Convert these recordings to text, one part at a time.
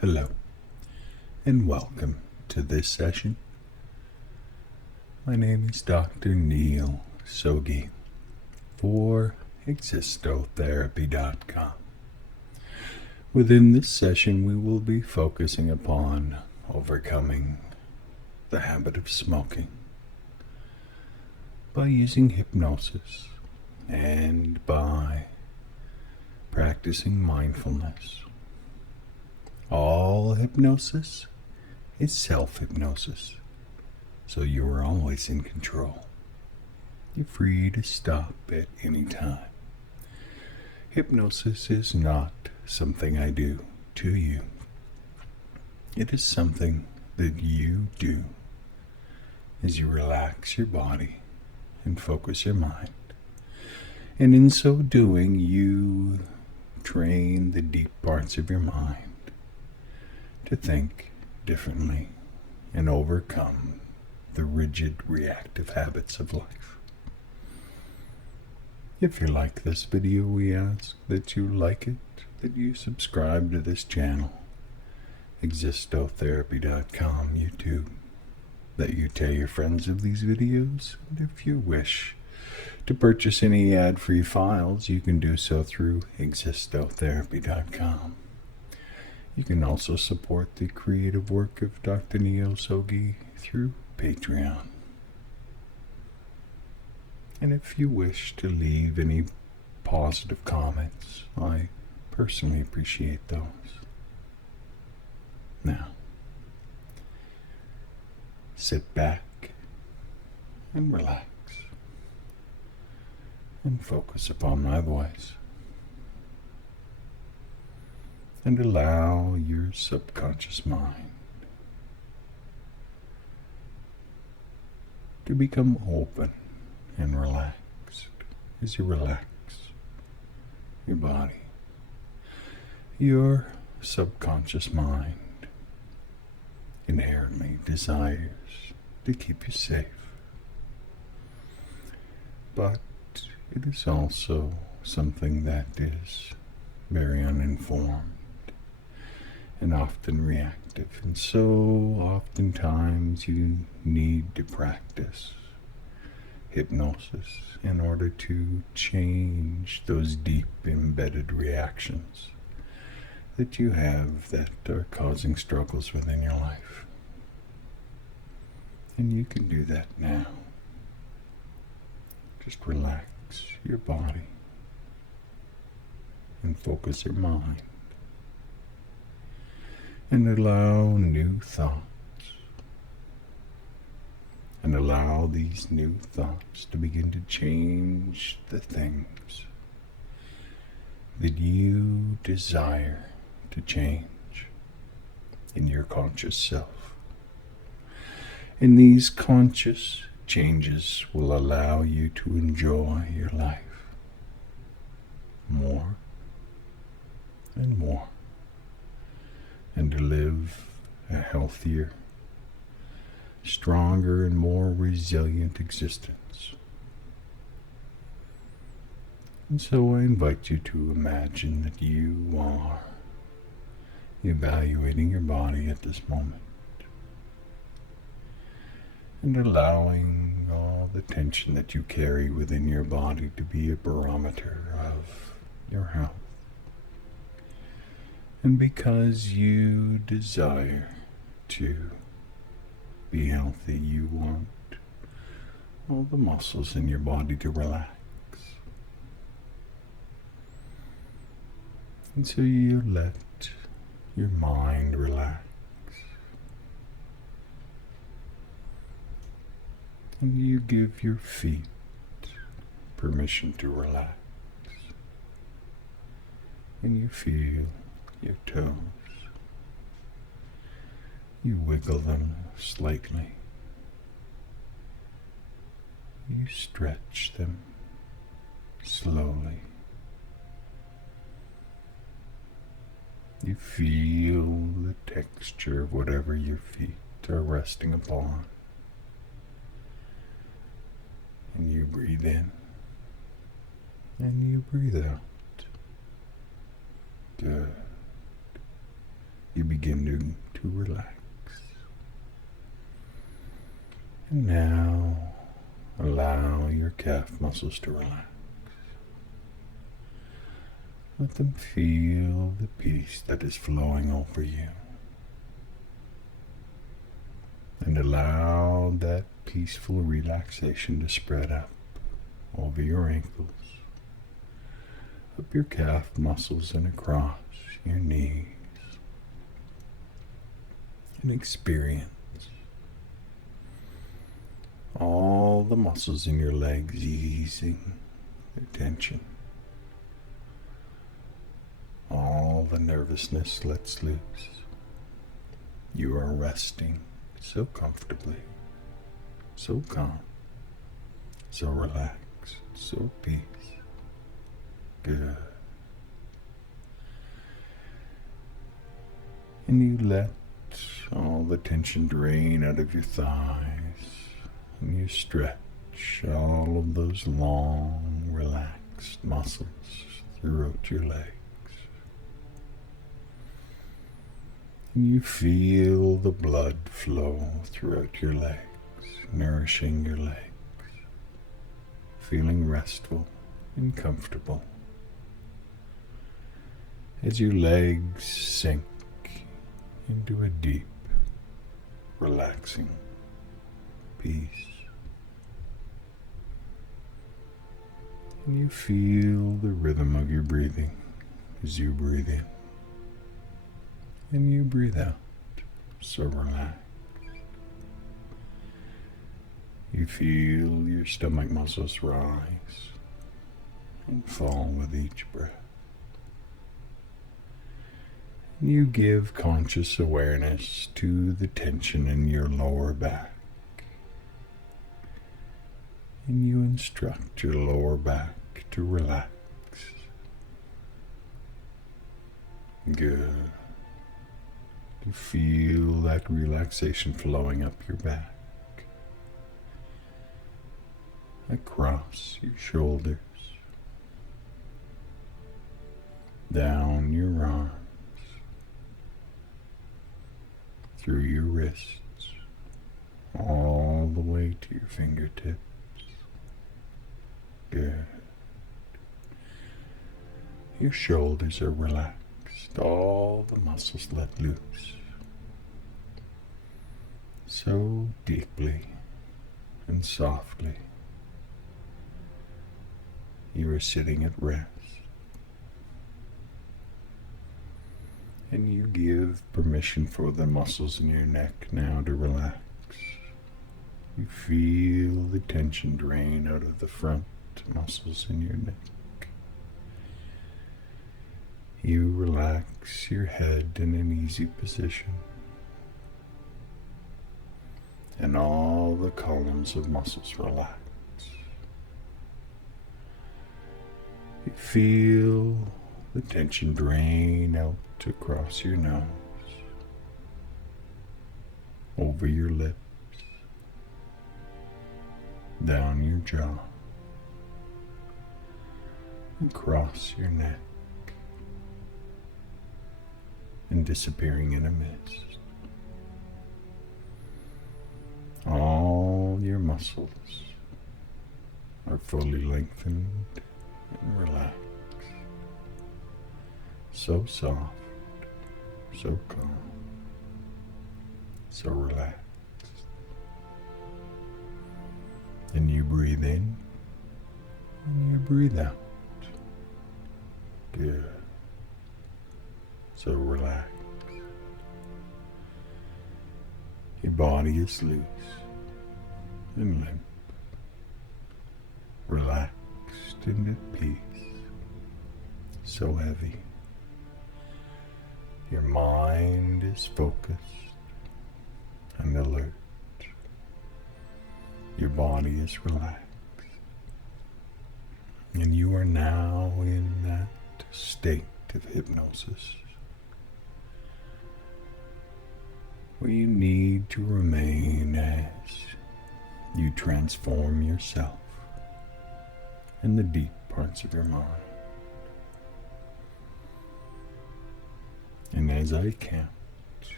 Hello, and welcome to this session. My name is Dr. Neil Soggie for Existotherapy.com. Within this session, we will be focusing upon overcoming the habit of smoking by using hypnosis and by practicing mindfulness. All hypnosis is self-hypnosis, so you are always in control. You're free to stop at any time. Hypnosis is not something I do to you. It is something that you do as you relax your body and focus your mind. And in so doing, you train the deep parts of your mind to think differently and overcome the rigid reactive habits of life. If you like this video, we ask that you like it, that you subscribe to this channel, Existotherapy.com YouTube, that you tell your friends of these videos, and if you wish to purchase any ad-free files, you can do so through Existotherapy.com. You can also support the creative work of Dr. Neil Soggie through Patreon. And if you wish to leave any positive comments, I personally appreciate those. Now, sit back and relax and focus upon my voice. And allow your subconscious mind to become open and relaxed as you relax your body. Your subconscious mind inherently desires to keep you safe, but it is also something that is very uninformed and often reactive, and so oftentimes you need to practice hypnosis in order to change those deep embedded reactions that you have that are causing struggles within your life. And you can do that now. Just relax your body and focus your mind. And allow new thoughts. And allow these new thoughts to begin to change the things that you desire to change in your conscious self. And these conscious changes will allow you to enjoy your life more and more, and to live a healthier, stronger, and more resilient existence. And so I invite you to imagine that you are evaluating your body at this moment and allowing all the tension that you carry within your body to be a barometer of your health. And because you desire to be healthy, you want all the muscles in your body to relax. And so you let your mind relax. And you give your feet permission to relax. And you feel your toes. You wiggle them slightly. You stretch them slowly. You feel the texture of whatever your feet are resting upon. And you breathe in. And you breathe out. Good. You begin begin to relax. And now allow your calf muscles to relax. Let them feel the peace that is flowing over you. And allow that peaceful relaxation to spread up over your ankles, up your calf muscles and across your knees. And experience all the muscles in your legs easing their tension. All the nervousness lets loose. You are resting so comfortably, so calm, so relaxed, so peace. Good. And you let all the tension drain out of your thighs, and you stretch all of those long, relaxed muscles throughout your legs. And you feel the blood flow throughout your legs, nourishing your legs, feeling restful and comfortable as your legs sink into a deep, relaxing peace. And you feel the rhythm of your breathing as you breathe in and you breathe out, so relaxed. You feel your stomach muscles rise and fall with each breath. You give conscious awareness to the tension in your lower back. And you instruct your lower back to relax. Good. You feel that relaxation flowing up your back, across your shoulders, down your arms, through your wrists, all the way to your fingertips. Good. Your shoulders are relaxed. All the muscles let loose. So deeply and softly. You are sitting at rest. And you give permission for the muscles in your neck now to relax. You feel the tension drain out of the front muscles in your neck. You relax your head in an easy position, and all the columns of muscles relax. You feel the tension drain out across your nose, over your lips, down your jaw, across your neck, and disappearing in a mist. All your muscles are fully lengthened and relaxed. So soft, so calm, so relaxed. And you breathe in and you breathe out. Good. So relaxed. Your body is loose and limp, relaxed and at peace, so heavy. Your mind is focused and alert. Your body is relaxed. And you are now in that state of hypnosis where you need to remain as you transform yourself in the deep parts of your mind. And as I count,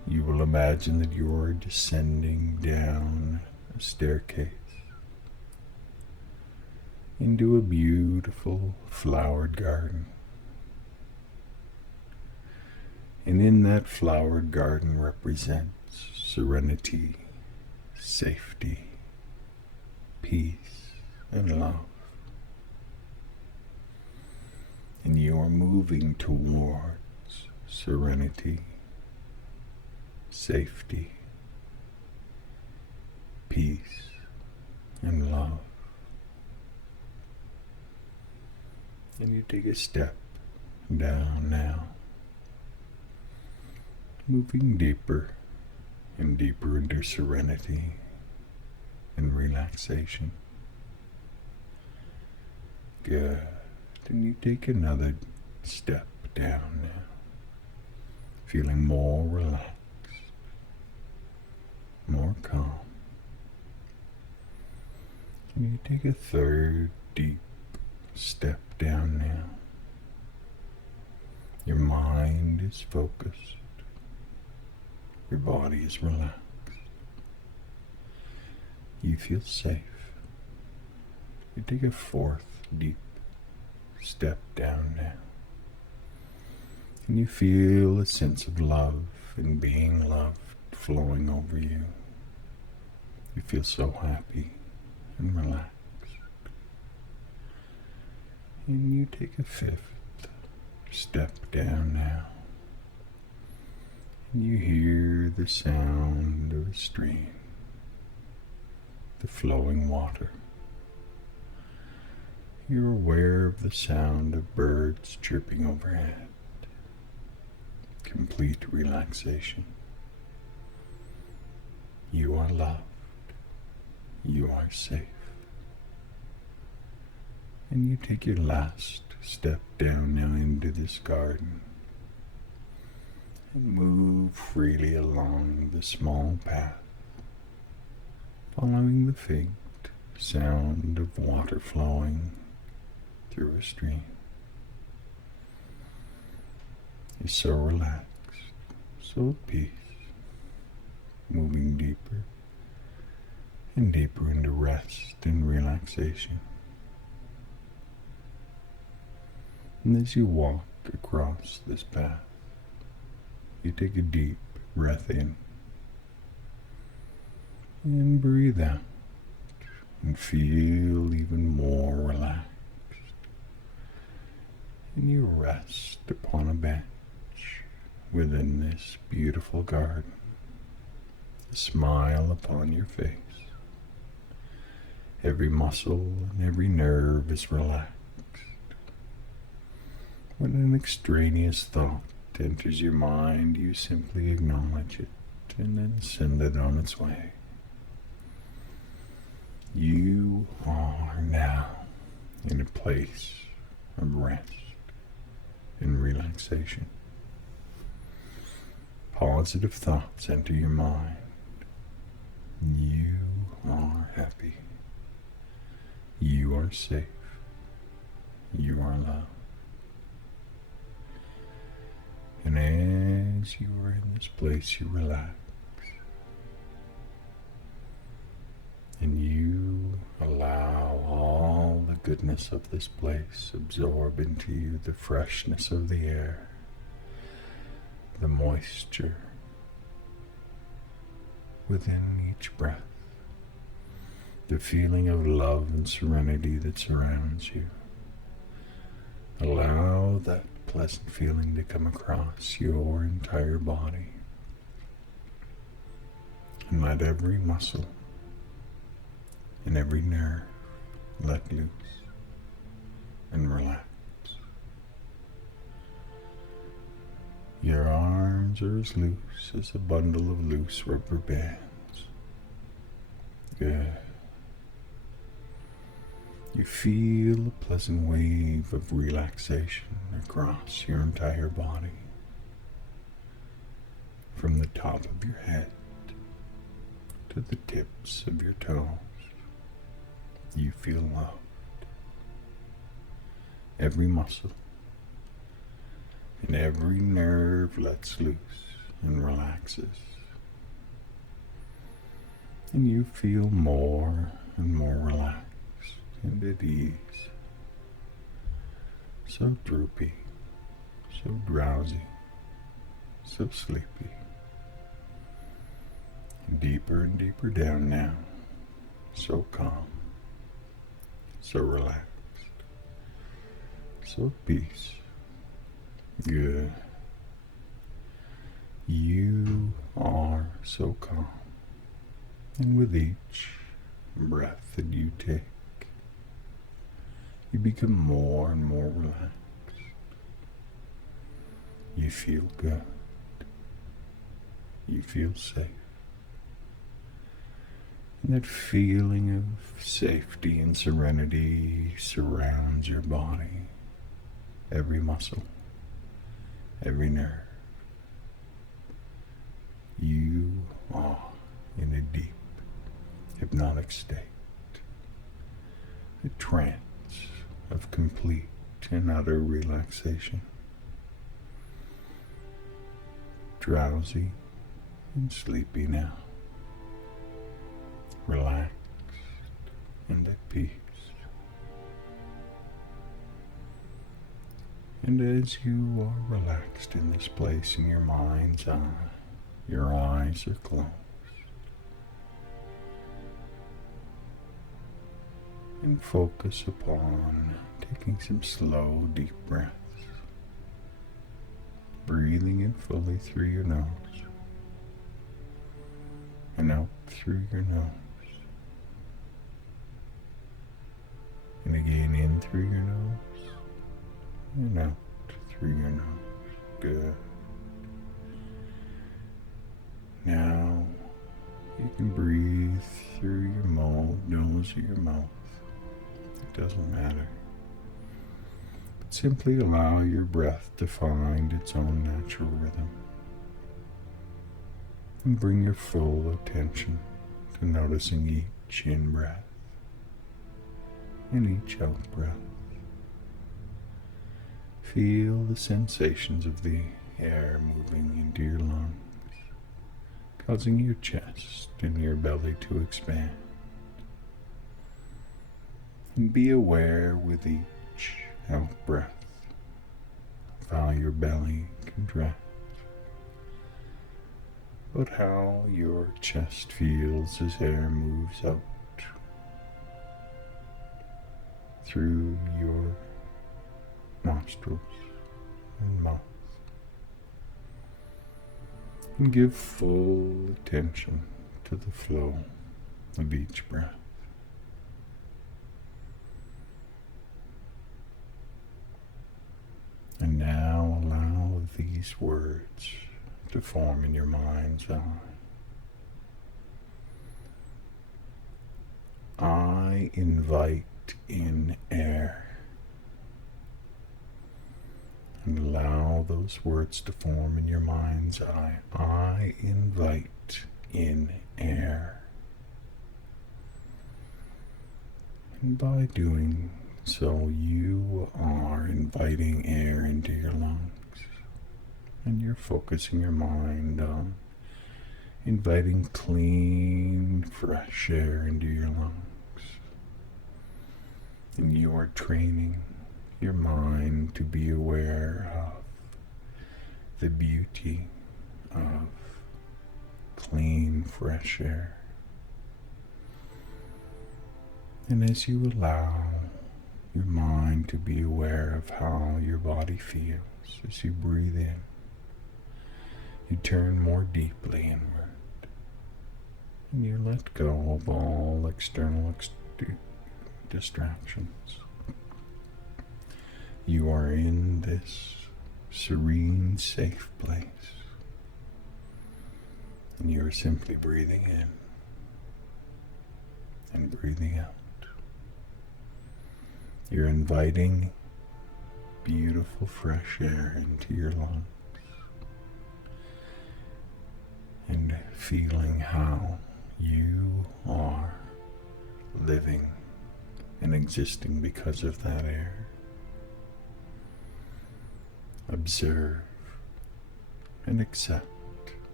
You will imagine that you're descending down a staircase into a beautiful flowered garden. And in that flowered garden represents serenity, safety, peace, and love. And you are moving towards serenity, safety, peace, and love. And you take a step down now, moving deeper and deeper into serenity and relaxation. Good. And you take another step down now, feeling more relaxed, more calm. And you take a third deep step down now. Your mind is focused. Your body is relaxed. You feel safe. You take a fourth deep step down now. And you feel a sense of love and being loved flowing over you. You feel so happy and relaxed. And you take a fifth step down now. And you hear the sound of a stream, the flowing water. You're aware of the sound of birds chirping overhead. Complete relaxation. You are loved. You are safe. And you take your last step down now into this garden and move freely along the small path, following the faint sound of water flowing through a stream. You're so relaxed, so at peace, moving deeper and deeper into rest and relaxation. And as you walk across this path, you take a deep breath in and breathe out and feel even more relaxed. And you rest upon a bench within this beautiful garden, a smile upon your face. Every muscle and every nerve is relaxed. When an extraneous thought enters your mind, you simply acknowledge it and then send it on its way. You are now in a place of rest and relaxation. Positive thoughts enter your mind. You are happy. You are safe. You are loved. And as you are in this place, you relax. And you allow all the goodness of this place absorb into you, the freshness of the air, the moisture within each breath, the feeling of love and serenity that surrounds you. Allow that pleasant feeling to come across your entire body. And let every muscle and every nerve let loose and relax. Your arms are as loose as a bundle of loose rubber bands. Good. You feel a pleasant wave of relaxation across your entire body. From the top of your head to the tips of your toes, you feel loved. Every muscle and every nerve lets loose and relaxes. And you feel more and more relaxed and at ease. So droopy, so drowsy, so sleepy. Deeper and deeper down now. So calm, so relaxed, so at peace. Good. You are so calm. And with each breath that you take, you become more and more relaxed. You feel good. You feel safe. And that feeling of safety and serenity surrounds your body, every muscle, every nerve. You are in a deep, hypnotic state, a trance of complete and utter relaxation, drowsy and sleepy now, relaxed and at peace. And as you are relaxed in this place in your mind's eye, your eyes are closed. And focus upon taking some slow, deep breaths. Breathing in fully through your nose. And out through your nose. And again in through your nose. And out through your nose. Good. Now you can breathe through your nose or your mouth. It doesn't matter. But simply allow your breath to find its own natural rhythm. And bring your full attention to noticing each in-breath and each out-breath. Feel the sensations of the air moving into your lungs, causing your chest and your belly to expand. And be aware with each out-breath of how your belly contracts, but how your chest feels as air moves out through your nostrils and mouth. And give full attention to the flow of each breath. And now allow these words to form in your mind's eye. I invite in air. And allow those words to form in your mind's eye. I invite in air. And by doing so, you are inviting air into your lungs. And you're focusing your mind on inviting clean, fresh air into your lungs. And you are training your mind to be aware of the beauty of clean, fresh air. And as you allow your mind to be aware of how your body feels as you breathe in, you turn more deeply inward. And you let go of all external distractions. You are in this serene, safe place. And you are simply breathing in and breathing out. You're inviting beautiful fresh air into your lungs and feeling how you are living and existing because of that air. Observe and accept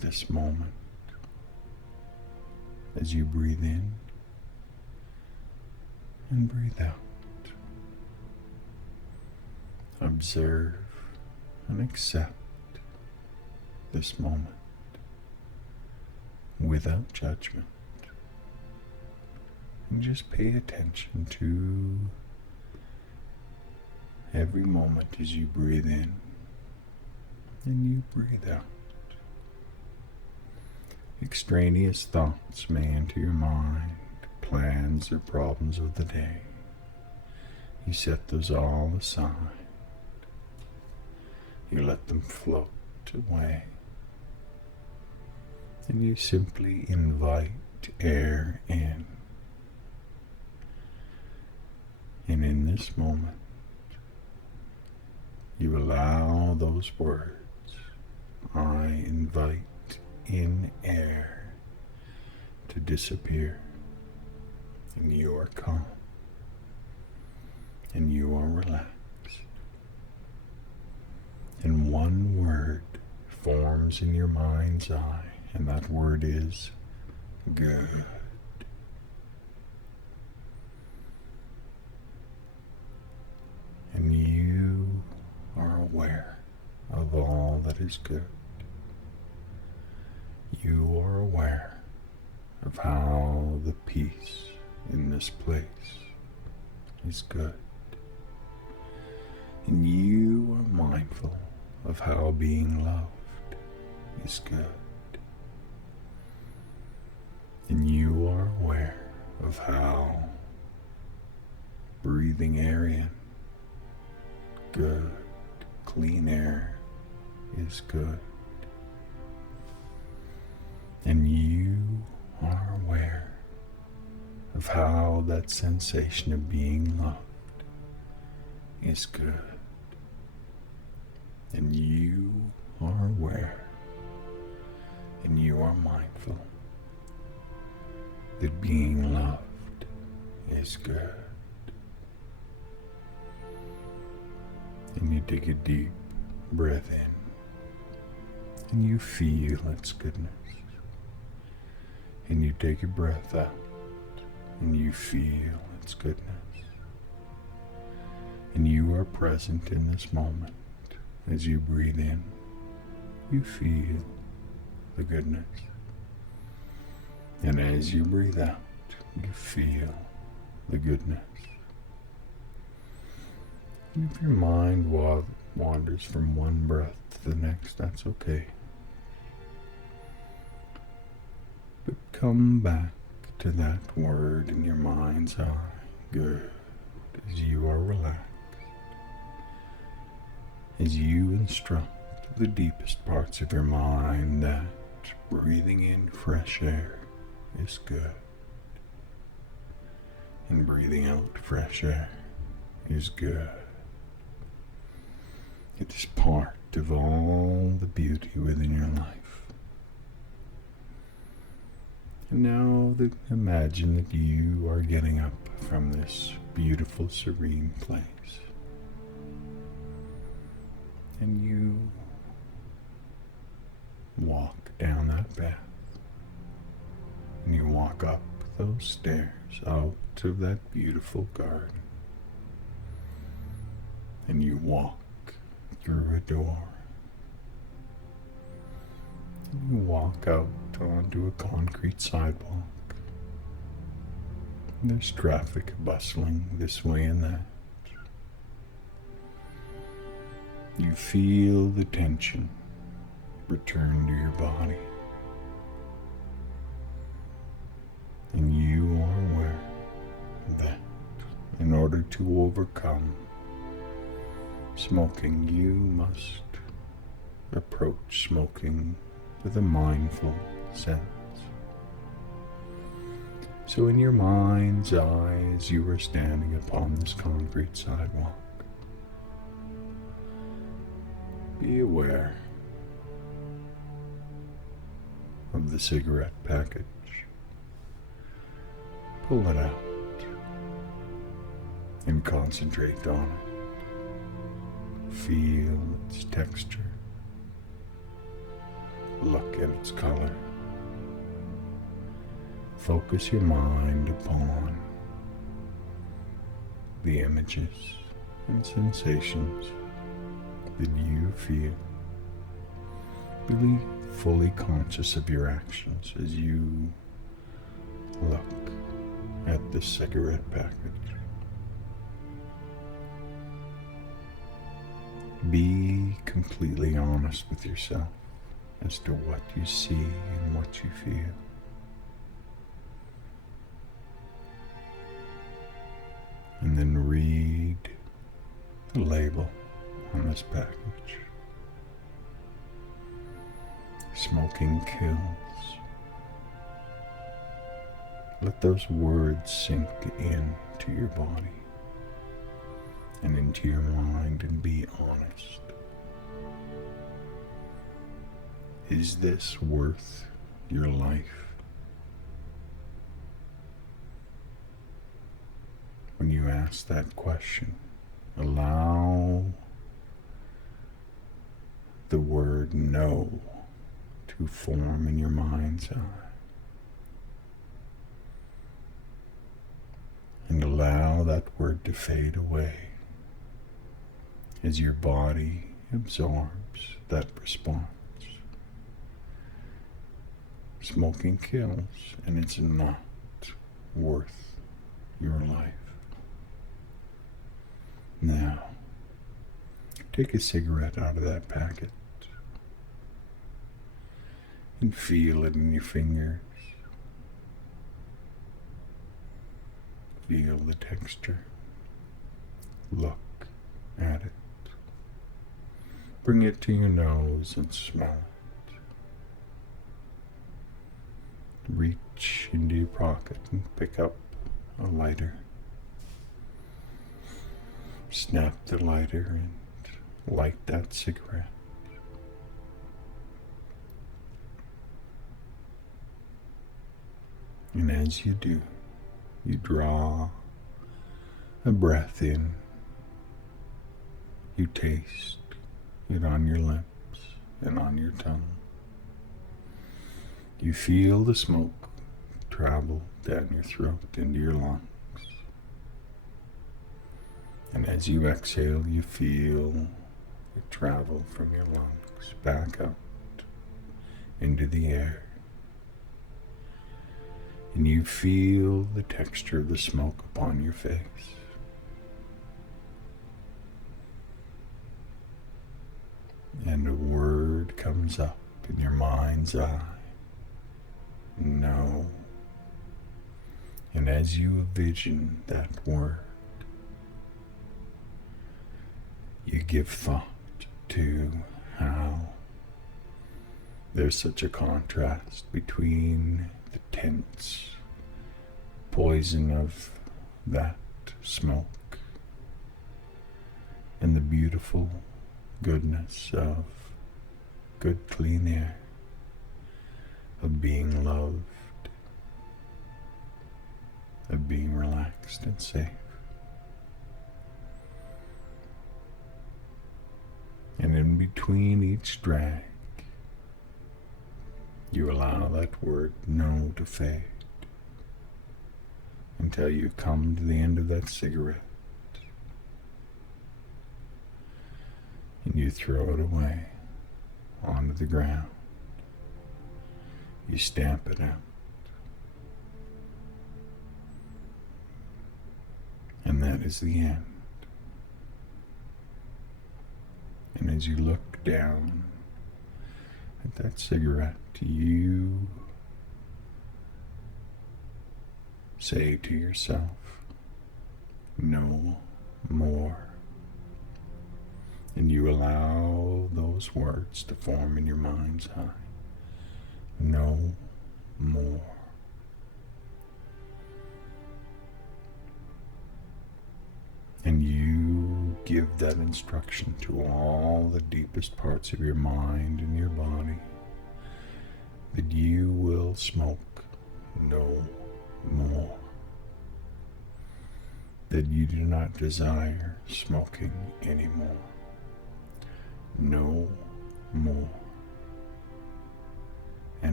this moment. As you breathe in and breathe out, observe and accept this moment without judgment. And just pay attention to every moment as you breathe in and you breathe out. Extraneous thoughts may enter your mind, plans or problems of the day. You set those all aside. You let them float away. And you simply invite air in. And in this moment, you allow those words, I invite in air, to disappear. And you are calm. And you are relaxed. And one word forms in your mind's eye, and that word is good. And you are aware of all that is good. You are aware of how the peace in this place is good. And you are mindful of how being loved is good. And you are aware of how breathing air in, good, clean air is good. And you are aware of how that sensation of being loved is good. And you are aware and you are mindful that being loved is good. And you take a deep breath in and you feel its goodness. And you take a breath out and you feel its goodness. And you are present in this moment. As you breathe in, you feel the goodness. And as you breathe out, you feel the goodness. And if your mind wanders from one breath to the next, that's okay. But come back to that word in your mind's eye, good, as you are relaxed. As you instruct the deepest parts of your mind that breathing in fresh air is good. And breathing out fresh air is good. It is part of all the beauty within your life. And now imagine that you are getting up from this beautiful, serene place. And you walk down that path. And you walk up those stairs out of that beautiful garden. And you walk through a door. And you walk out onto a concrete sidewalk. And there's traffic bustling this way and that. You feel the tension return to your body. And you are aware that in order to overcome smoking, you must approach smoking with a mindful sense. So in your mind's eye, as you are standing upon this concrete sidewalk, be aware of the cigarette package. Pull it out and concentrate on it. Feel its texture. Look at its color. Focus your mind upon the images and sensations that you feel. Be fully conscious of your actions as you look at the cigarette package. Be completely honest with yourself as to what you see and what you feel. And then read the label on this package. Smoking kills. Let those words sink into your body and into your mind and be honest. Is this worth your life? When you ask that question, allow the word no to form in your mind's eye. And allow that word to fade away as your body absorbs that response. Smoking kills, and it's not worth your life. Now, take a cigarette out of that packet and feel it in your fingers. Feel the texture. Look at it. Bring it to your nose and smell it. Reach into your pocket and pick up a lighter. Snap the lighter and light that cigarette. And as you do, you draw a breath in. You taste it on your lips and on your tongue. You feel the smoke travel down your throat into your lungs. And as you exhale, you feel it travel from your lungs back out into the air. And you feel the texture of the smoke upon your face. And a word comes up in your mind's eye. No. And as you envision that word, you give thought to how there's such a contrast between the tense poison of that smoke and the beautiful goodness of good clean air, of being loved, of being relaxed and safe. And in between each drag, you allow that word no to fade until you come to the end of that cigarette and you throw it away onto the ground. You stamp it out. And that is the end. And as you look down at that cigarette, you say to yourself, no more. And you allow those words to form in your mind's eye. No more. And you give that instruction to all the deepest parts of your mind and your body that you will smoke no more. That you do not desire smoking anymore. No more.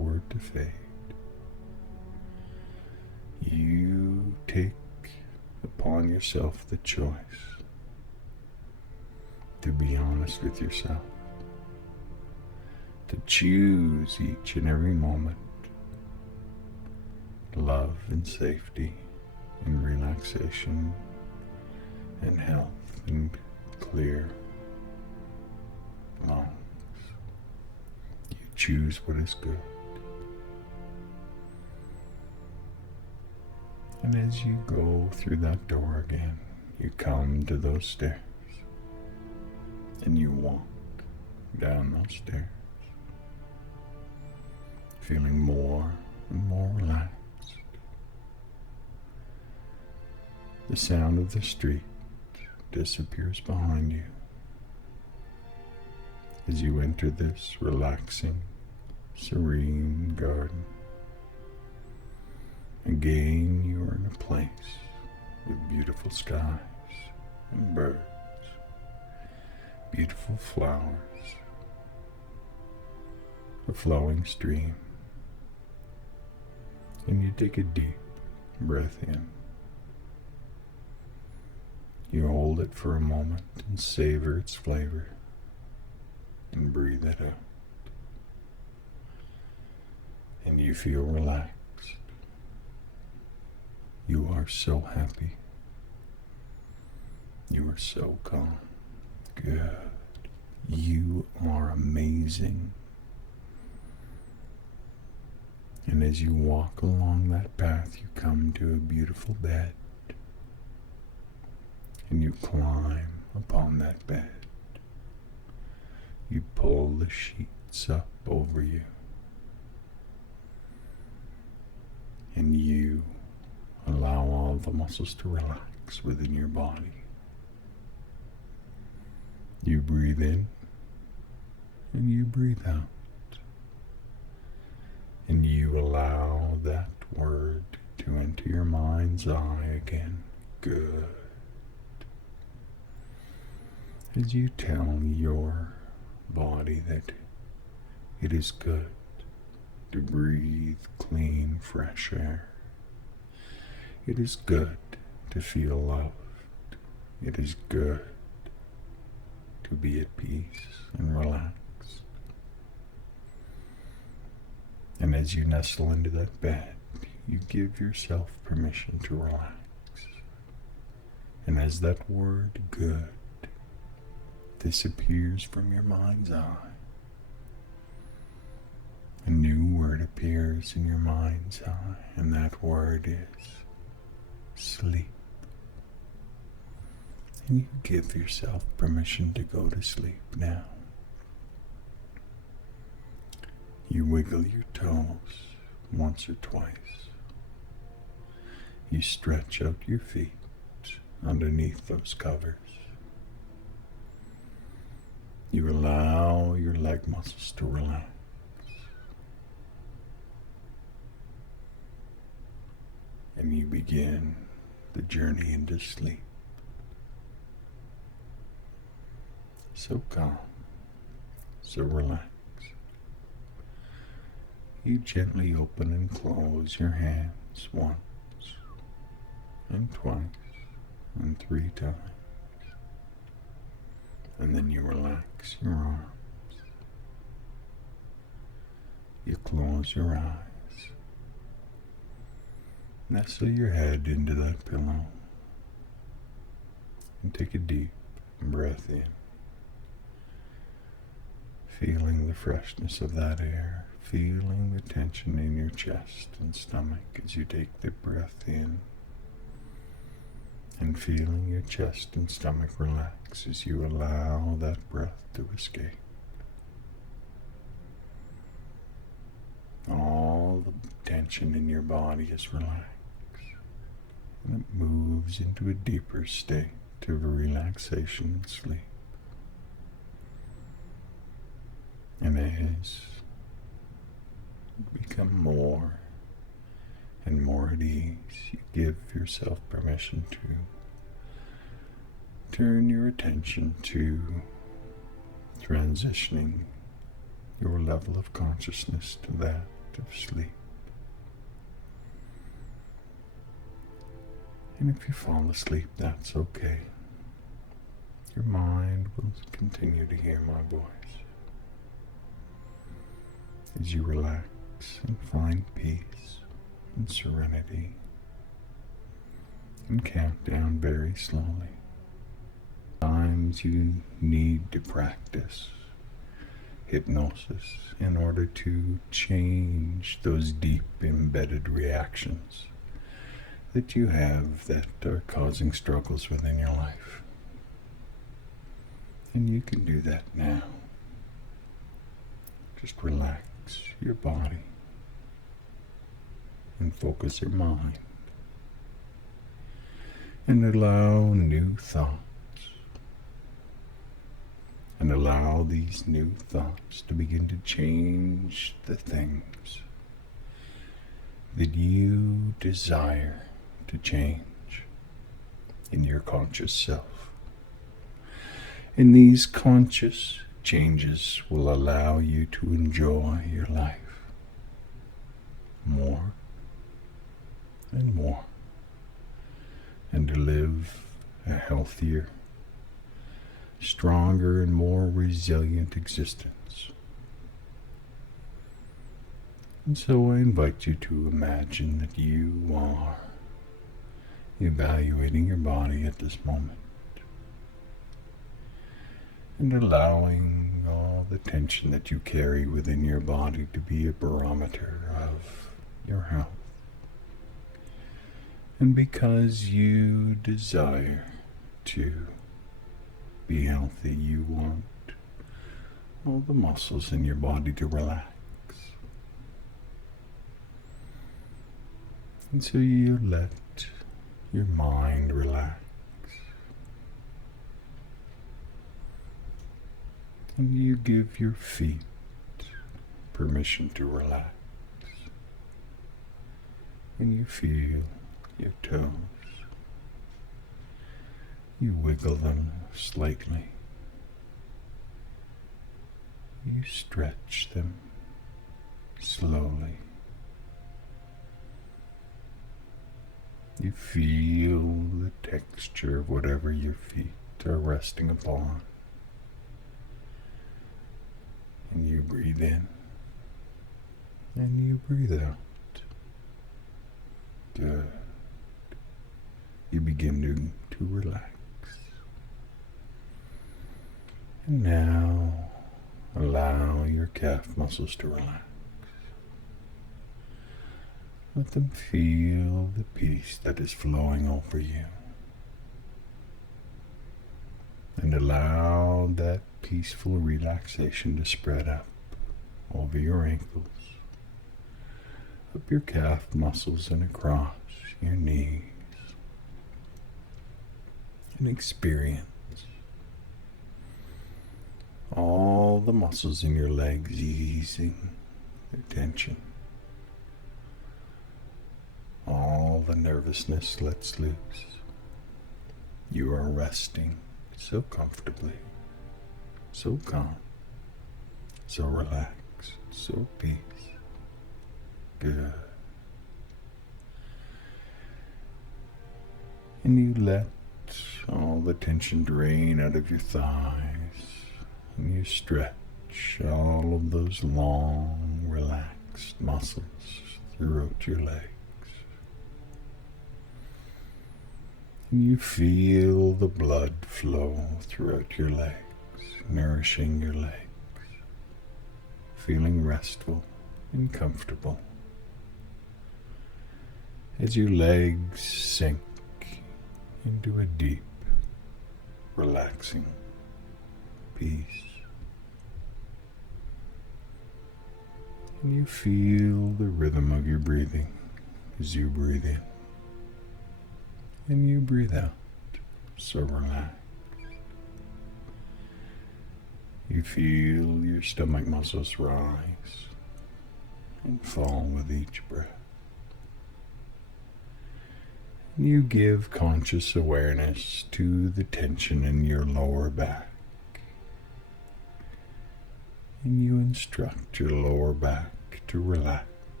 to fade. You take upon yourself the choice to be honest with yourself, to choose each and every moment love and safety and relaxation and health and clear lungs. You choose what is good. And as you go through that door again, you come to those stairs and you walk down those stairs, feeling more and more relaxed. The sound of the street disappears behind you as you enter this relaxing, serene garden. Again, you are in a place with beautiful skies and birds, beautiful flowers, a flowing stream, and you take a deep breath in. You hold it for a moment and savor its flavor and breathe it out. And you feel relaxed. You are so happy. You are so calm. Good. You are amazing. And as you walk along that path, you come to a beautiful bed. And you climb upon that bed. You pull the sheets up over you. And you allow all the muscles to relax within your body. You breathe in and you breathe out. And you allow that word to enter your mind's eye again. Good. As you tell your body that it is good to breathe clean, fresh air. It is good to feel loved. It is good to be at peace and relaxed. And as you nestle into that bed, you give yourself permission to relax. And as that word good disappears from your mind's eye, a new word appears in your mind's eye, and that word is sleep. And you give yourself permission to go to sleep now. You wiggle your toes once or twice. You stretch out your feet underneath those covers. You allow your leg muscles to relax. And you begin the journey into sleep. So calm, so relaxed. You gently open and close your hands once, and twice, and 3 times. And then you relax your arms. You close your eyes. Nestle your head into that pillow and take a deep breath in, feeling the freshness of that air, feeling the tension in your chest and stomach as you take the breath in, and feeling your chest and stomach relax as you allow that breath to escape. All the tension in your body is relaxed. And it moves into a deeper state of relaxation and sleep. And as you become more and more at ease, you give yourself permission to turn your attention to transitioning your level of consciousness to that of sleep. And if you fall asleep, that's okay. Your mind will continue to hear my voice as you relax and find peace and serenity and count down very slowly. Sometimes you need to practice hypnosis in order to change those deep embedded reactions that you have that are causing struggles within your life. And you can do that now. Just relax your body and focus your mind and allow new thoughts. And allow these new thoughts to begin to change the things that you desire to change in your conscious self. And these conscious changes will allow you to enjoy your life more and more, and to live a healthier, stronger, and more resilient existence. And so I invite you to imagine that you are evaluating your body at this moment and allowing all the tension that you carry within your body to be a barometer of your health. And because you desire to be healthy, you want all the muscles in your body to relax. And so you let your mind relax. And you give your feet permission to relax. And you feel your toes. You wiggle them slightly. You stretch them slowly. You feel the texture of whatever your feet are resting upon. And you breathe in. And you breathe out. Good. You begin to relax. And now allow your calf muscles to relax. Let them feel the peace that is flowing over you. And allow that peaceful relaxation to spread up over your ankles, up your calf muscles and across your knees. And experience all the muscles in your legs easing their tension. All the nervousness lets loose. You are resting so comfortably, so calm, so relaxed, so peace. Good. And you let all the tension drain out of your thighs. And you stretch all of those long, relaxed muscles throughout your legs. And you feel the blood flow throughout your legs, nourishing your legs, feeling restful and comfortable as your legs sink into a deep, relaxing peace. And you feel the rhythm of your breathing as you breathe in and you breathe out, so relaxed. You feel your stomach muscles rise and fall with each breath. And you give conscious awareness to the tension in your lower back. And you instruct your lower back to relax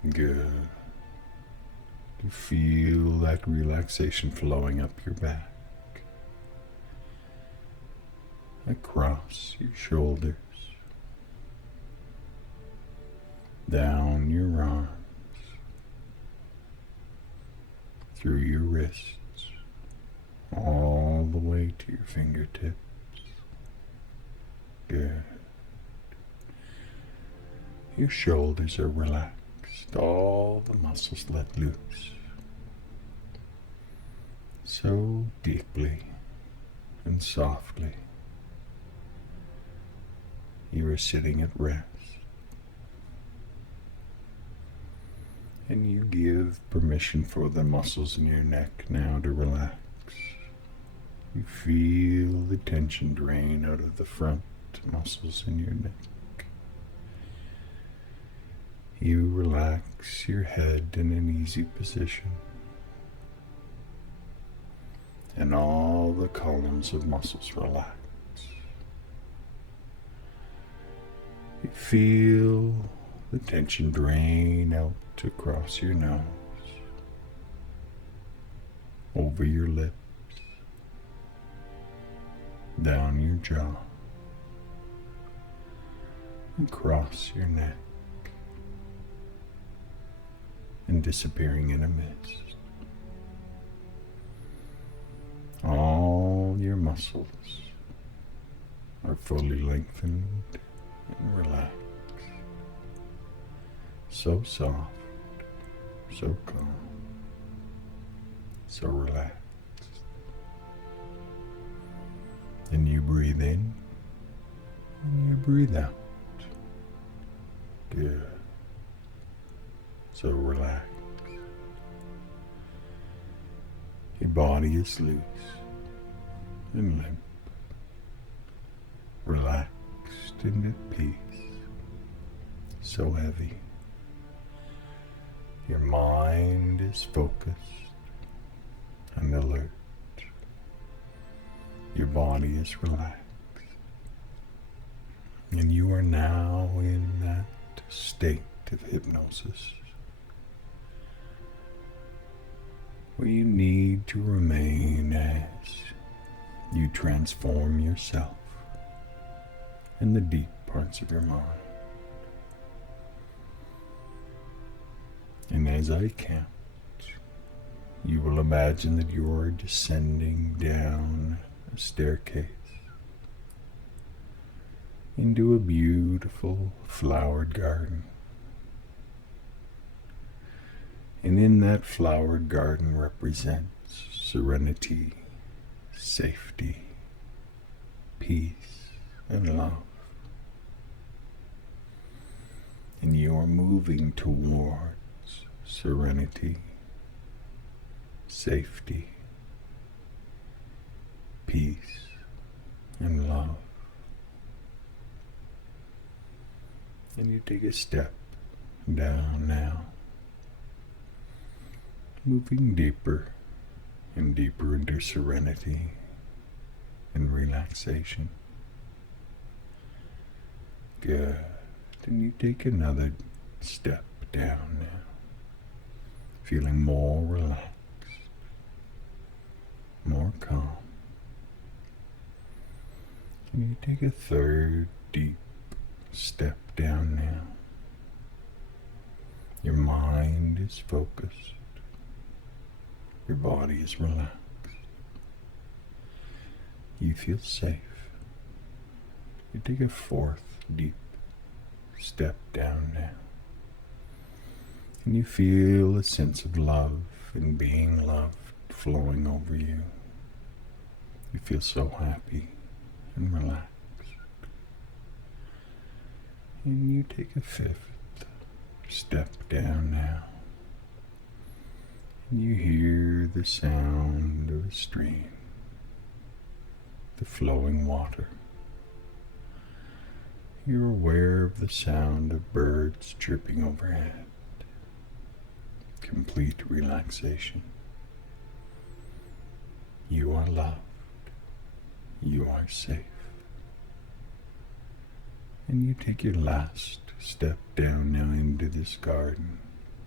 Good. You feel that relaxation flowing up your back, across your shoulders, down your arms, through your wrists, all the way to your fingertips. Good. Your shoulders are relaxed, all the muscles let loose. So deeply and softly, you are sitting at rest. And you give permission for the muscles in your neck now to relax. You feel the tension drain out of the front muscles in your neck. You relax your head in an easy position. And all the columns of muscles relax. You feel the tension drain out across your nose, over your lips, down your jaw, across your neck, and disappearing in a mist. All your muscles are fully lengthened and relaxed. So soft, so calm, so relaxed. And you breathe in and you breathe out. Good. So relaxed. Your body is loose and limp, relaxed and at peace. So heavy. Your mind is focused and alert. Your body is relaxed. And you are now in that state of hypnosis where you need to remain as you transform yourself in the deep parts of your mind. And as I count, you will imagine that you are descending down a staircase into a beautiful flowered garden. And in that flowered garden represents serenity, safety, peace, and love. And you are moving towards serenity, safety, peace, and love. And you take a step down now, moving deeper and deeper into serenity and relaxation. Good. And you take another step down now, feeling more relaxed, more calm. And you take a third deep step down now. Your mind is focused. Your body is relaxed. You feel safe. You take a fourth deep step down now. And you feel a sense of love and being loved flowing over you. You feel so happy and relaxed. And you take a fifth step down now. And you hear the sound of a stream, the flowing water. You're aware of the sound of birds chirping overhead. Complete relaxation. You are loved. You are safe. And you take your last step down now into this garden,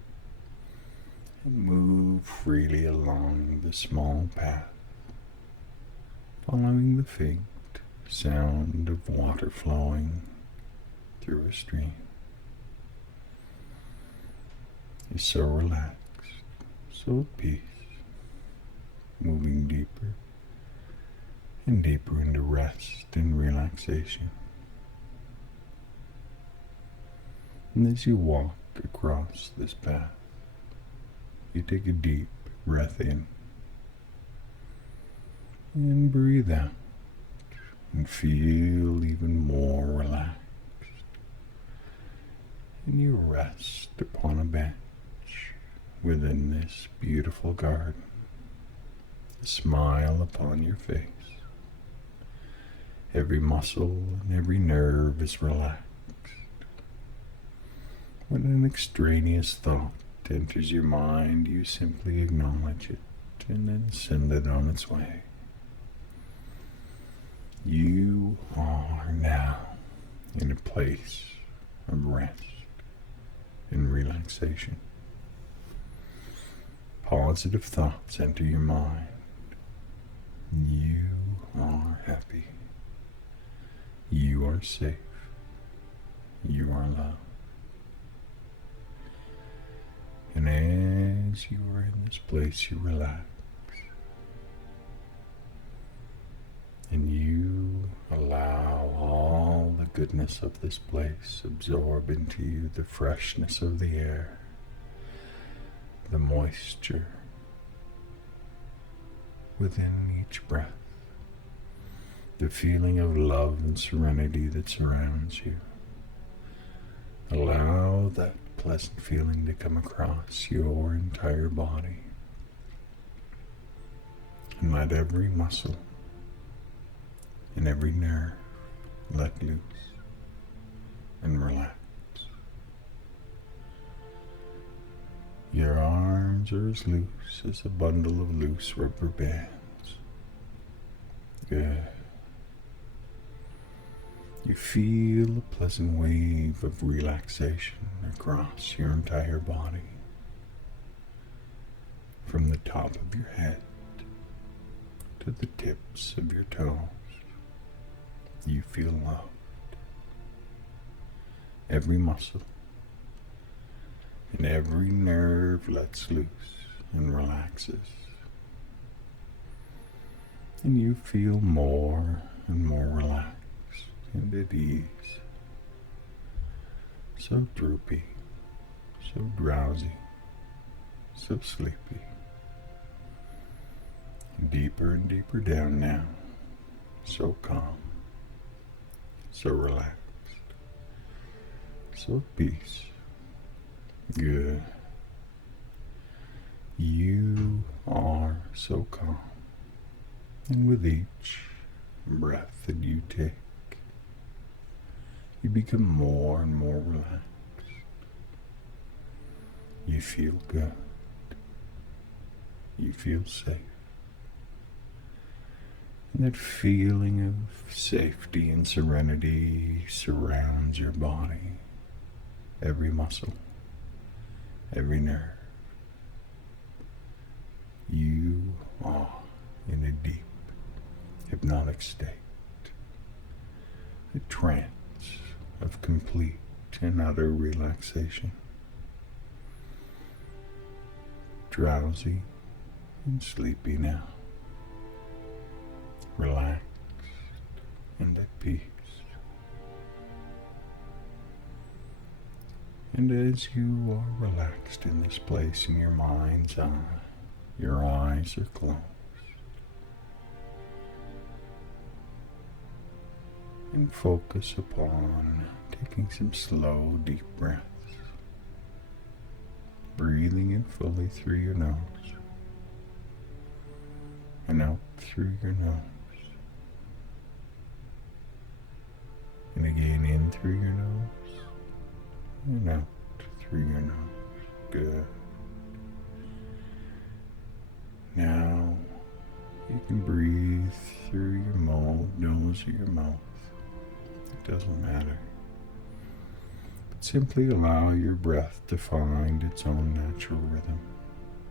and move freely along the small path, following the faint sound of water flowing through a stream. You're so relaxed, so at peace, moving deeper and deeper into rest and relaxation. And as you walk across this path, you take a deep breath in and breathe out and feel even more relaxed. And you rest upon a bench within this beautiful garden, a smile upon your face. Every muscle and every nerve is relaxed. When an extraneous thought enters your mind, you simply acknowledge it and then send it on its way. You are now in a place of rest and relaxation. Positive thoughts enter your mind. You are happy. You are safe. You are loved. And as you are in this place, you relax. And you allow all the goodness of this place absorb into you, the freshness of the air, the moisture within each breath, the feeling of love and serenity that surrounds you. Allow that pleasant feeling to come across your entire body. And let every muscle and every nerve let loose and relax. Your arms are as loose as a bundle of loose rubber bands. Good. You feel a pleasant wave of relaxation across your entire body. From the top of your head to the tips of your toes, you feel loved. Every muscle and every nerve lets loose and relaxes. And you feel more and more relaxed and at ease, so droopy, so drowsy, so sleepy. Deeper and deeper down now, so calm, so relaxed, so at peace. Good. You are so calm, and with each breath that you take, you become more and more relaxed. You feel good. You feel safe. And that feeling of safety and serenity surrounds your body, every muscle, every nerve. You are in a deep, hypnotic state, a trance of complete and utter relaxation. Drowsy and sleepy now. Relaxed and at peace. And as you are relaxed in this place in your mind's eye, your eyes are closed. And focus upon taking some slow, deep breaths. Breathing in fully through your nose and out through your nose. And again in through your nose and out through your nose. Good. Now you can breathe through your nose or your mouth. It doesn't matter. But simply allow your breath to find its own natural rhythm.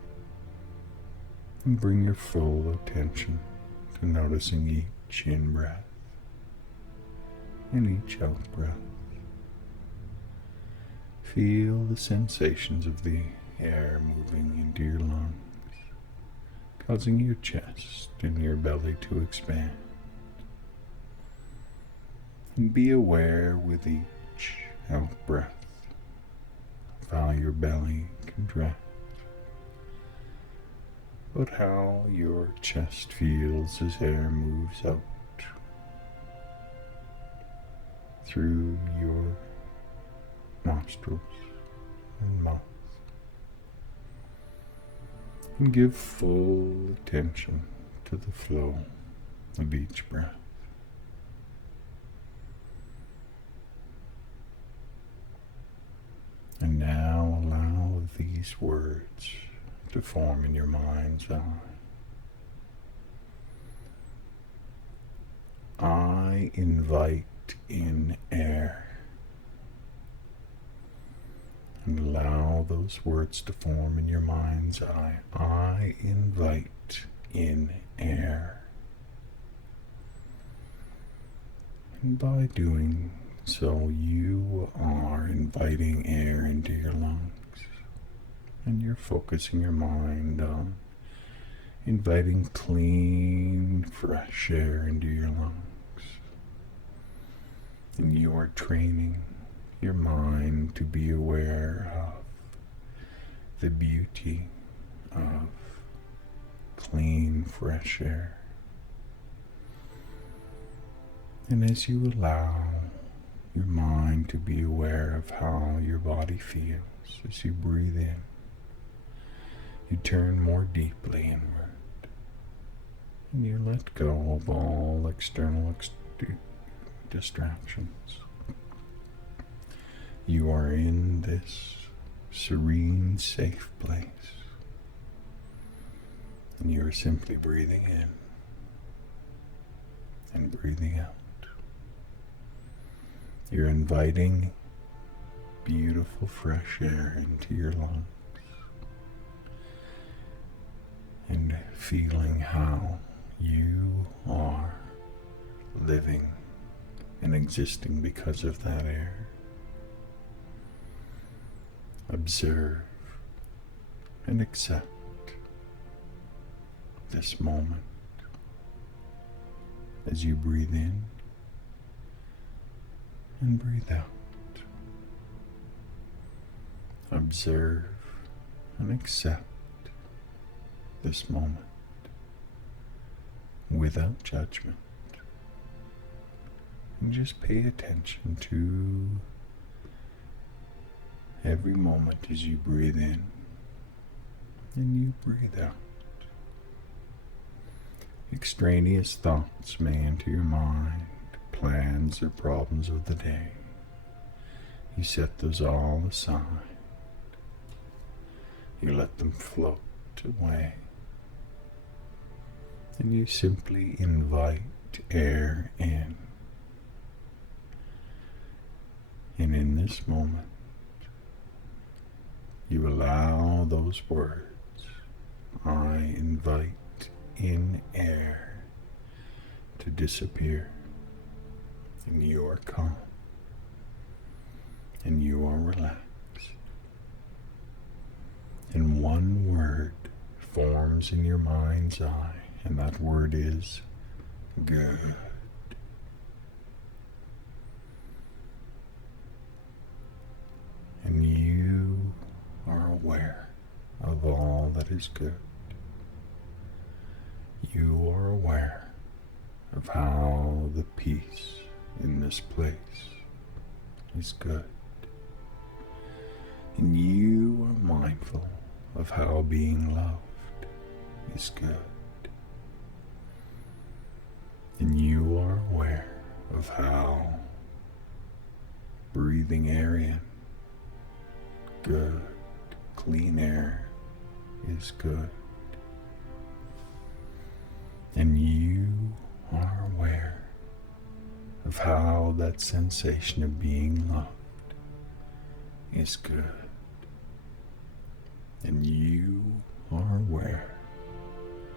And bring your full attention to noticing each in-breath and each out-breath. Feel the sensations of the air moving into your lungs, causing your chest and your belly to expand. And be aware with each out-breath of how your belly contracts, but how your chest feels as air moves out through your nostrils and mouth. And give full attention to the flow of each breath. And now allow these words to form in your mind's eye. I invite in air. And allow those words to form in your mind's eye. I invite in air. And by doing so, you are inviting air into your lungs. And you're focusing your mind on inviting clean, fresh air into your lungs. And you are training your mind to be aware of the beauty of clean, fresh air. And as you allow your mind to be aware of how your body feels as you breathe in, you turn more deeply inward and you let go of all external distractions. You are in this serene, safe place, and you are simply breathing in and breathing out. You're inviting beautiful fresh air into your lungs and feeling how you are living and existing because of that air. Observe and accept this moment as you breathe in and breathe out. Observe and accept this moment without judgment. And just pay attention to every moment as you breathe in and you breathe out. Extraneous thoughts may enter your mind, plans or problems of the day. You set those all aside. You let them float away. And you simply invite air in. And in this moment, you allow those words, I invite in air, to disappear. And you are calm. And you are relaxed. And one word forms in your mind's eye, and that word is good. And you are aware of all that is good. You are aware of how the peace in this place is good. And you are mindful of how being loved is good. And you are aware of how breathing air in, good, clean air, is good. And you are aware of how that sensation of being loved is good. And you are aware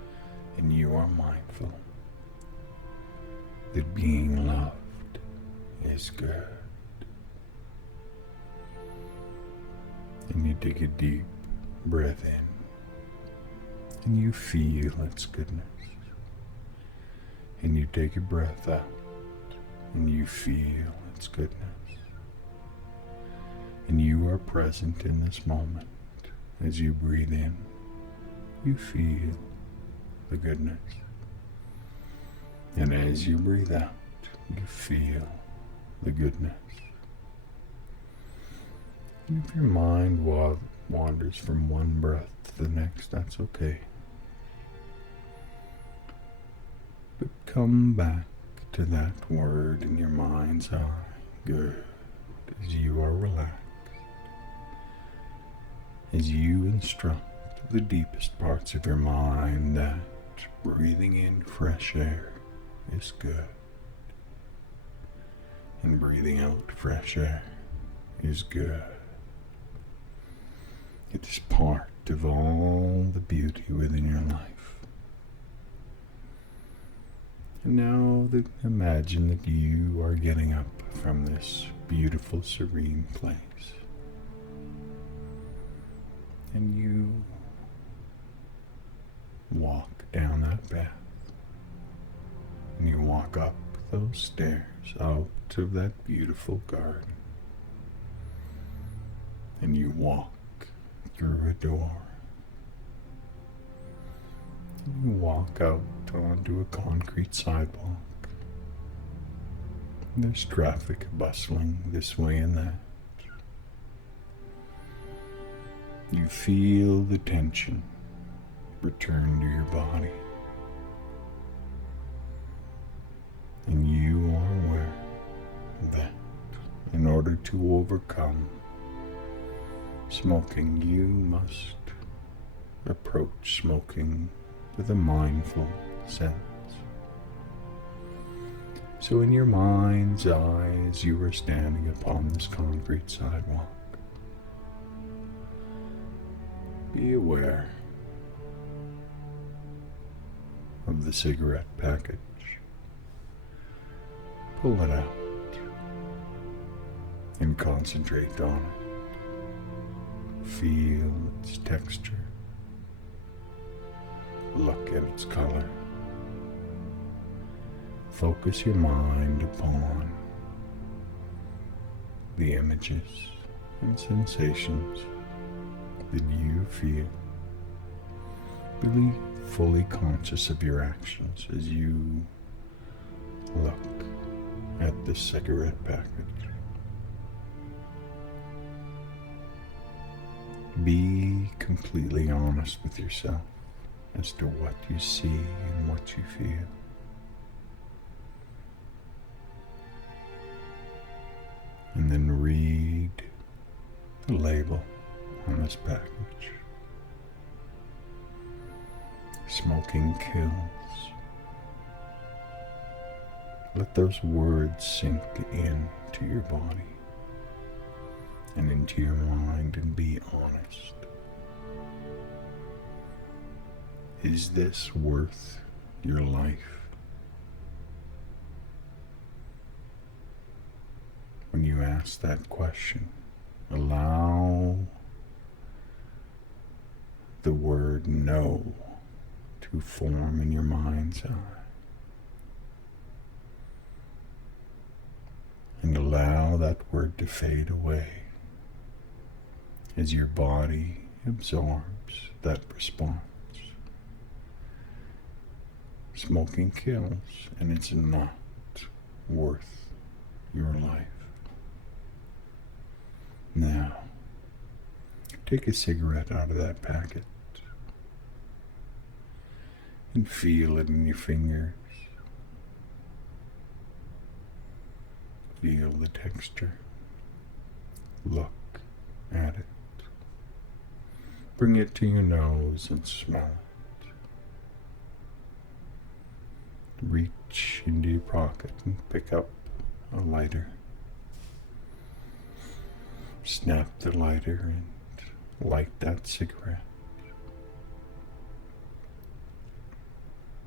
and you are mindful that being loved is good. And you take a deep breath in, and you feel its goodness. And you take a breath out, and you feel its goodness. And you are present in this moment. As you breathe in, you feel the goodness. And as you breathe out, you feel the goodness. And if your mind wanders from one breath to the next, that's okay. But come back to that word in your mind's eye, good, as you are relaxed. As you instruct the deepest parts of your mind that breathing in fresh air is good, and breathing out fresh air is good. It is part of all the beauty within your life. And now imagine that you are getting up from this beautiful, serene place. And you walk down that path. And you walk up those stairs out of that beautiful garden. And you walk through a door. And you walk out onto a concrete sidewalk. And there's traffic bustling this way and that. You feel the tension return to your body. And you are aware that in order to overcome smoking, you must approach smoking with a mindful sense. So in your mind's eye, as you are standing upon this concrete sidewalk, be aware of the cigarette package. Pull it out and concentrate on it. Feel its texture. Look at its color. Focus your mind upon the images and sensations that you feel. Be fully conscious of your actions as you look at the cigarette package. Be completely honest with yourself as to what you see and what you feel. And then read the label on this package. Smoking kills. Let those words sink into your body and into your mind and be honest. Is this worth your life? When you ask that question, allow the word no to form in your mind's eye. And allow that word to fade away as your body absorbs that response. Smoking kills, and it's not worth your life. Now, take a cigarette out of that packet and feel it in your fingers. Feel the texture. Look at it. Bring it to your nose and smell it. Reach into your pocket and pick up a lighter. Snap the lighter and light that cigarette.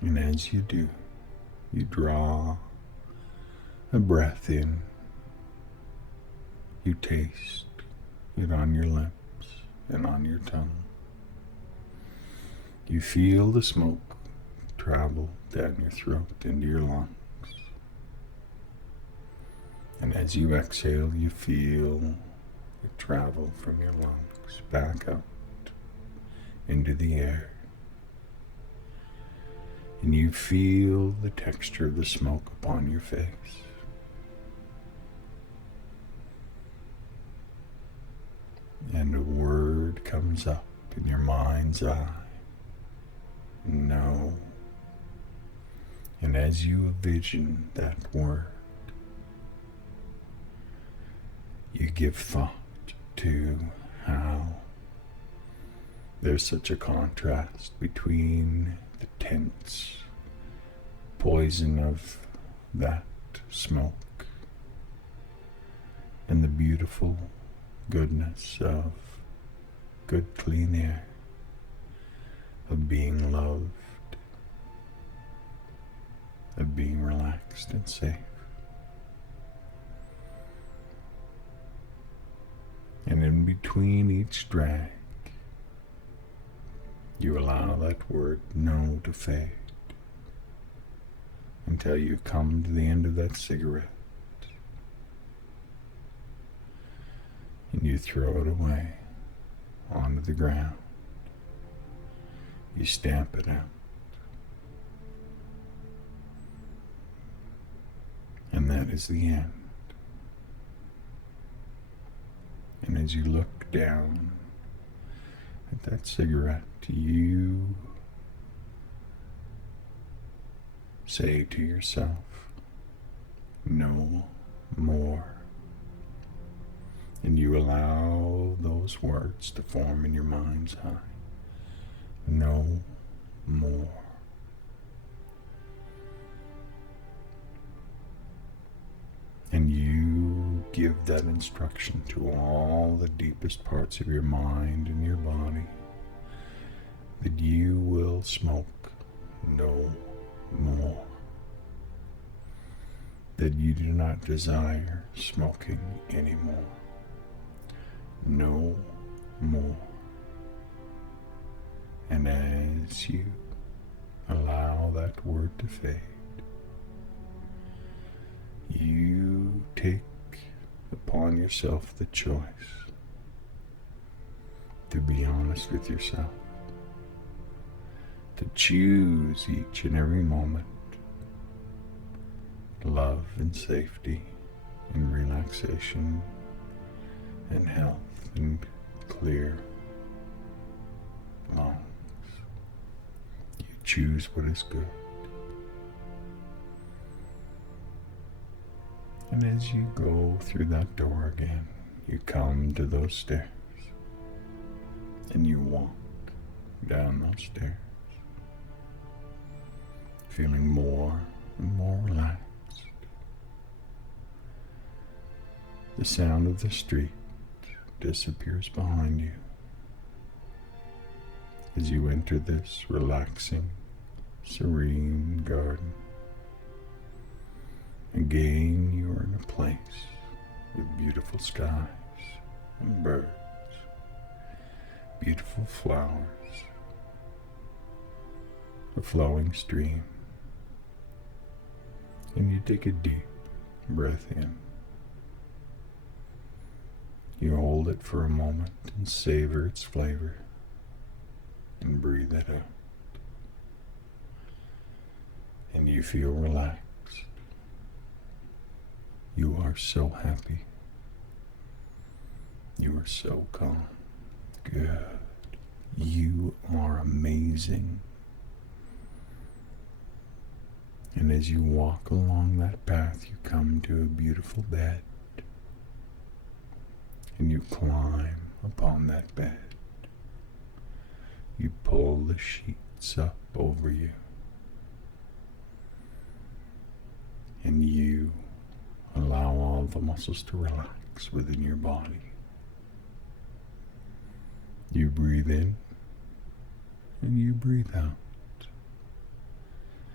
And as you do, you draw a breath in. You taste it on your lips and on your tongue. You feel the smoke travel down your throat into your lungs. And as you exhale, you feel it travel from your lungs back out into the air. And you feel the texture of the smoke upon your face. And a word comes up in your mind's eye. No. And as you envision that word, you give thought to how there's such a contrast between the tense poison of that smoke and the beautiful goodness of good clean air, of being loved, of being relaxed and safe. And in between each drag, you allow that word no to fade until you come to the end of that cigarette and you throw it away onto the ground. You stamp it out. And that is the end. And as you look down at that cigarette, you say to yourself, no more. And you allow those words to form in your mind's eye. No more. And you give that instruction to all the deepest parts of your mind and your body that you will smoke no more. That you do not desire smoking anymore. No more. And as you allow that word to fade, you take upon yourself the choice to be honest with yourself, to choose each and every moment love and safety and relaxation and health and clear lungs. You choose what is good. And as you go through that door again, you come to those stairs and you walk down those stairs, feeling more and more relaxed. The sound of the street disappears behind you as you enter this relaxing, serene garden. Again, you are in a place with beautiful skies and birds, beautiful flowers, a flowing stream, and you take a deep breath in. You hold it for a moment and savor its flavor and breathe it out. And you feel relaxed. You are so happy. You are so calm. Good. You are amazing. And as you walk along that path, you come to a beautiful bed. And you climb upon that bed. You pull the sheets up over you. And you allow all the muscles to relax within your body. You breathe in and you breathe out.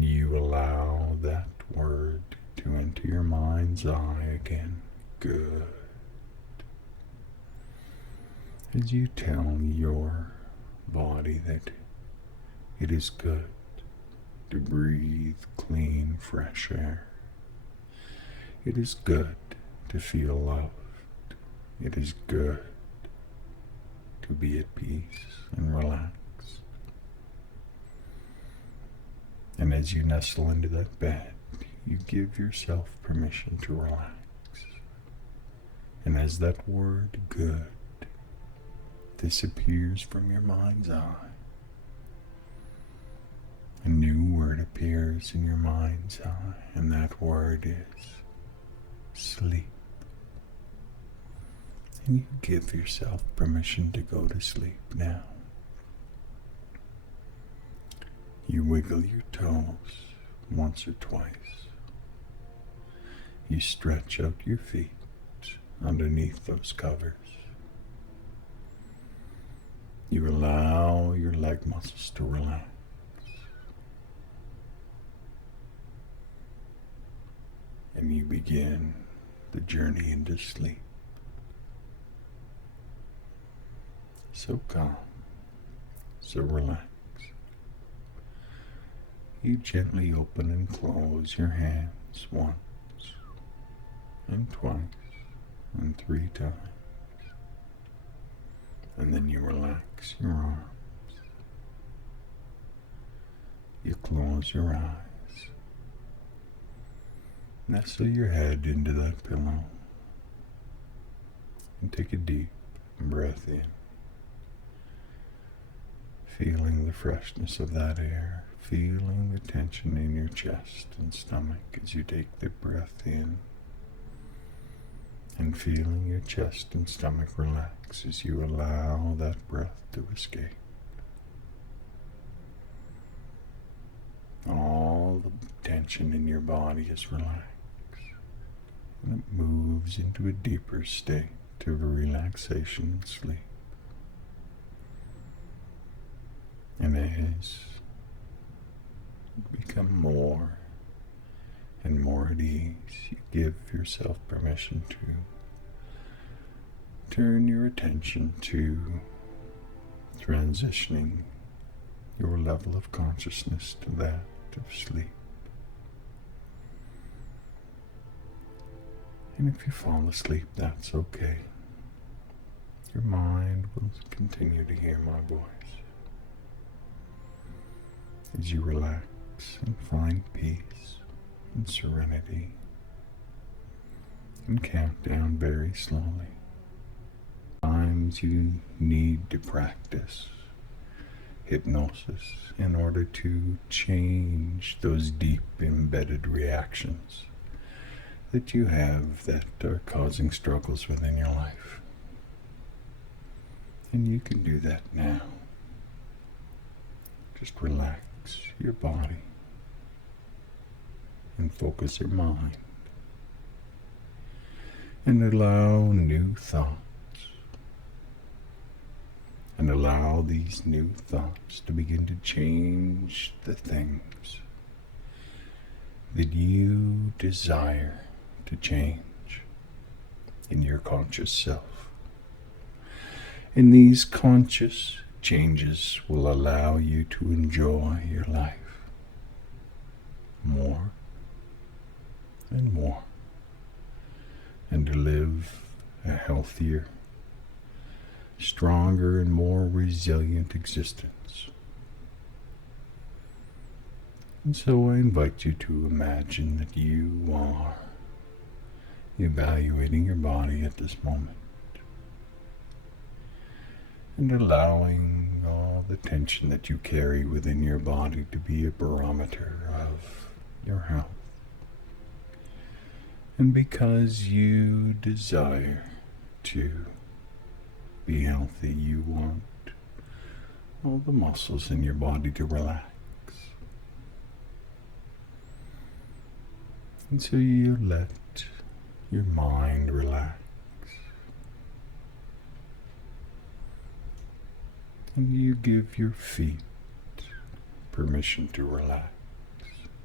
And you allow that word to enter your mind's eye again. Good. As you tell your body that it is good to breathe clean, fresh air. It is good to feel loved. It is good to be at peace and relaxed. And as you nestle into that bed, you give yourself permission to relax. And as that word good disappears from your mind's eye, a new word appears in your mind's eye, and that word is sleep. And you give yourself permission to go to sleep now. You wiggle your toes once or twice. You stretch out your feet underneath those covers. You allow your leg muscles to relax. And you begin the journey into sleep. So calm, so relaxed. You gently open and close your hands once, and twice, and 3 times. And then you relax your arms. You close your eyes. Nestle your head into that pillow. And take a deep breath in. Feeling the freshness of that air. Feeling the tension in your chest and stomach as you take the breath in. And feeling your chest and stomach relax as you allow that breath to escape. All the tension in your body is relaxed. And it moves into a deeper state of relaxation and sleep. And as you become more and more at ease, you give yourself permission to turn your attention to transitioning your level of consciousness to that of sleep. And if you fall asleep, that's okay. Your mind will continue to hear my voice. As you relax and find peace and serenity, and count down very slowly. Sometimes you need to practice hypnosis in order to change those deep embedded reactions that you have that are causing struggles within your life. And you can do that now. Just relax your body and focus your mind and allow new thoughts, and allow these new thoughts to begin to change the things that you desire to change in your conscious self. And these conscious changes will allow you to enjoy your life more and more, and to live a healthier, stronger, and more resilient existence. And so I invite you to imagine that you are evaluating your body at this moment, and allowing all the tension that you carry within your body to be a barometer of your health. And because you desire to be healthy, you want all the muscles in your body to relax. And so you let your mind relax. And you give your feet permission to relax.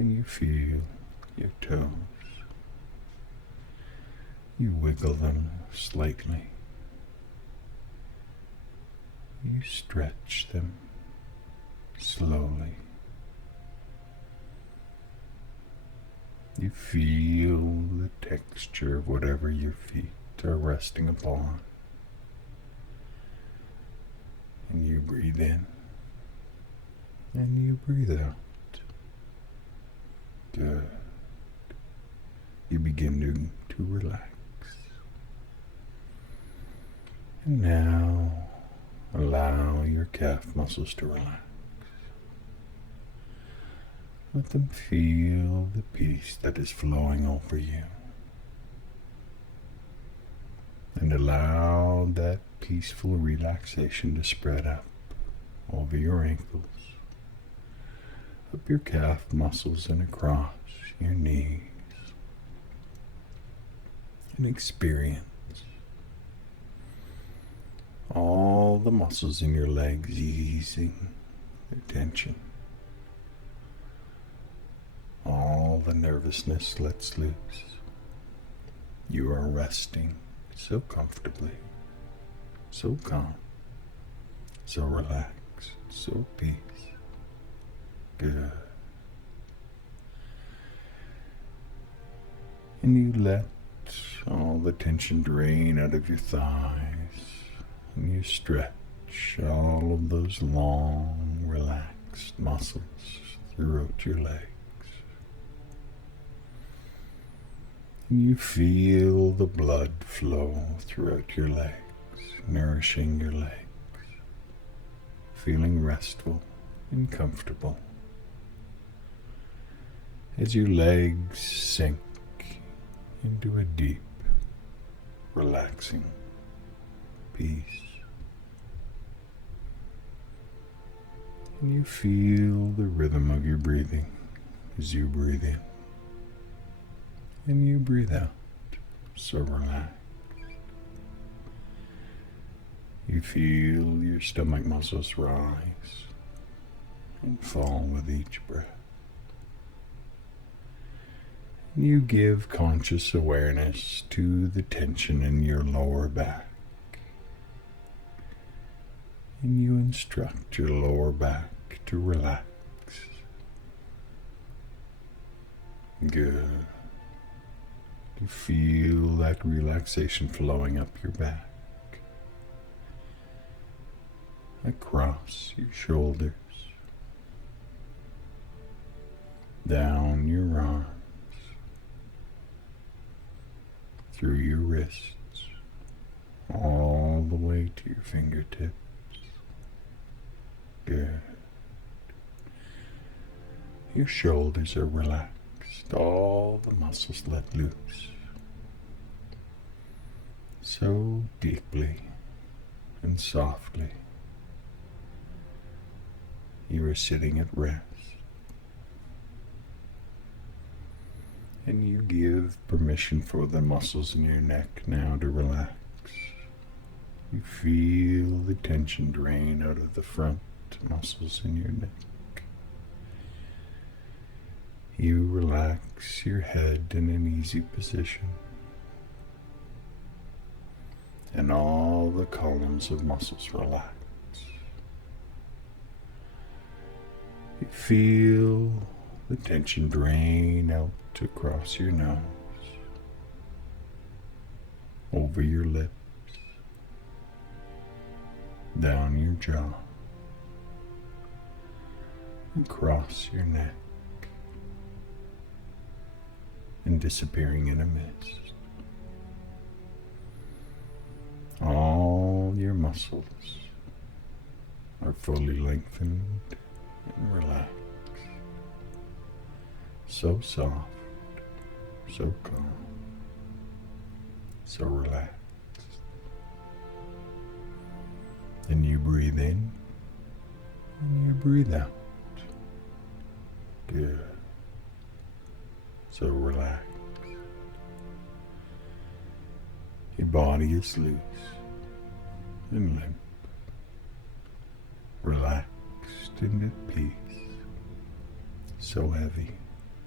and you feel your toes. You wiggle them slightly. You stretch them slowly. You feel the texture of whatever your feet are resting upon. And you breathe in. And you breathe out. Good. You begin to relax. And now allow your calf muscles to relax. Let them feel the peace that is flowing over you. And allow that peaceful relaxation to spread up over your ankles, up your calf muscles and across your knees. And experience all the muscles in your legs easing their tension. All the nervousness lets loose. You are resting so comfortably, so calm, so relaxed, so peace. Good. And you let all the tension drain out of your thighs, and you stretch all of those long, relaxed muscles throughout your legs. And you feel the blood flow throughout your legs, nourishing your legs, feeling restful and comfortable as your legs sink into a deep, relaxing peace. And you feel the rhythm of your breathing as you breathe in and you breathe out, so relaxed. You feel your stomach muscles rise and fall with each breath. You give conscious awareness to the tension in your lower back. And you instruct your lower back to relax. Good. You feel that relaxation flowing up your back, across your shoulders, down your arms, through your wrists, all the way to your fingertips. Good. Your shoulders are relaxed, all the muscles let loose. So deeply and softly, you are sitting at rest. And you give permission for the muscles in your neck now to relax. You feel the tension drain out of the front muscles in your neck. You relax your head in an easy position. And all the columns of muscles relax. You feel the tension drain out across your nose, over your lips, down your jaw, across your neck, and disappearing in a mist. All your muscles are fully lengthened and relaxed. So soft, so calm, so relaxed. And you breathe in and you breathe out. Good. So relaxed. Your body is loose and limp, relaxed and at peace, so heavy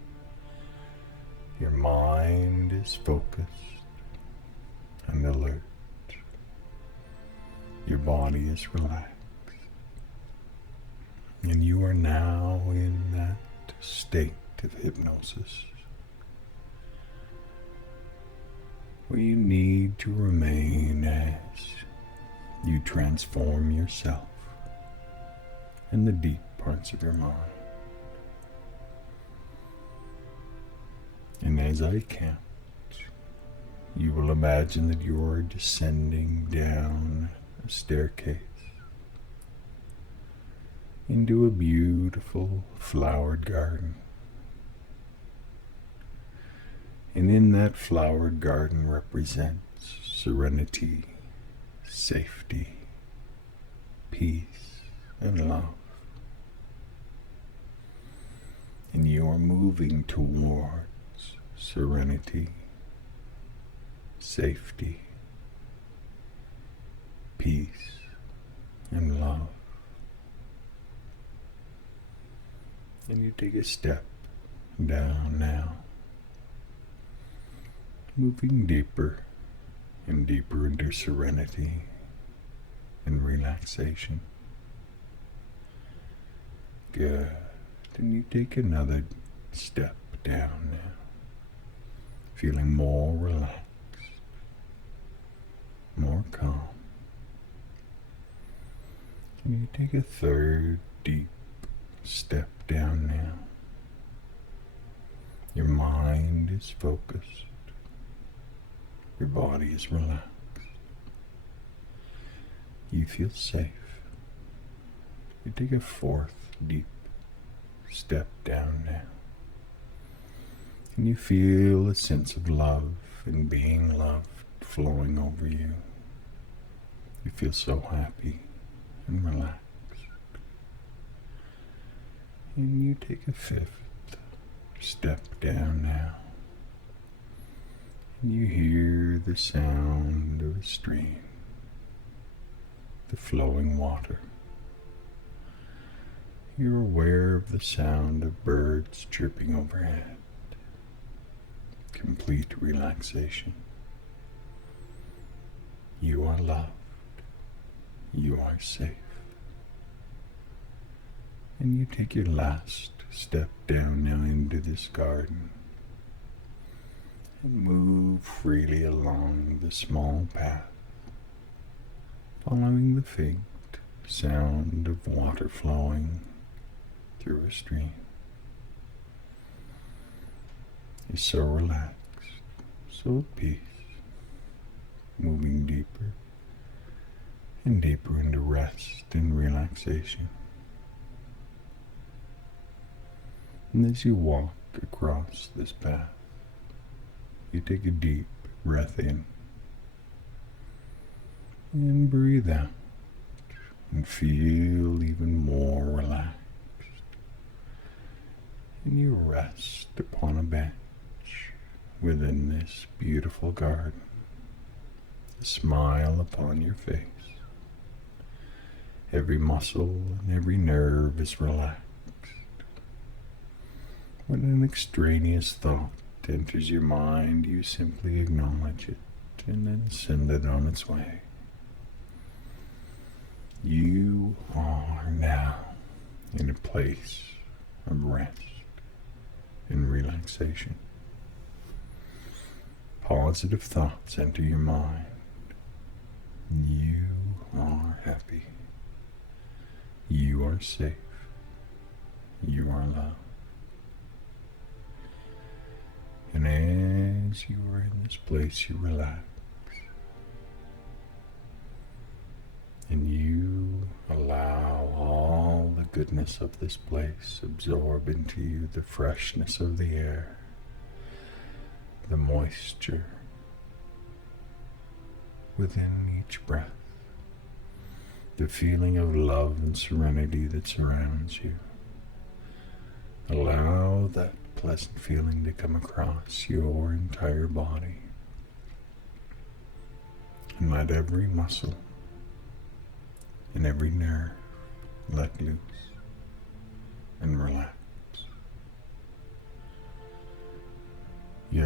Your mind is focused and alert. Your body is relaxed. And you are now in that state of hypnosis where you need to remain as you transform yourself in the deep parts of your mind. And as I count, you will imagine that you are descending down a staircase into a beautiful flowered garden. And in that flowered garden represents serenity, safety, peace, and love. And you are moving towards serenity, safety, peace, and love. And you take a step down now, moving deeper and deeper into serenity and relaxation. Good. And you take another step down now, feeling more relaxed, more calm. And you take a third deep step down now. Your mind is focused. Your body is relaxed. You feel safe. You take a fourth deep step down now. And you feel a sense of love and being loved flowing over you. You feel so happy and relaxed. And you take a fifth step down now. And you hear the sound of a stream, the flowing water. You're aware of the sound of birds chirping overhead. Complete relaxation. You are loved. You are safe. And you take your last step down now into this garden and move freely along the small path, following the faint sound of water flowing through a stream. You're so relaxed, so at peace, moving deeper and deeper into rest and relaxation. And as you walk across this path, you take a deep breath in and breathe out and feel even more relaxed. And you rest upon a bench within this beautiful garden, a smile upon your face. Every muscle and every nerve is relaxed. When an extraneous thought enters your mind, you simply acknowledge it and then send it on its way. You are now in a place of rest and relaxation. Positive thoughts enter your mind. You are happy. You are safe. You are loved. And as you are in this place, you relax. And you allow all the goodness of this place absorb into you, the freshness of the air, the moisture within each breath, the feeling of love and serenity that surrounds you. Allow that pleasant feeling to come across your entire body. And let every muscle and every nerve let loose and relax.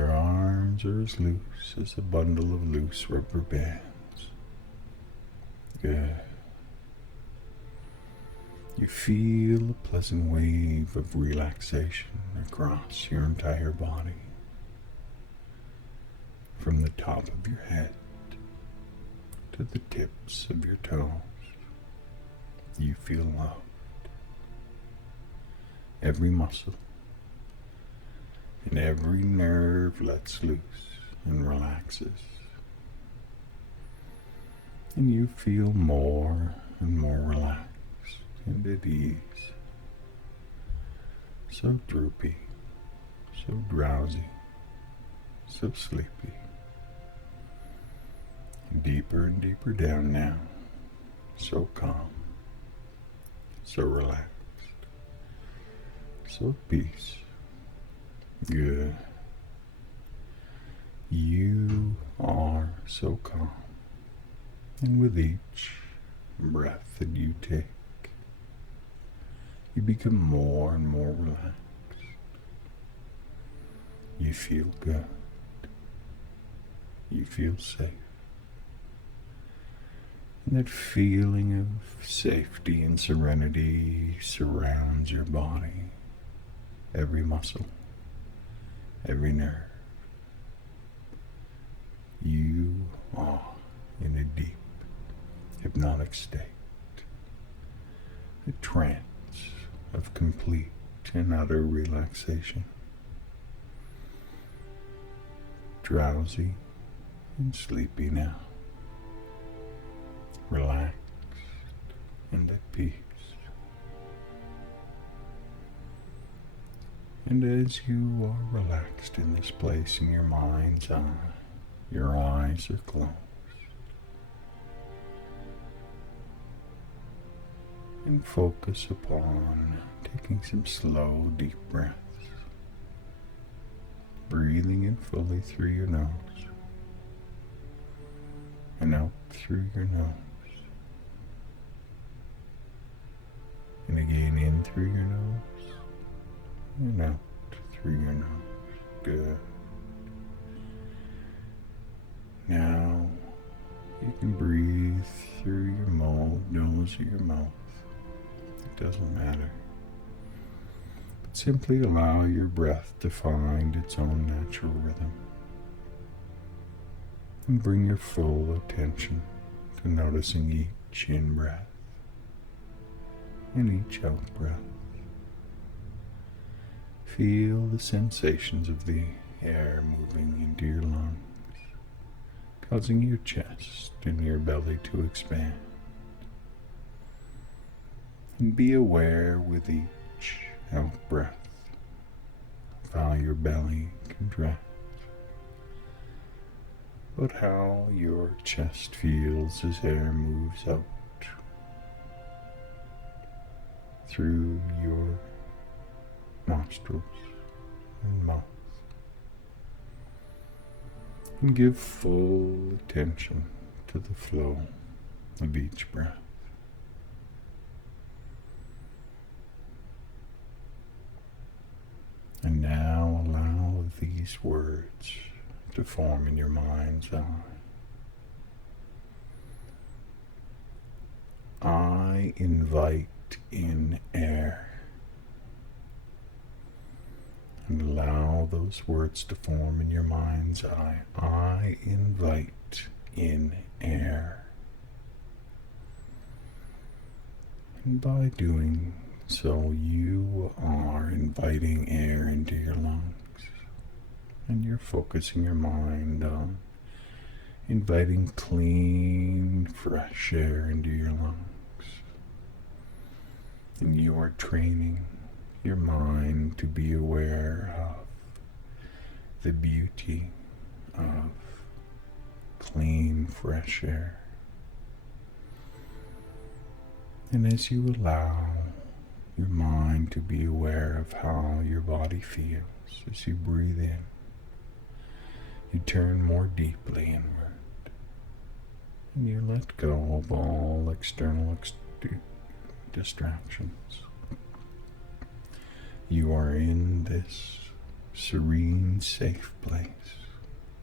arms are as loose as a bundle of loose rubber bands. Good. You feel a pleasant wave of relaxation across your entire body. From the top of your head to the tips of your toes, you feel loved. Every muscle and every nerve lets loose and relaxes. And you feel more and more relaxed and at ease. So droopy, so drowsy, so sleepy. Deeper and deeper down now, so calm, so relaxed, so at peace. Good. You are so calm. And with each breath that you take, you become more and more relaxed. You feel good. You feel safe. And that feeling of safety and serenity surrounds your body, every muscle, every nerve. You are in a deep, hypnotic state, a trance of complete and utter relaxation, drowsy and sleepy now, relaxed and at peace. And as you are relaxed in this place in your mind's eye, your eyes are closed. And focus upon taking some slow, deep breaths. Breathing in fully through your nose and out through your nose. And again in through your nose and out through your nose. Good. Now you can breathe through your nose or your mouth. It doesn't matter. But simply allow your breath to find its own natural rhythm. And bring your full attention to noticing each in-breath and each out-breath. Feel the sensations of the air moving into your lungs, causing your chest and your belly to expand. And be aware with each out-breath of how your belly contracts, but how your chest feels as air moves out through your nostrils and mouth. And give full attention to the flow of each breath. And now allow these words to form in your mind's eye. I invite in air. And allow those words to form in your mind's eye. I invite in air. And by doing so, you are inviting air into your lungs. And you're focusing your mind on inviting clean, fresh air into your lungs. And you are training your mind to be aware of the beauty of clean, fresh air. And as you allow your mind to be aware of how your body feels as you breathe in, you turn more deeply inward and you let go of all external distractions. You are in this serene, safe place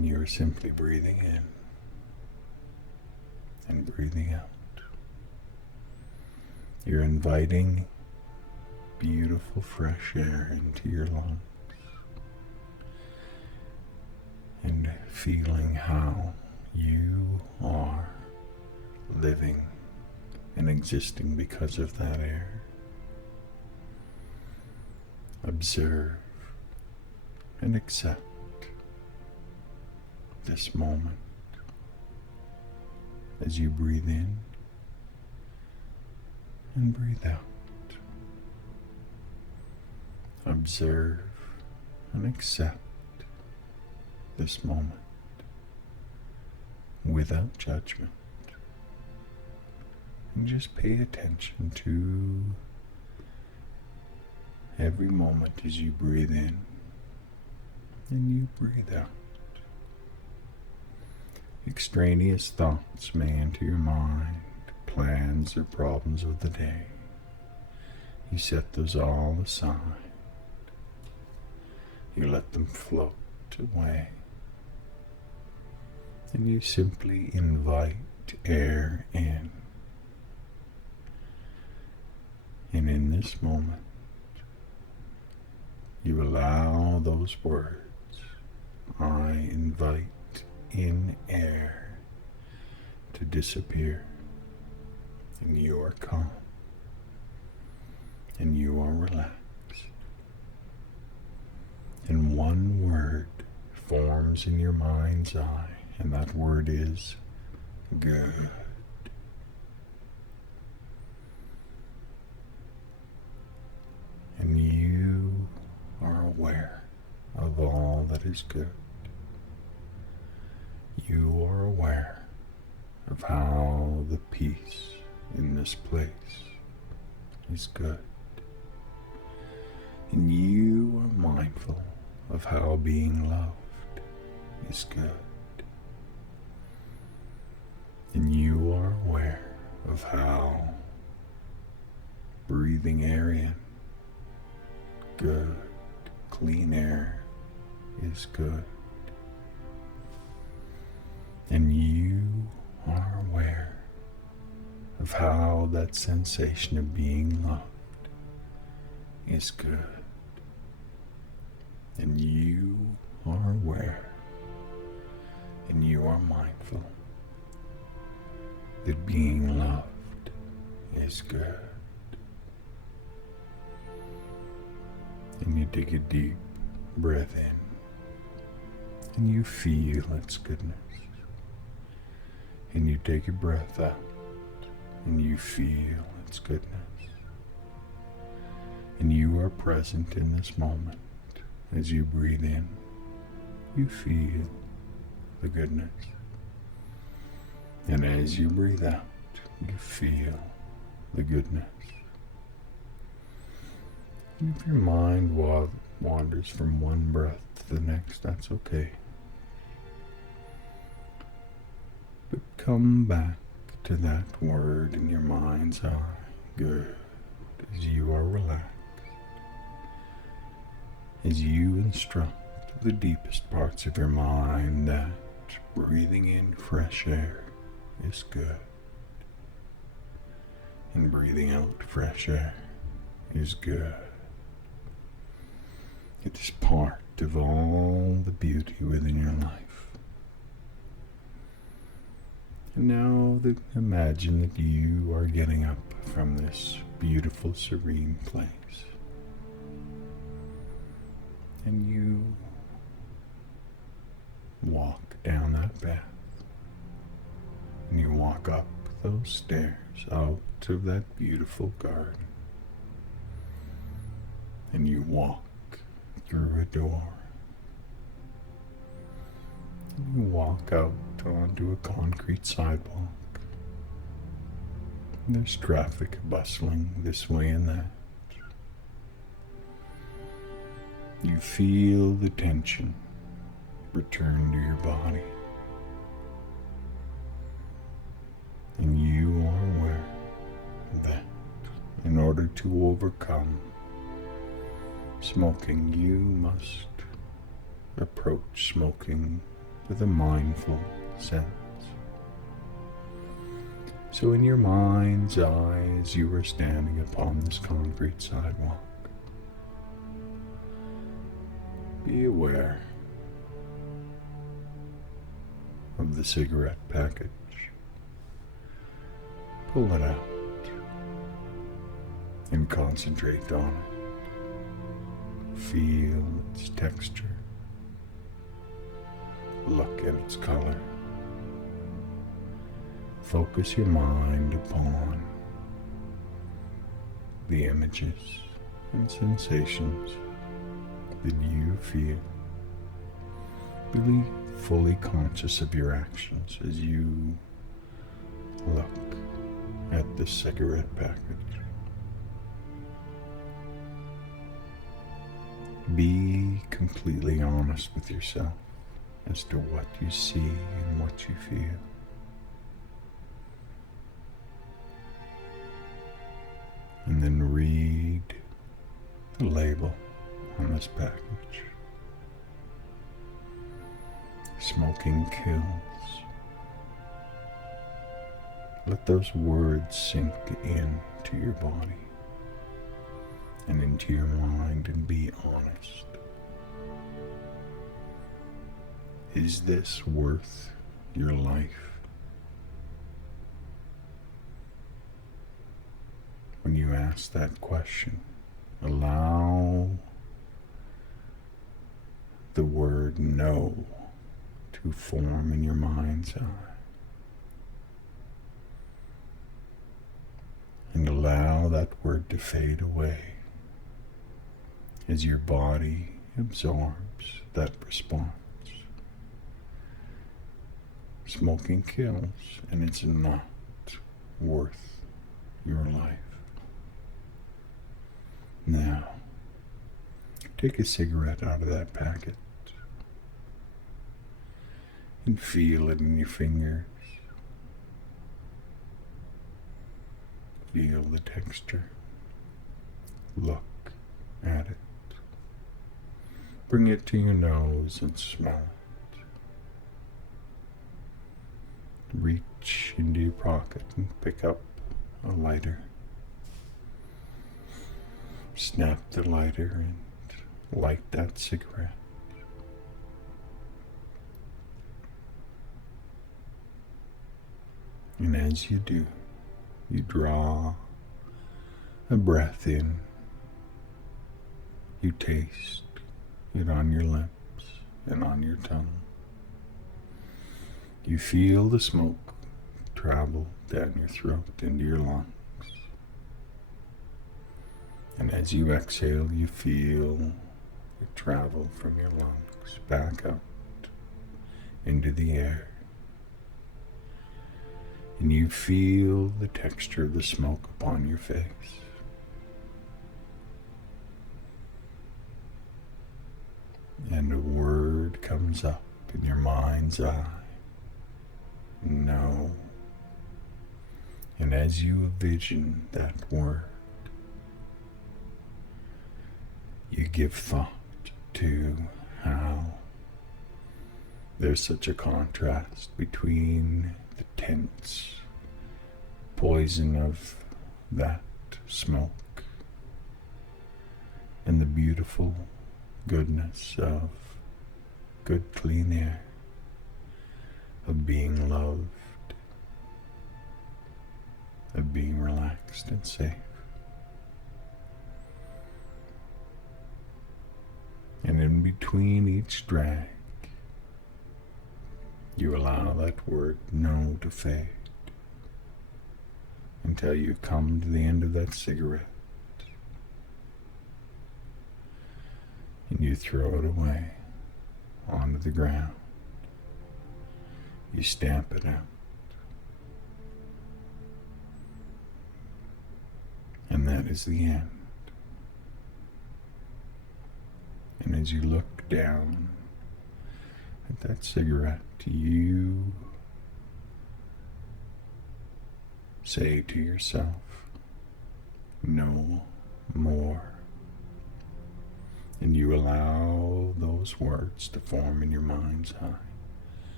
and you're simply breathing in and breathing out. You're inviting beautiful fresh air into your lungs and feeling how you are living and existing because of that air. Observe and accept this moment as you breathe in and breathe out. Observe and accept this moment without judgment. And just pay attention to every moment as you breathe in and you breathe out. Extraneous thoughts may enter your mind, plans or problems of the day. You set those all aside. You let them float away. And you simply invite air in. And in this moment, you allow those words, I invite in air, to disappear. And you are calm. And you are relaxed. And one word forms in your mind's eye, and that word is good. And you are aware of all that is good. You are aware of how the peace in this place is good. And you are mindful of how being loved is good. And you are aware of how breathing air in, good, clean air is good. And you are aware of how that sensation of being loved is good. And you are aware and you are mindful that being loved is good. And you take a deep breath in and you feel its goodness. And you take a breath out and you feel its goodness. And you are present in this moment. As you breathe in, you feel the goodness. And as you breathe out, you feel the goodness. And if your mind wanders from one breath to the next, that's okay. But come back to that word in your mind's eye, good, as you are relaxed. As you instruct the deepest parts of your mind that breathing in fresh air is good, and breathing out fresh air is good. It is part of all the beauty within your life. And now imagine that you are getting up from this beautiful, serene place. And you walk down that path. And you walk up those stairs out of that beautiful garden. And you walk through a door. And you walk out onto a concrete sidewalk. And there's traffic bustling this way and that. You feel the tension return to your body. And you are aware that in order to overcome smoking, you must approach smoking with a mindful sense. So in your mind's eye, as you are standing upon this concrete sidewalk, be aware of the cigarette package. Pull it out and concentrate on it. Feel its texture. Look at its color. Focus your mind upon the images and sensations that you feel. Be fully conscious of your actions as you look at the cigarette package. Be completely honest with yourself as to what you see and what you feel. And then read the label on this package. Smoking kills. Let those words sink into your body and into your mind, and be honest. Is this worth your life? When you ask that question, allow the word no to form in your mind's eye. And allow that word to fade away as your body absorbs that response. Smoking kills, and it's not worth your life. Now, take a cigarette out of that packet and feel it in your fingers. Feel the texture. Look at it. Bring it to your nose and smell it. Reach into your pocket and pick up a lighter. Snap the lighter and light that cigarette. And as you do, you draw a breath in. You taste it on your lips and on your tongue. You feel the smoke travel down your throat into your lungs. And as you exhale, you feel it travel from your lungs back out into the air. And you feel the texture of the smoke upon your face. And a word comes up in your mind's eye. No. And as you envision that word, you give thought to how there's such a contrast between the tense poison of that smoke and the beautiful goodness of good clean air, of being loved, of being relaxed and safe. And in between each drag, you allow that word no to fade until you come to the end of that cigarette and you throw it away onto the ground. You stamp it out. And that is the end. And as you look down at that cigarette, you say to yourself, no more. And you allow those words to form in your mind's eye.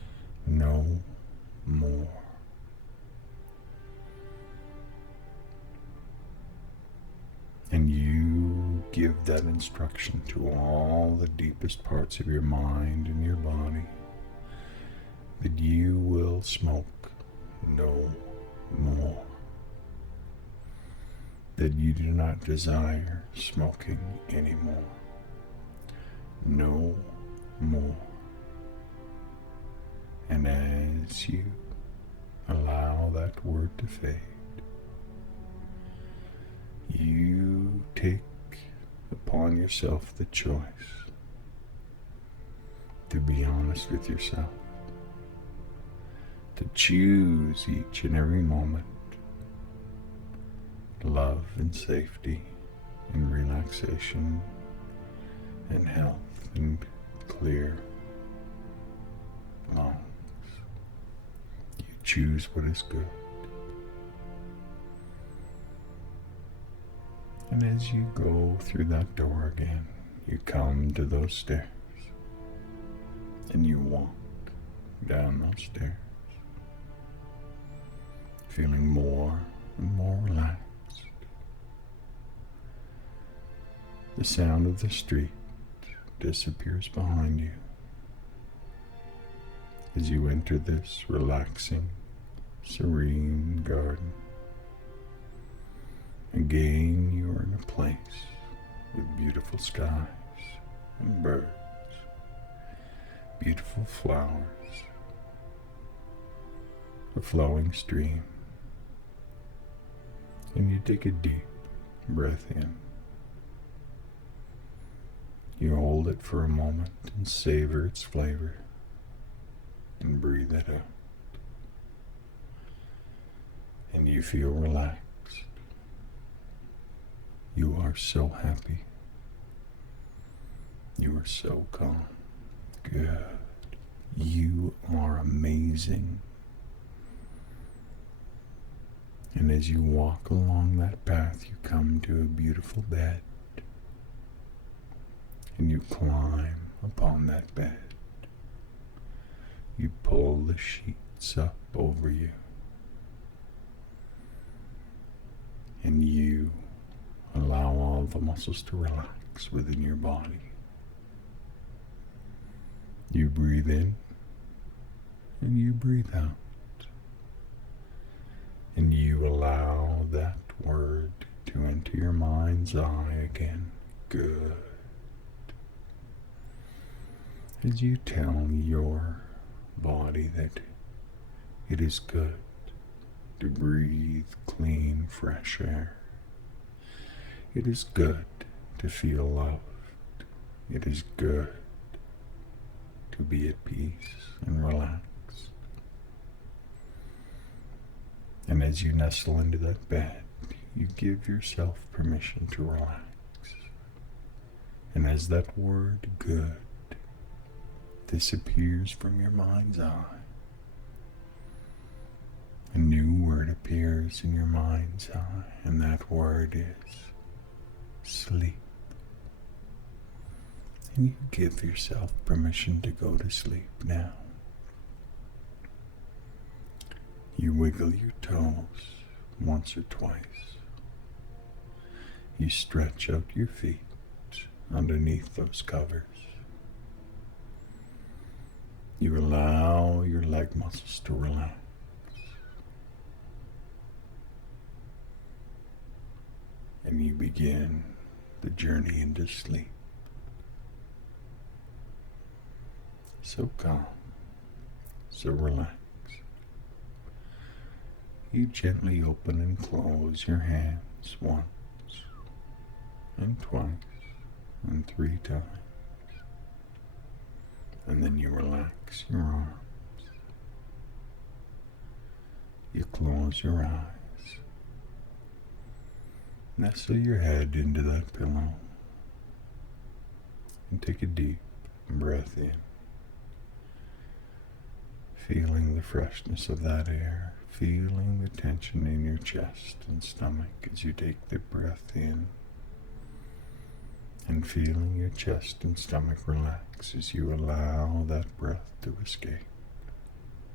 no more. And you give that instruction to all the deepest parts of your mind and your body that you will smoke no more. That you do not desire smoking anymore. No more. And as you allow that word to fade, you take upon yourself the choice to be honest with yourself, to choose each and every moment love and safety and relaxation and health and clear lungs. You choose what is good. And as you go through that door again, you come to those stairs and you walk down those stairs, feeling more and more relaxed. The sound of the street disappears behind you as you enter this relaxing, serene garden. Again, you are in a place with beautiful skies and birds, beautiful flowers, a flowing stream, and you take a deep breath in. You hold it for a moment and savor its flavor and breathe it out. And you feel relaxed. You are so happy. You are so calm. Good. You are amazing. And as you walk along that path, you come to a beautiful bed. And you climb upon that bed. You pull the sheets up over you. And you allow all the muscles to relax within your body. You breathe in and you breathe out. And you allow that word to enter your mind's eye again. Good. As you tell your body that it is good to breathe clean, fresh air. It is good to feel loved. It is good to be at peace and relaxed. And as you nestle into that bed, you give yourself permission to relax. And as that word good disappears from your mind's eye, a new word appears in your mind's eye, and that word is sleep. And you give yourself permission to go to sleep now. You wiggle your toes once or twice. You stretch out your feet underneath those covers. You allow your leg muscles to relax. And you begin the journey into sleep. So calm, so relaxed. You gently open and close your hands once, and twice, and 3 times. And then you relax your arms. You close your eyes. Nestle your head into that pillow and take a deep breath in, feeling the freshness of that air, feeling the tension in your chest and stomach as you take the breath in, and feeling your chest and stomach relax as you allow that breath to escape.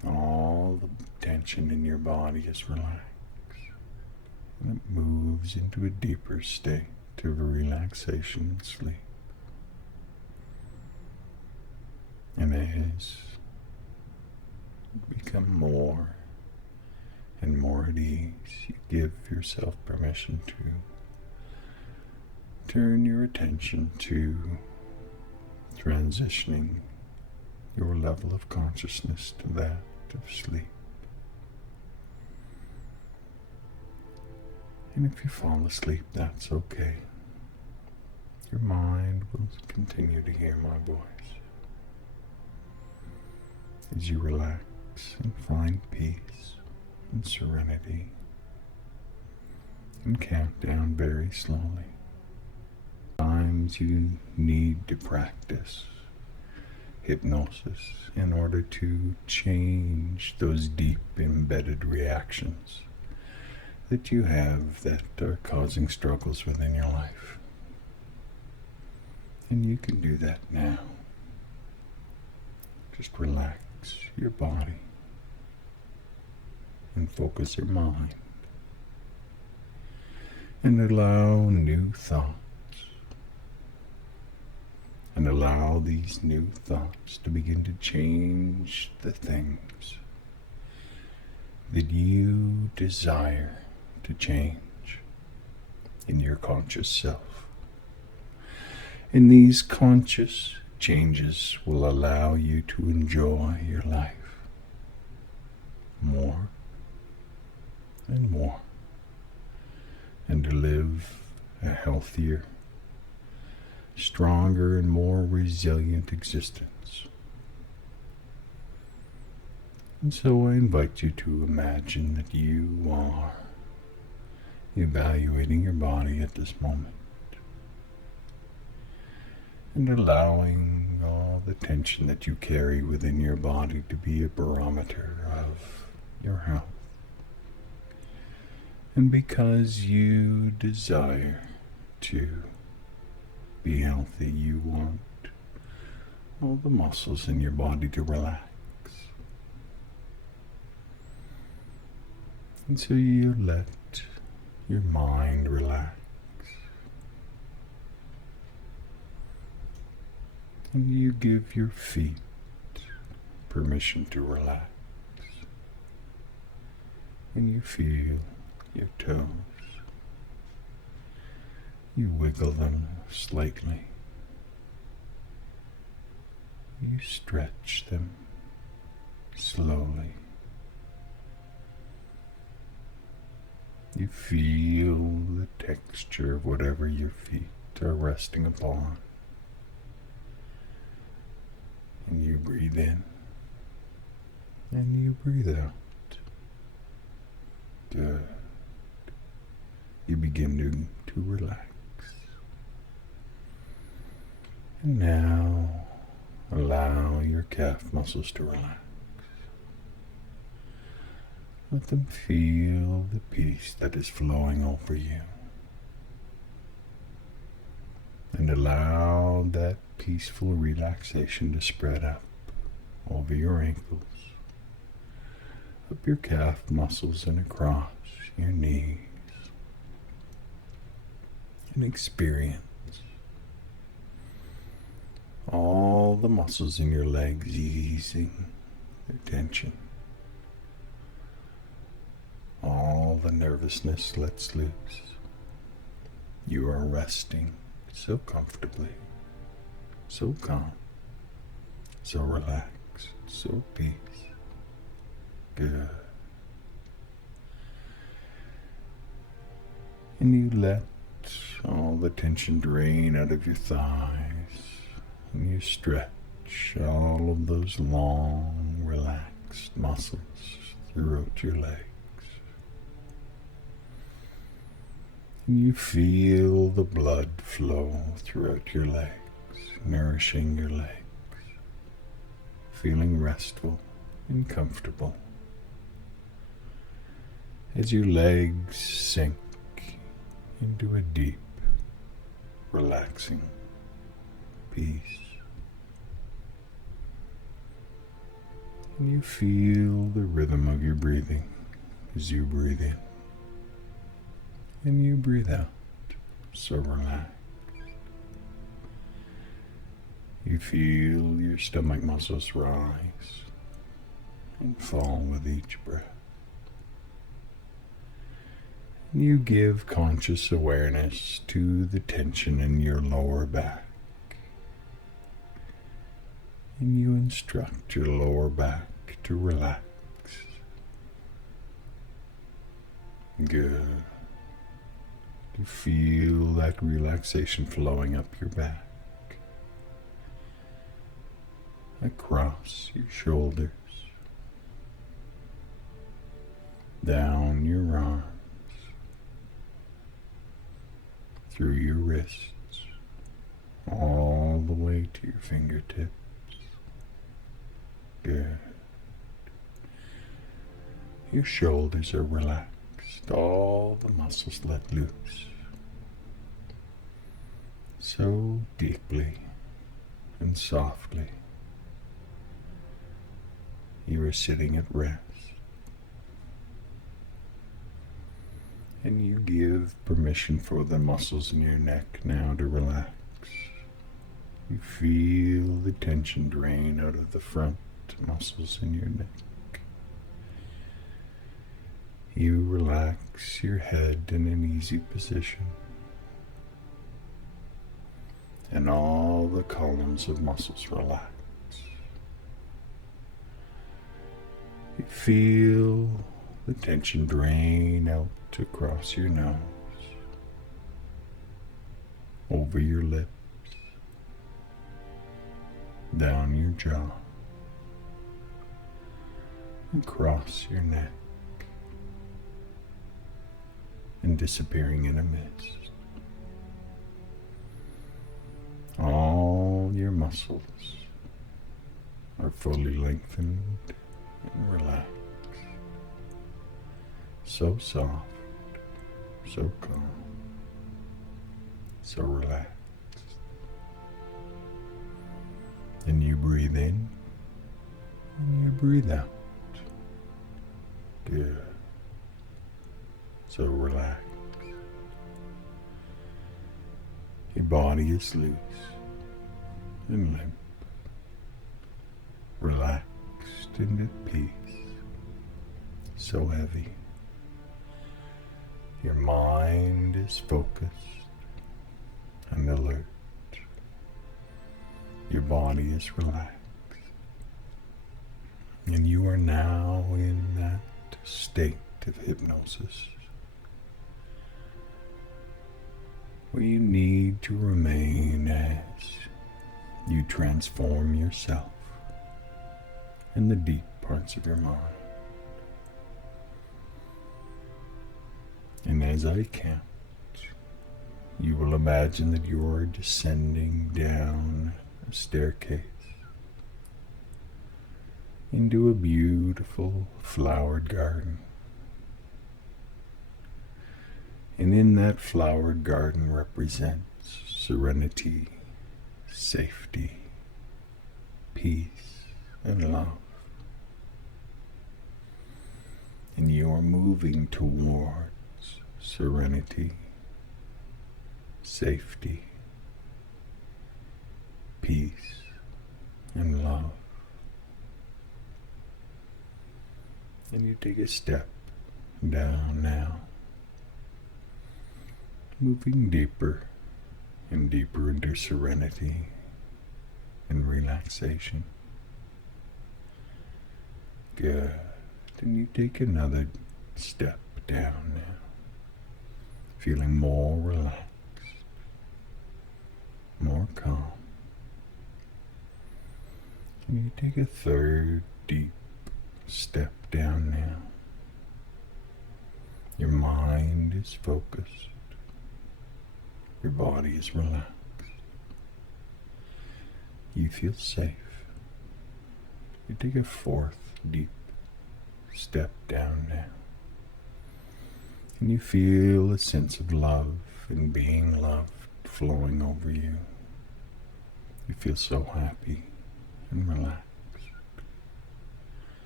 All the tension in your body is relaxed. And it moves into a deeper state of relaxation and sleep. And as you become more and more at ease, you give yourself permission to turn your attention to transitioning your level of consciousness to that of sleep. And if you fall asleep, that's okay. Your mind will continue to hear my voice as you relax and find peace and serenity and count down very slowly. Sometimes you need to practice hypnosis in order to change those deep embedded reactions that you have that are causing struggles within your life. And you can do that now. Just relax your body and focus your mind and allow new thoughts. And allow these new thoughts to begin to change the things that you desire to change in your conscious self. And these conscious changes will allow you to enjoy your life more and more, and to live a healthier, stronger and more resilient existence. And so I invite you to imagine that you are evaluating your body at this moment and allowing all the tension that you carry within your body to be a barometer of your health. And because you desire to be healthy, you want all the muscles in your body to relax. And so you let your mind relax. And you give your feet permission to relax. And you feel your toes. You wiggle them slightly. You stretch them slowly. You feel the texture of whatever your feet are resting upon. And you breathe in. And you breathe out. Good. You begin to relax. And now allow your calf muscles to relax. Let them feel the peace that is flowing over you. And allow that peaceful relaxation to spread up over your ankles, up your calf muscles and across your knees. And experience all the muscles in your legs easing their tension. All the nervousness lets loose. You are resting so comfortably, so calm, so relaxed, so peace. Good. And you let all the tension drain out of your thighs. And you stretch all of those long, relaxed muscles throughout your legs. And you feel the blood flow throughout your legs, nourishing your legs, feeling restful and comfortable as your legs sink into a deep, relaxing peace. And you feel the rhythm of your breathing as you breathe in and you breathe out. So relaxed. You feel your stomach muscles rise and fall with each breath. And you give conscious awareness to the tension in your lower back. And you instruct your lower back to relax. Good. You feel that relaxation flowing up your back, across your shoulders, down your arms, through your wrists, all the way to your fingertips. Good. Your shoulders are relaxed, all the muscles let loose. So deeply and softly, you are sitting at rest. And you give permission for the muscles in your neck now to relax. You feel the tension drain out of the front muscles in your neck. You relax your head in an easy position. And all the columns of muscles relax. You feel the tension drain out across your nose, over your lips, down your jaw, across your neck, and disappearing in a mist. All your muscles are fully lengthened and relaxed. So soft, so calm, so relaxed. And you breathe in and you breathe out. Good. So relaxed. Your body is loose and limp, relaxed and at peace, so heavy. Your mind is focused and alert. Your body is relaxed. And you are now in that state of hypnosis where you need to remain as you transform yourself in the deep parts of your mind. And as I count, you will imagine that you are descending down a staircase into a beautiful flowered garden. And in that flowered garden represents serenity, safety, peace, and love. And you are moving towards serenity, safety, peace, and love. And you take a step down now, moving deeper and deeper into serenity and relaxation. Good. And you take another step down now, feeling more relaxed, more calm. And you take a third deep step down now. Your mind is focused. Your body is relaxed. You feel safe. You take a fourth deep step down now. And you feel a sense of love and being loved flowing over you. You feel so happy and relaxed.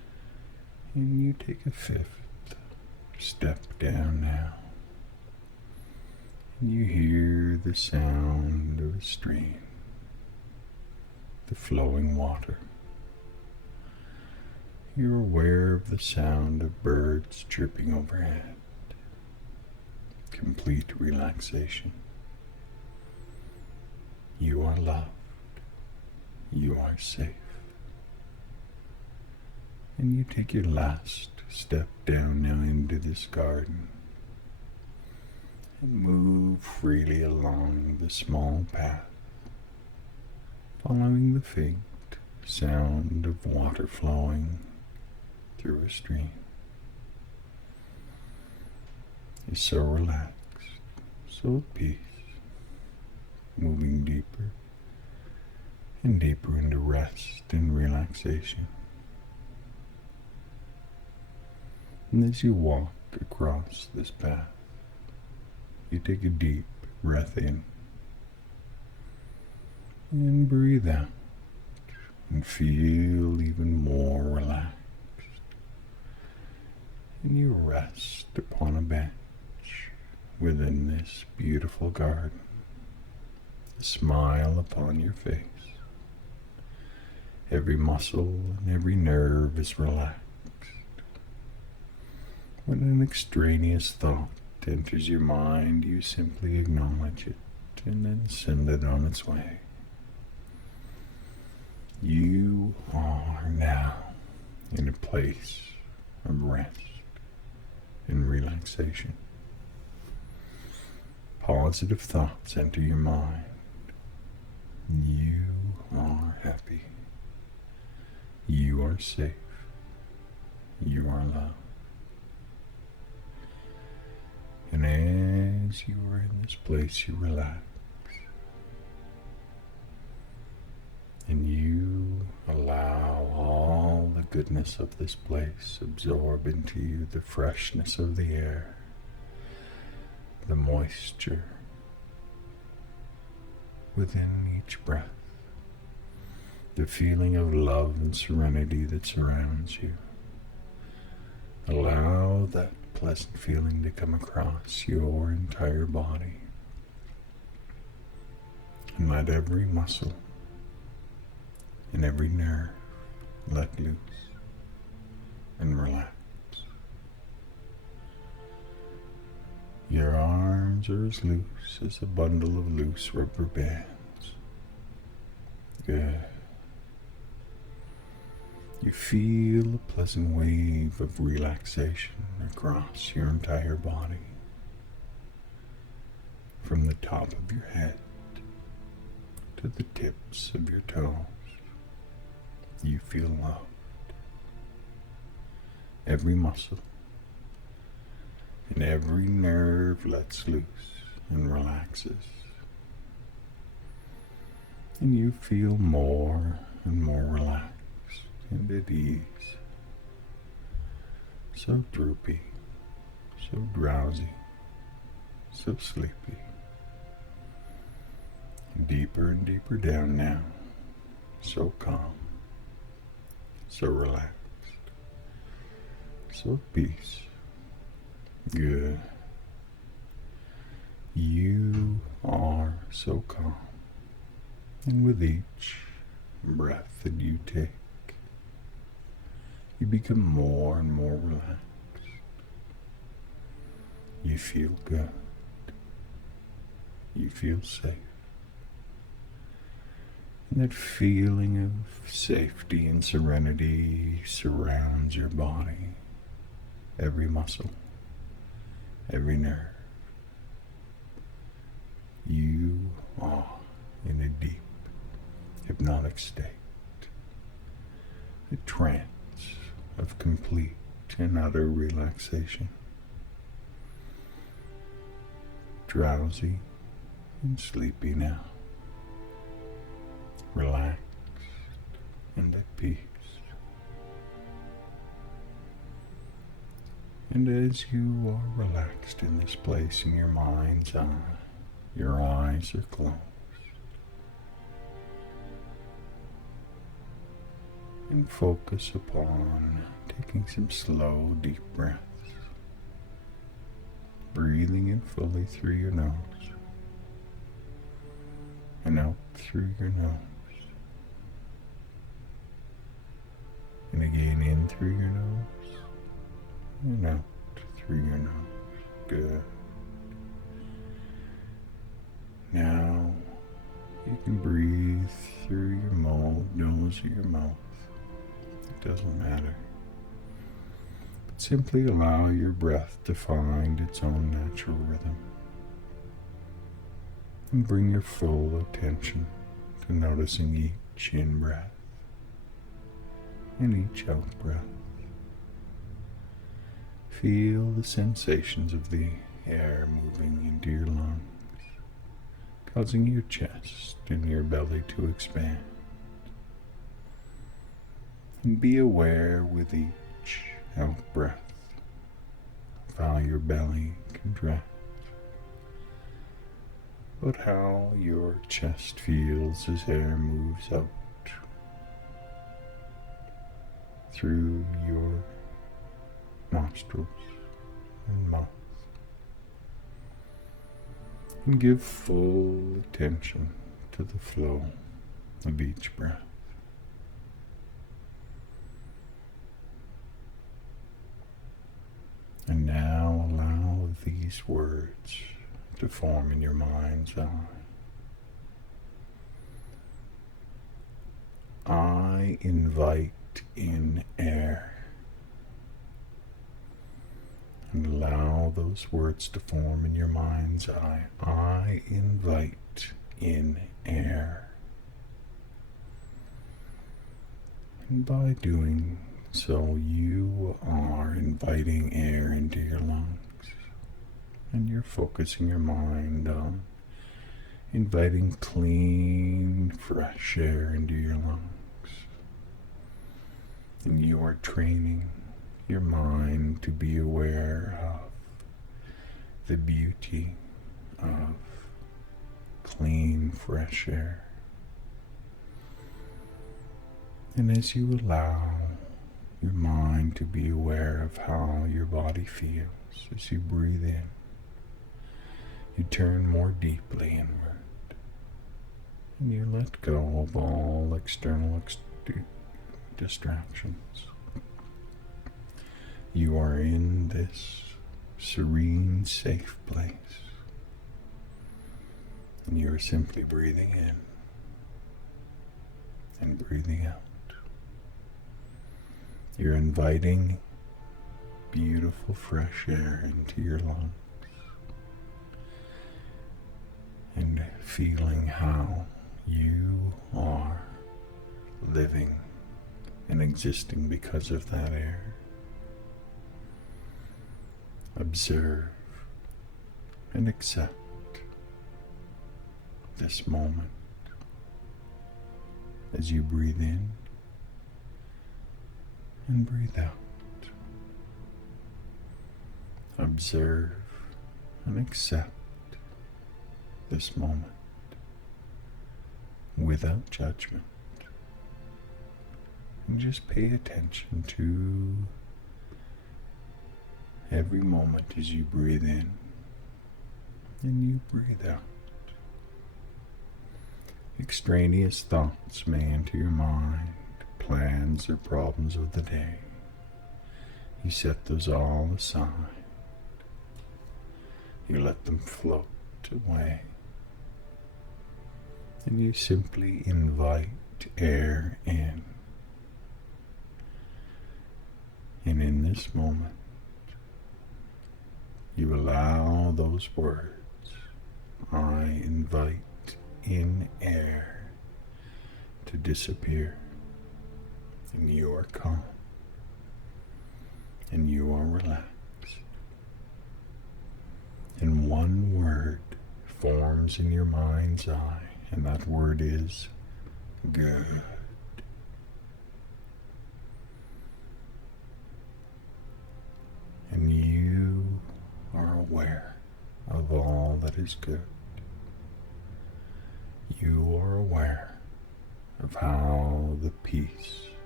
And you take a fifth step down now. And you hear the sound of a stream, the flowing water. You're aware of the sound of birds chirping overhead. Complete relaxation. You are loved. You are safe. And you take your last step down now into this garden and move freely along the small path, following the faint sound of water flowing through a stream. You're so relaxed, so at peace, moving deeper and deeper into rest and relaxation. And as you walk across this path, you take a deep breath in and breathe out and feel even more relaxed. And you rest upon a bench within this beautiful garden, a smile upon your face. Every muscle and every nerve is relaxed. When an extraneous thought enters your mind, you simply acknowledge it and then send it on its way. You are now in a place of rest and relaxation. Positive thoughts enter your mind. You are happy. You are safe. You are loved. And as you are in this place, you relax. And you allow all the goodness of this place absorb into you, the freshness of the air, the moisture within each breath, the feeling of love and serenity that surrounds you. Allow that pleasant feeling to come across your entire body. And let every muscle and every nerve let loose and relax. Your arms are as loose as a bundle of loose rubber bands. Good. You feel a pleasant wave of relaxation across your entire body. From the top of your head to the tips of your toes, you feel loved. Every muscle and every nerve lets loose and relaxes. And you feel more and more relaxed and at ease, so droopy, so drowsy, so sleepy. Deeper and deeper down now, so calm, so relaxed, so at peace. Good. You are so calm, and with each breath that you take, you become more and more relaxed. You feel good. You feel safe. And that feeling of safety and serenity surrounds your body, every muscle, every nerve. You are in a deep, hypnotic state, a trance of complete and utter relaxation. Drowsy and sleepy now. Relaxed and at peace. And as you are relaxed in this place in your mind's eye, your eyes are closed. and focus upon taking some slow, deep breaths. Breathing in fully through your nose and out through your nose. And again in through your nose and out through your nose. Good. Now you can breathe through your nose or your mouth. It doesn't matter. But simply allow your breath to find its own natural rhythm. And bring your full attention to noticing each in-breath and each out-breath. Feel the sensations of the air moving into your lungs, causing your chest and your belly to expand. And be aware with each out-breath of how your belly contracts, but how your chest feels as air moves out through your nostrils and mouth. And give full attention to the flow of each breath. And now allow these words to form in your mind's eye. I invite in air. And allow those words to form in your mind's eye. I invite in air. And by doing so, you are inviting air into your lungs. And you're focusing your mind on inviting clean, fresh air into your lungs. And you are training your mind to be aware of the beauty of clean, fresh air. And as you allow your mind to be aware of how your body feels as you breathe in, you turn more deeply inward and you let go of all external distractions. You are in this serene, safe place, and you are simply breathing in and breathing out. You're inviting beautiful fresh air into your lungs and feeling how you are living and existing because of that air. Observe and accept this moment as you breathe in and breathe out. Observe and accept this moment without judgment. And just pay attention to every moment as you breathe in and you breathe out. Extraneous thoughts may enter your mind, plans or problems of the day. You set those all aside. You let them float away. And you simply invite air in. And in this moment, you allow those words, I invite in air, to disappear. And you are calm. And you are relaxed. And one word forms in your mind's eye, and that word is good. And you are aware of all that is good. You are aware of how the peace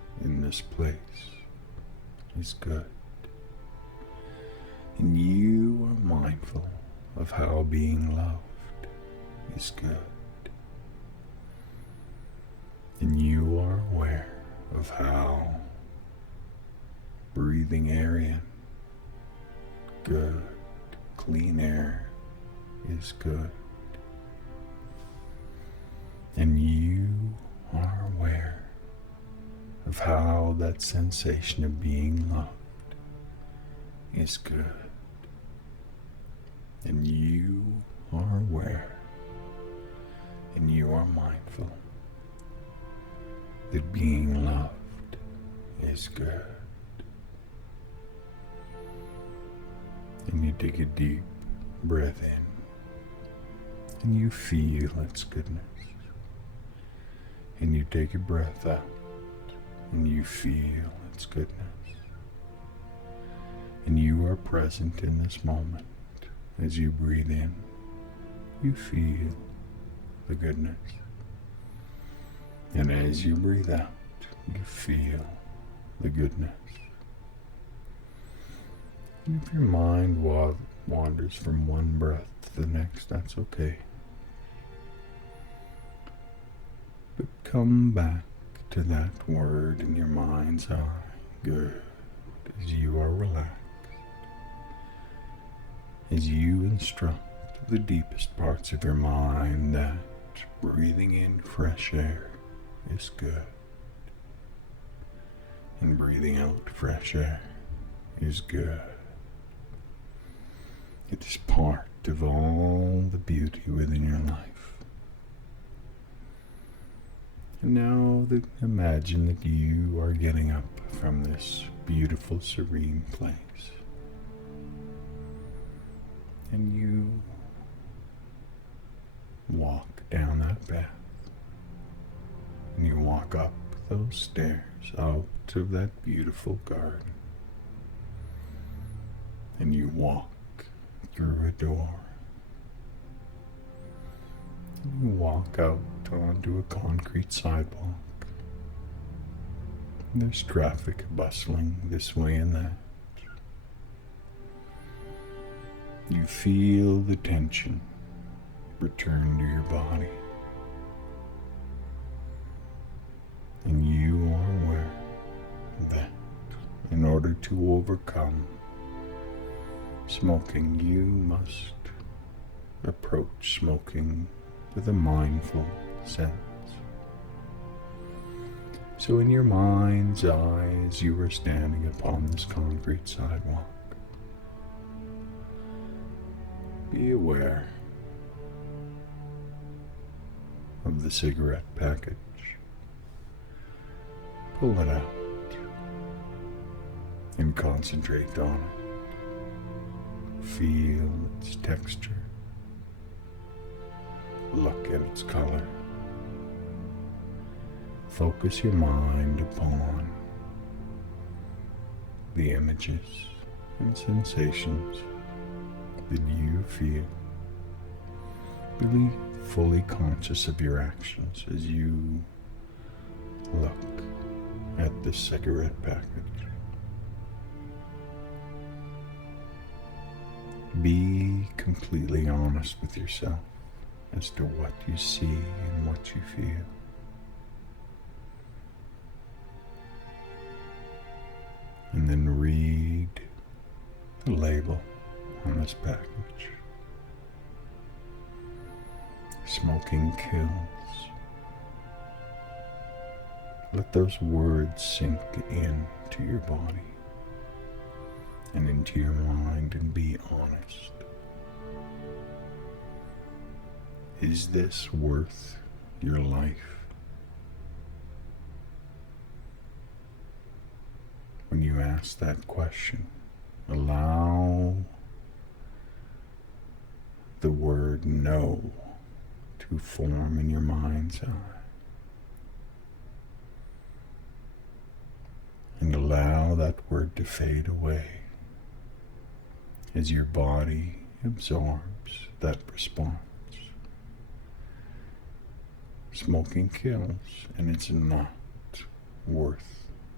in this place is good. And you are mindful of how being loved is good. And you are aware of how breathing air in, good, clean air is good. And you are aware of how that sensation of being loved is good. And you are aware and you are mindful that being loved is good. And you take a deep breath in and you feel its goodness. And you take a breath out and you feel its goodness. And you are present in this moment. As you breathe in, you feel the goodness. And as you breathe out, you feel the goodness. And if your mind wanders from one breath to the next, that's okay. But come back to that word in your mind's eye, good, as you are relaxed. As you instruct the deepest parts of your mind that breathing in fresh air is good, and breathing out fresh air is good. It is part of all the beauty within your life. And now imagine that you are getting up from this beautiful, serene place. And you walk down that path. And you walk up those stairs out of that beautiful garden. And you walk through a door. And you walk out onto a concrete sidewalk. And there's traffic bustling this way and that. You feel the tension return to your body. And you are aware that in order to overcome smoking, you must approach smoking with a mindful sense. So in your mind's eye, as you are standing upon this concrete sidewalk, be aware of the cigarette package. Pull it out and concentrate on it. Feel its texture. Look at its color. Focus your mind upon the images and sensations that you feel. Be fully conscious of your actions as you look at the cigarette package. Be completely honest with yourself as to what you see and what you feel. And then read the label on this package. Smoking kills. Let those words sink into your body and into your mind and be honest. Is this worth your life? When you ask that question, allow the word no to form in your mind's eye. And allow that word to fade away as your body absorbs that response. Smoking kills, and it's not worth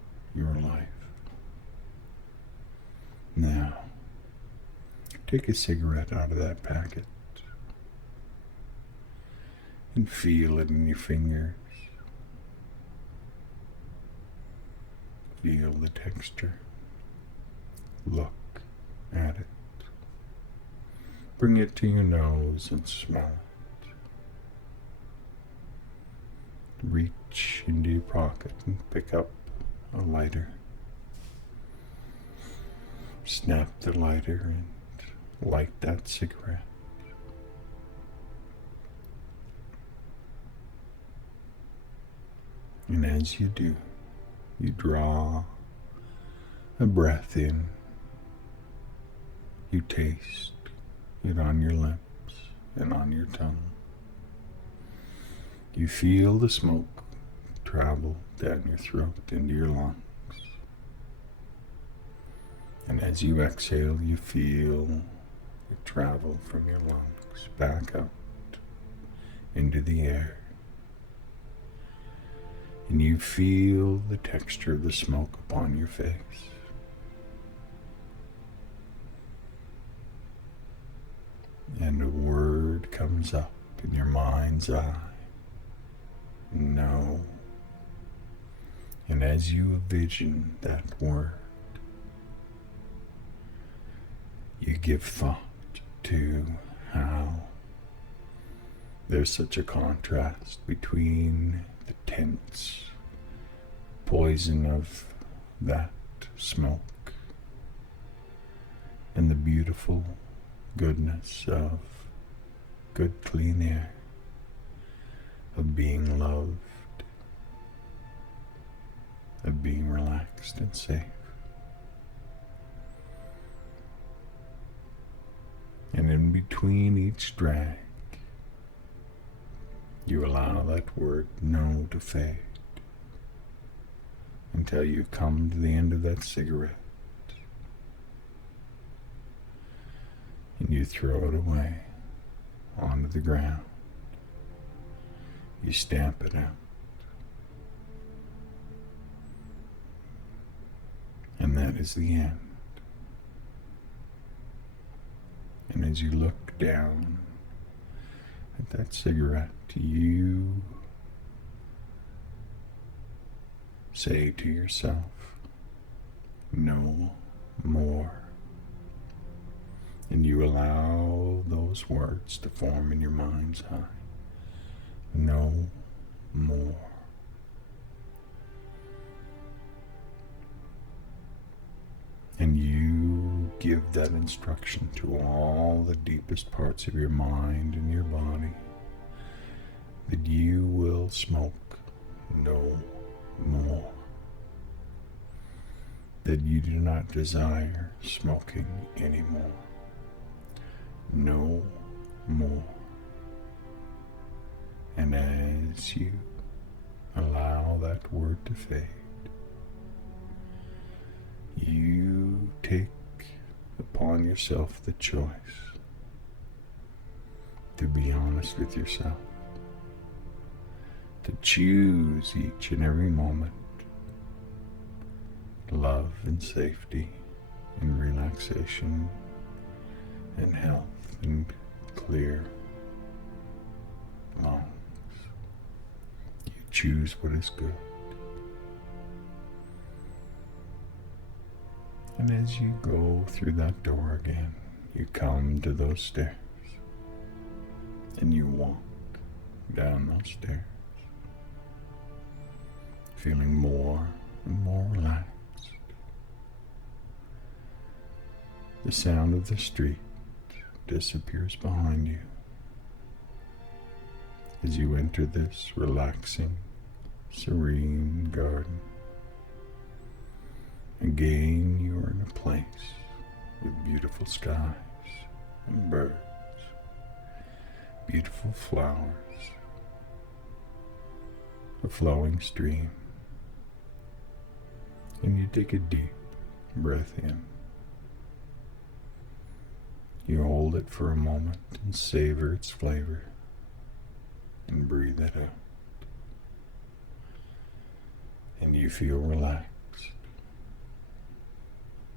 your life. Now, take a cigarette out of that packet and feel it in your fingers. Feel the texture. Look at it. Bring it to your nose and smell it. Reach into your pocket and pick up a lighter. Snap the lighter and light that cigarette. And as you do, you draw a breath in. You taste it on your lips and on your tongue. You feel the smoke travel down your throat into your lungs. And as you exhale, you feel it travel from your lungs back out into the air. And you feel the texture of the smoke upon your face. And a word comes up in your mind's eye. No. And as you envision that word, you give thought to how there's such a contrast between the tense poison of that smoke and the beautiful goodness of good clean air, of being loved, of being relaxed and safe. And in between each drag, you allow that word no to fade until you come to the end of that cigarette and you throw it away onto the ground. You stamp it out. And that is the end. And as you look down at that cigarette, you say to yourself, no more. And you allow those words to form in your mind's eye. No more. And you give that instruction to all the deepest parts of your mind and your body that you will smoke no more. That you do not desire smoking anymore. No more. And as you allow that word to fade, you take upon yourself the choice to be honest with yourself, to choose each and every moment love and safety and relaxation and health and clear lungs. You choose what is good. And as you go through that door again, you come to those stairs and you walk down those stairs, feeling more and more relaxed. The sound of the street disappears behind you as you enter this relaxing, serene garden. Again, you are in a place with beautiful skies and birds, beautiful flowers, a flowing stream, and you take a deep breath in. You hold it for a moment and savor its flavor and breathe it out. And you feel relaxed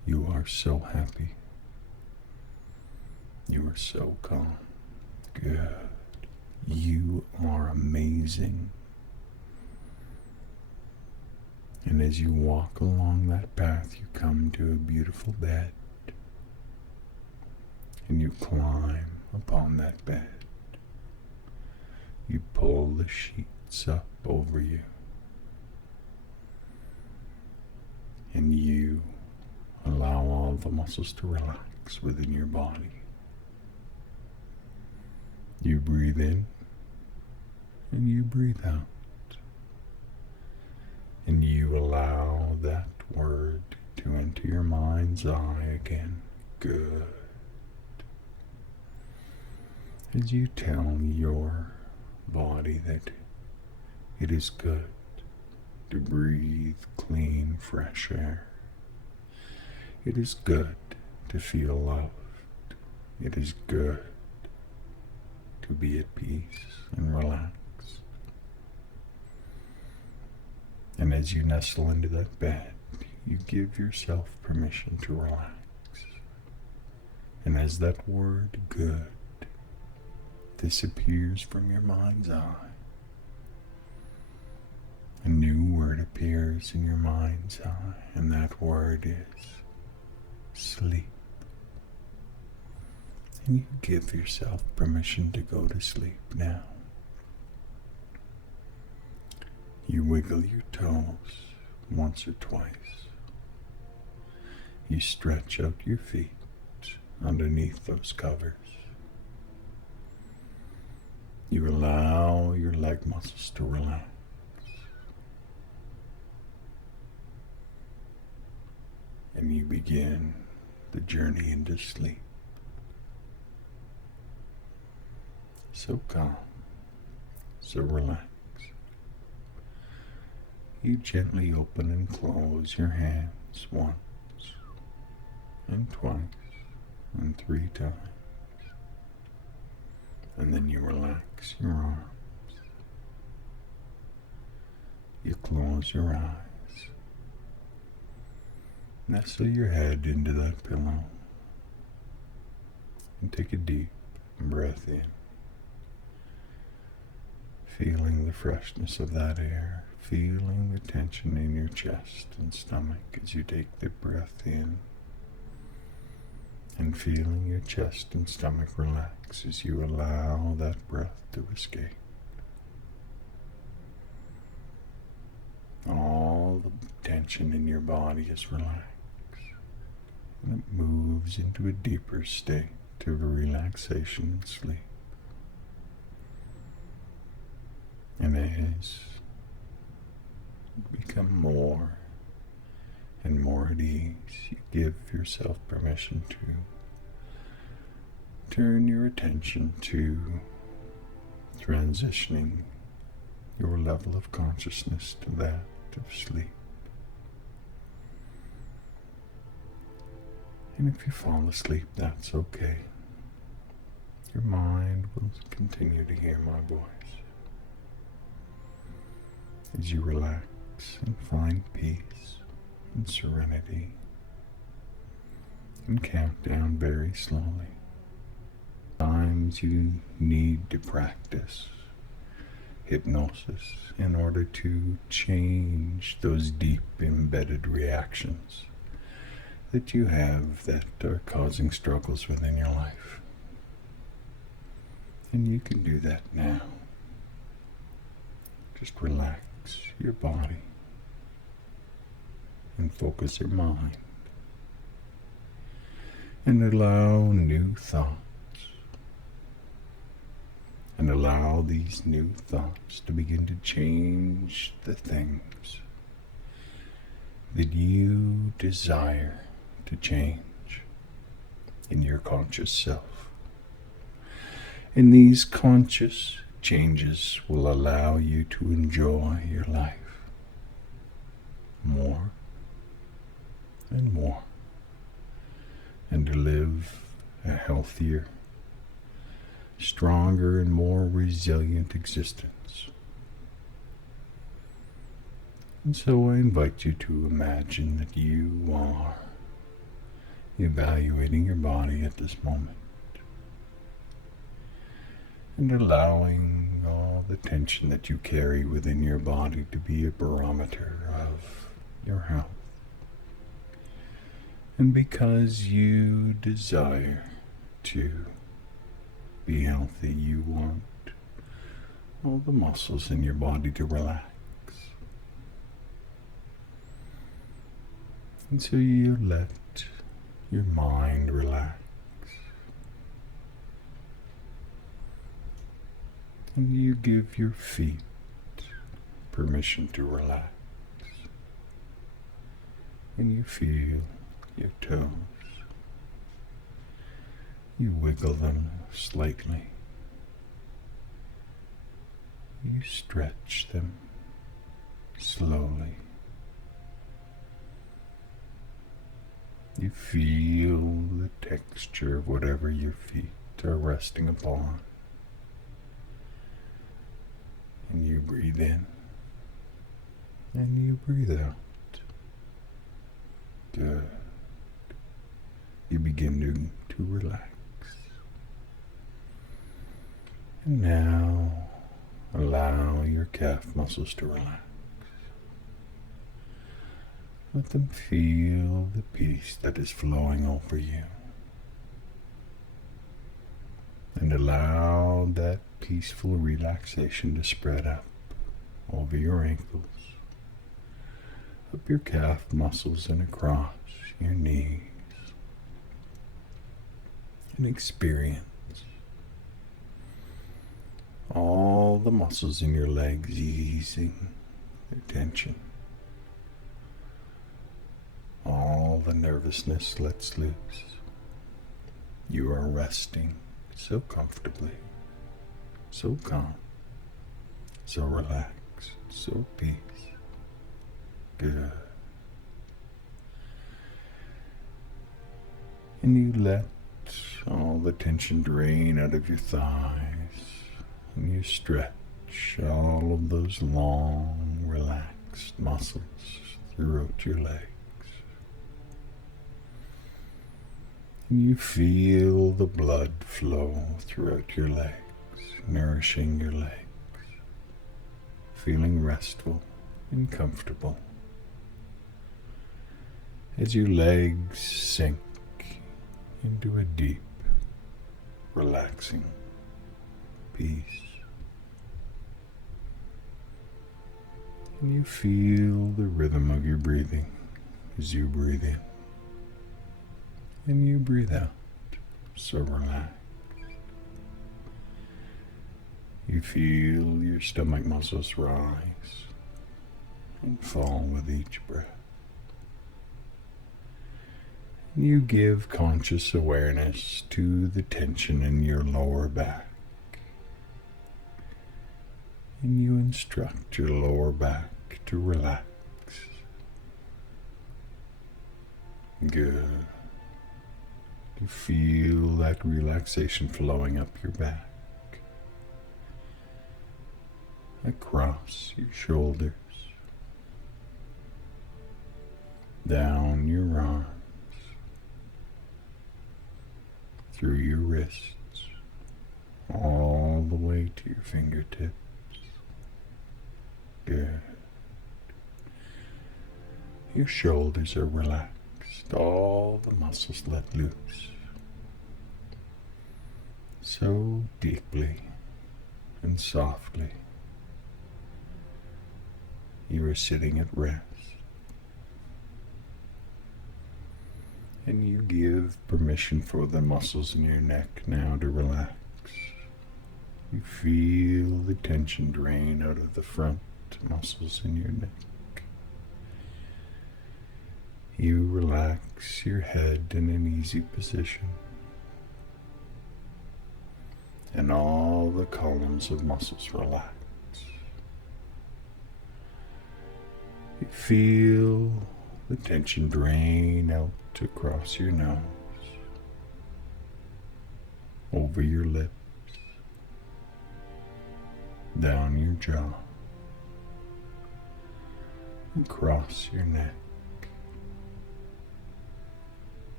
You are so happy. You are so calm. Good. You are amazing. And as you walk along that path, you come to a beautiful bed. And you climb upon that bed. You pull the sheets up over you. And you allow all the muscles to relax within your body. You breathe in and you breathe out. And you allow that word to enter your mind's eye again. Good. As you tell your body that it is good to breathe clean, fresh air. It is good to feel loved. It is good to be at peace and relax. And as you nestle into that bed, you give yourself permission to relax. And as that word good disappears from your mind's eye, a new word appears in your mind's eye, and that word is sleep. And you give yourself permission to go to sleep now. You wiggle your toes once or twice. You stretch out your feet underneath those covers. You allow your leg muscles to relax. And you begin the journey into sleep. So calm, so relaxed. You gently open and close your hands once, and twice, and 3 times. And then you relax your arms. You close your eyes. Nestle your head into that pillow. And take a deep breath in. Feeling the freshness of that air. Feeling the tension in your chest and stomach as you take the breath in. And feeling your chest and stomach relax as you allow that breath to escape. All the tension in your body is relaxed. And it moves into a deeper state of relaxation and sleep. And as you become more and more at ease, you give yourself permission to turn your attention to transitioning your level of consciousness to that of sleep. And if you fall asleep, that's okay. Your mind will continue to hear my voice. As you relax and find peace and serenity, and count down very slowly. Times you need to practice hypnosis in order to change those deep embedded reactions that you have that are causing struggles within your life. And you can do that now. Just relax your body and focus your mind and allow new thoughts, and allow these new thoughts to begin to change the things that you desire to change in your conscious self. And these conscious changes will allow you to enjoy your life more and more, and to live a healthier, stronger, and more resilient existence. And so I invite you to imagine that you are evaluating your body at this moment and allowing all the tension that you carry within your body to be a barometer of your health. And because you desire to be healthy, you want all the muscles in your body to relax. And so you let your mind relax. And you give your feet permission to relax. And you feel your toes. You wiggle them slightly. You stretch them slowly. You feel the texture of whatever your feet are resting upon. And you breathe in. And you breathe out. Good. You begin to relax. And now allow your calf muscles to relax. Let them feel the peace that is flowing over you. And allow that peaceful relaxation to spread up over your ankles, up your calf muscles and across your knees. And experience all the muscles in your legs easing their tension. All the nervousness lets loose. You are resting so comfortably, so calm, so relaxed, so peace. Good. And you let all the tension drain out of your thighs. And you stretch all of those long, relaxed muscles throughout your legs. And you feel the blood flow throughout your legs, nourishing your legs, feeling restful and comfortable as your legs sink into a deep, relaxing peace. And you feel the rhythm of your breathing as you breathe in and you breathe out, so relaxed. You feel your stomach muscles rise and fall with each breath. You give conscious awareness to the tension in your lower back. And you instruct your lower back to relax. Good. You feel that relaxation flowing up your back, across your shoulders, down your arms, through your wrists, all the way to your fingertips. Good. Your shoulders are relaxed. All the muscles let loose. So deeply and softly. You are sitting at rest. And you give permission for the muscles in your neck now to relax. You feel the tension drain out of the front muscles in your neck. You relax your head in an easy position. And all the columns of muscles relax. You feel the tension drain out across your nose, over your lips, down your jaw, across your neck,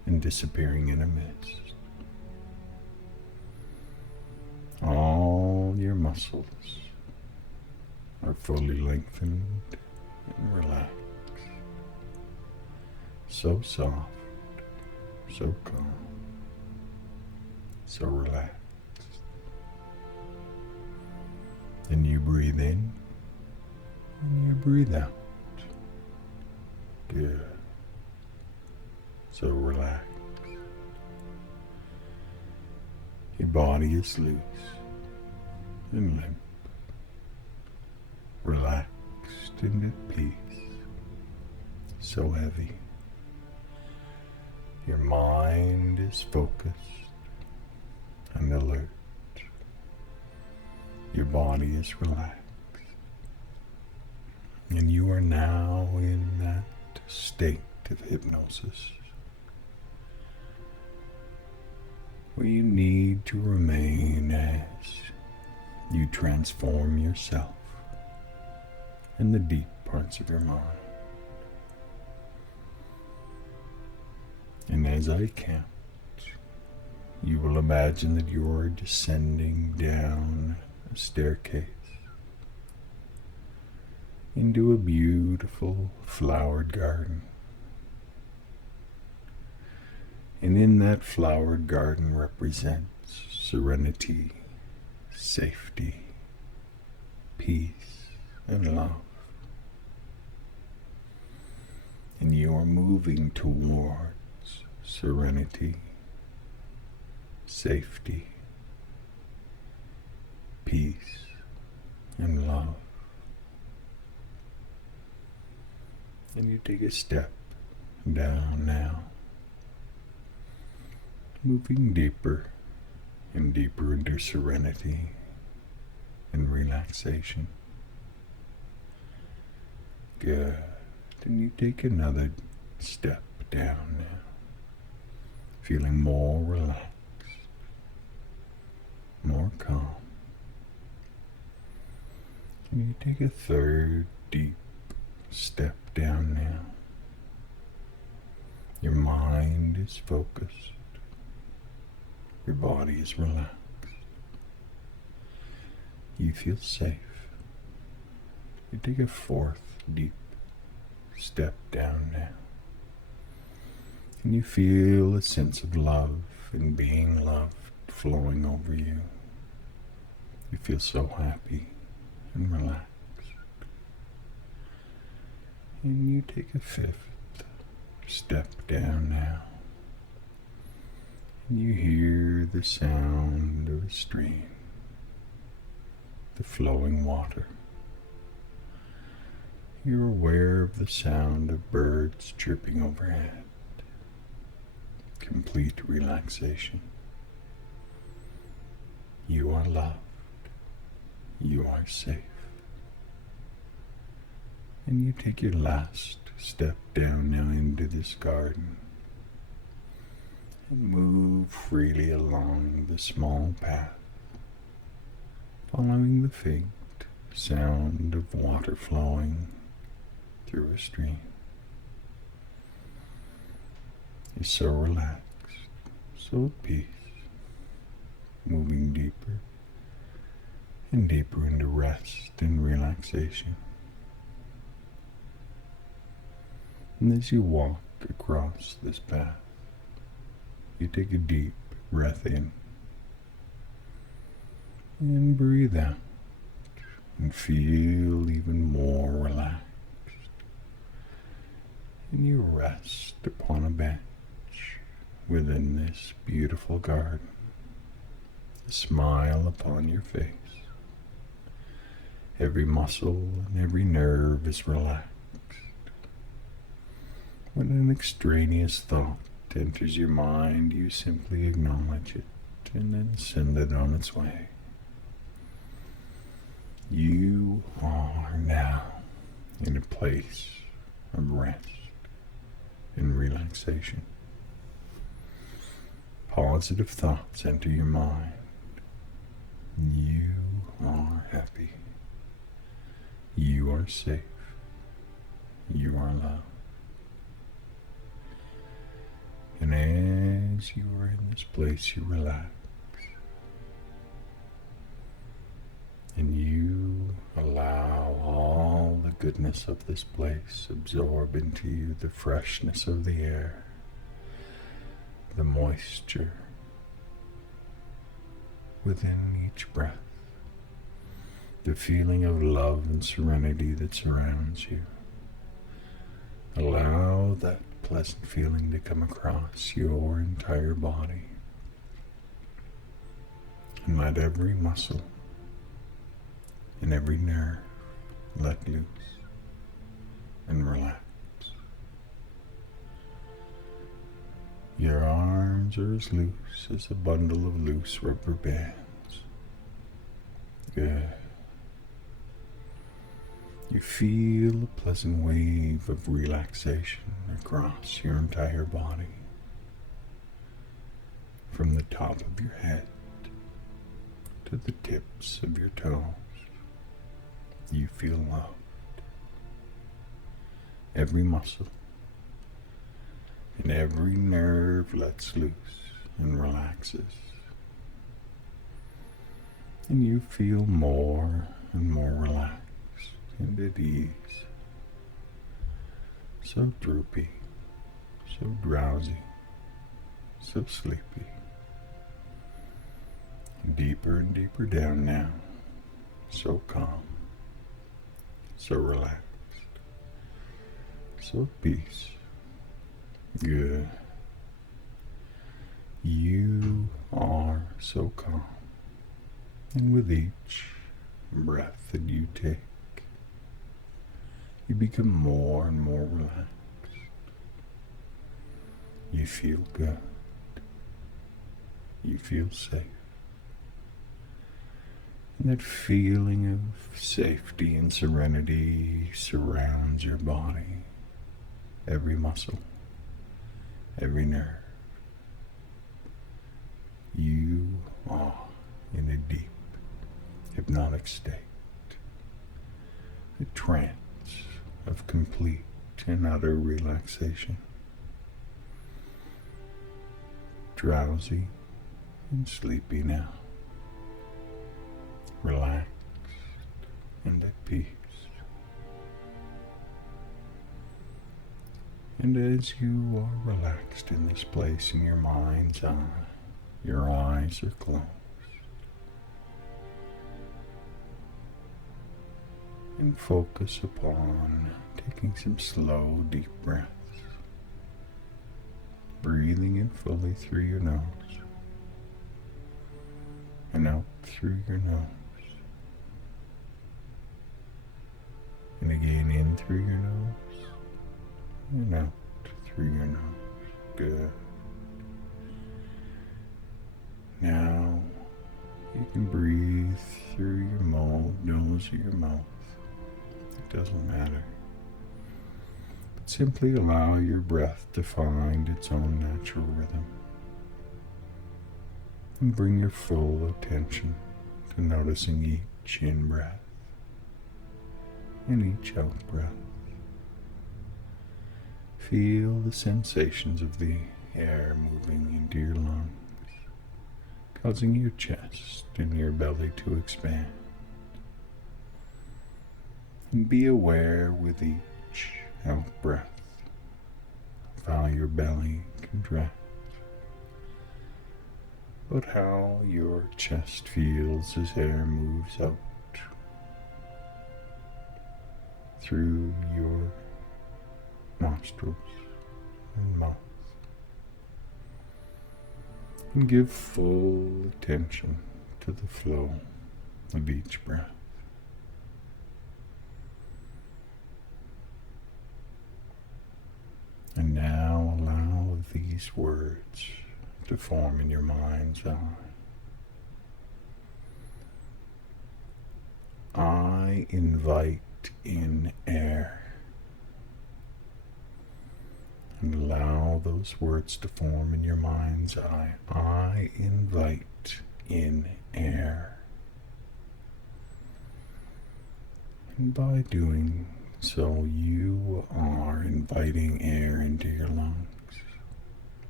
and disappearing in a mist. All your muscles are fully lengthened and relaxed. So soft, so calm, so relaxed. And you breathe in and you breathe out. Good. So relaxed. Your body is loose and limp, relaxed and at peace. So heavy. Your mind is focused and alert. Your body is relaxed. And you are now in that state of hypnosis where you need to remain as you transform yourself in the deep parts of your mind. And as I count, you will imagine that you are descending down a staircase into a beautiful flowered garden. And in that flowered garden represents serenity, safety, peace, and love. And you are moving towards serenity, safety, peace, and love. And you take a step down now, moving deeper and deeper into serenity and relaxation. Good. And you take another step down now, feeling more relaxed, more calm. And you take a third deep step down now. Your mind is focused. Your body is relaxed. You feel safe. You take a fourth deep step down now. And you feel a sense of love and being loved flowing over you. You feel so happy and relaxed. And you take a fifth step down now. And you hear the sound of a stream, the flowing water. You're aware of the sound of birds chirping overhead. Complete relaxation. You are loved. You are safe. And you take your last step down now into this garden and move freely along the small path, following the faint sound of water flowing through a stream. You're so relaxed, so at peace, moving deeper and deeper into rest and relaxation. And as you walk across this path, you take a deep breath in and breathe out and feel even more relaxed. And you rest upon a bench within this beautiful garden, a smile upon your face. Every muscle and every nerve is relaxed. When an extraneous thought enters your mind, you simply acknowledge it and then send it on its way. You are now in a place of rest and relaxation. Positive thoughts enter your mind. You are happy. You are safe. You are loved. And long as you are in this place, you relax. And you allow all the goodness of this place absorb into you, the freshness of the air, the moisture within each breath, the feeling of love and serenity that surrounds you. Allow that pleasant feeling to come across your entire body, and let every muscle and every nerve let loose and relax. Your arms are as loose as a bundle of loose rubber bands. Good. You feel a pleasant wave of relaxation across your entire body, from the top of your head to the tips of your toes. You feel loved. Every muscle and every nerve lets loose and relaxes. And you feel more and more relaxed and at ease. So droopy, so drowsy, so sleepy. Deeper and deeper down now, so calm, so relaxed, so at peace. Good. You are so calm. And with each breath that you take, you become more and more relaxed. You feel good. You feel safe. And that feeling of safety and serenity surrounds your body, every muscle, every nerve. You are in a deep, hypnotic state, a trance of complete and utter relaxation, drowsy and sleepy now, relaxed and at peace. And as you are relaxed in this place in your mind's eye, your eyes are closed. And focus upon taking some slow, deep breaths. Breathing in fully through your nose and out through your nose. And again in through your nose and out through your nose. Good. Now you can breathe through your nose or your mouth. It doesn't matter. But simply allow your breath to find its own natural rhythm. And bring your full attention to noticing each in-breath and each out-breath. Feel the sensations of the air moving into your lungs, causing your chest and your belly to expand. And be aware with each out-breath of how your belly contracts, but how your chest feels as air moves out through your nostrils and mouth. And give full attention to the flow of each breath. And now allow these words to form in your mind's eye. I invite in air. And allow those words to form in your mind's eye. I invite in air. And by doing so, you are inviting air into your lungs,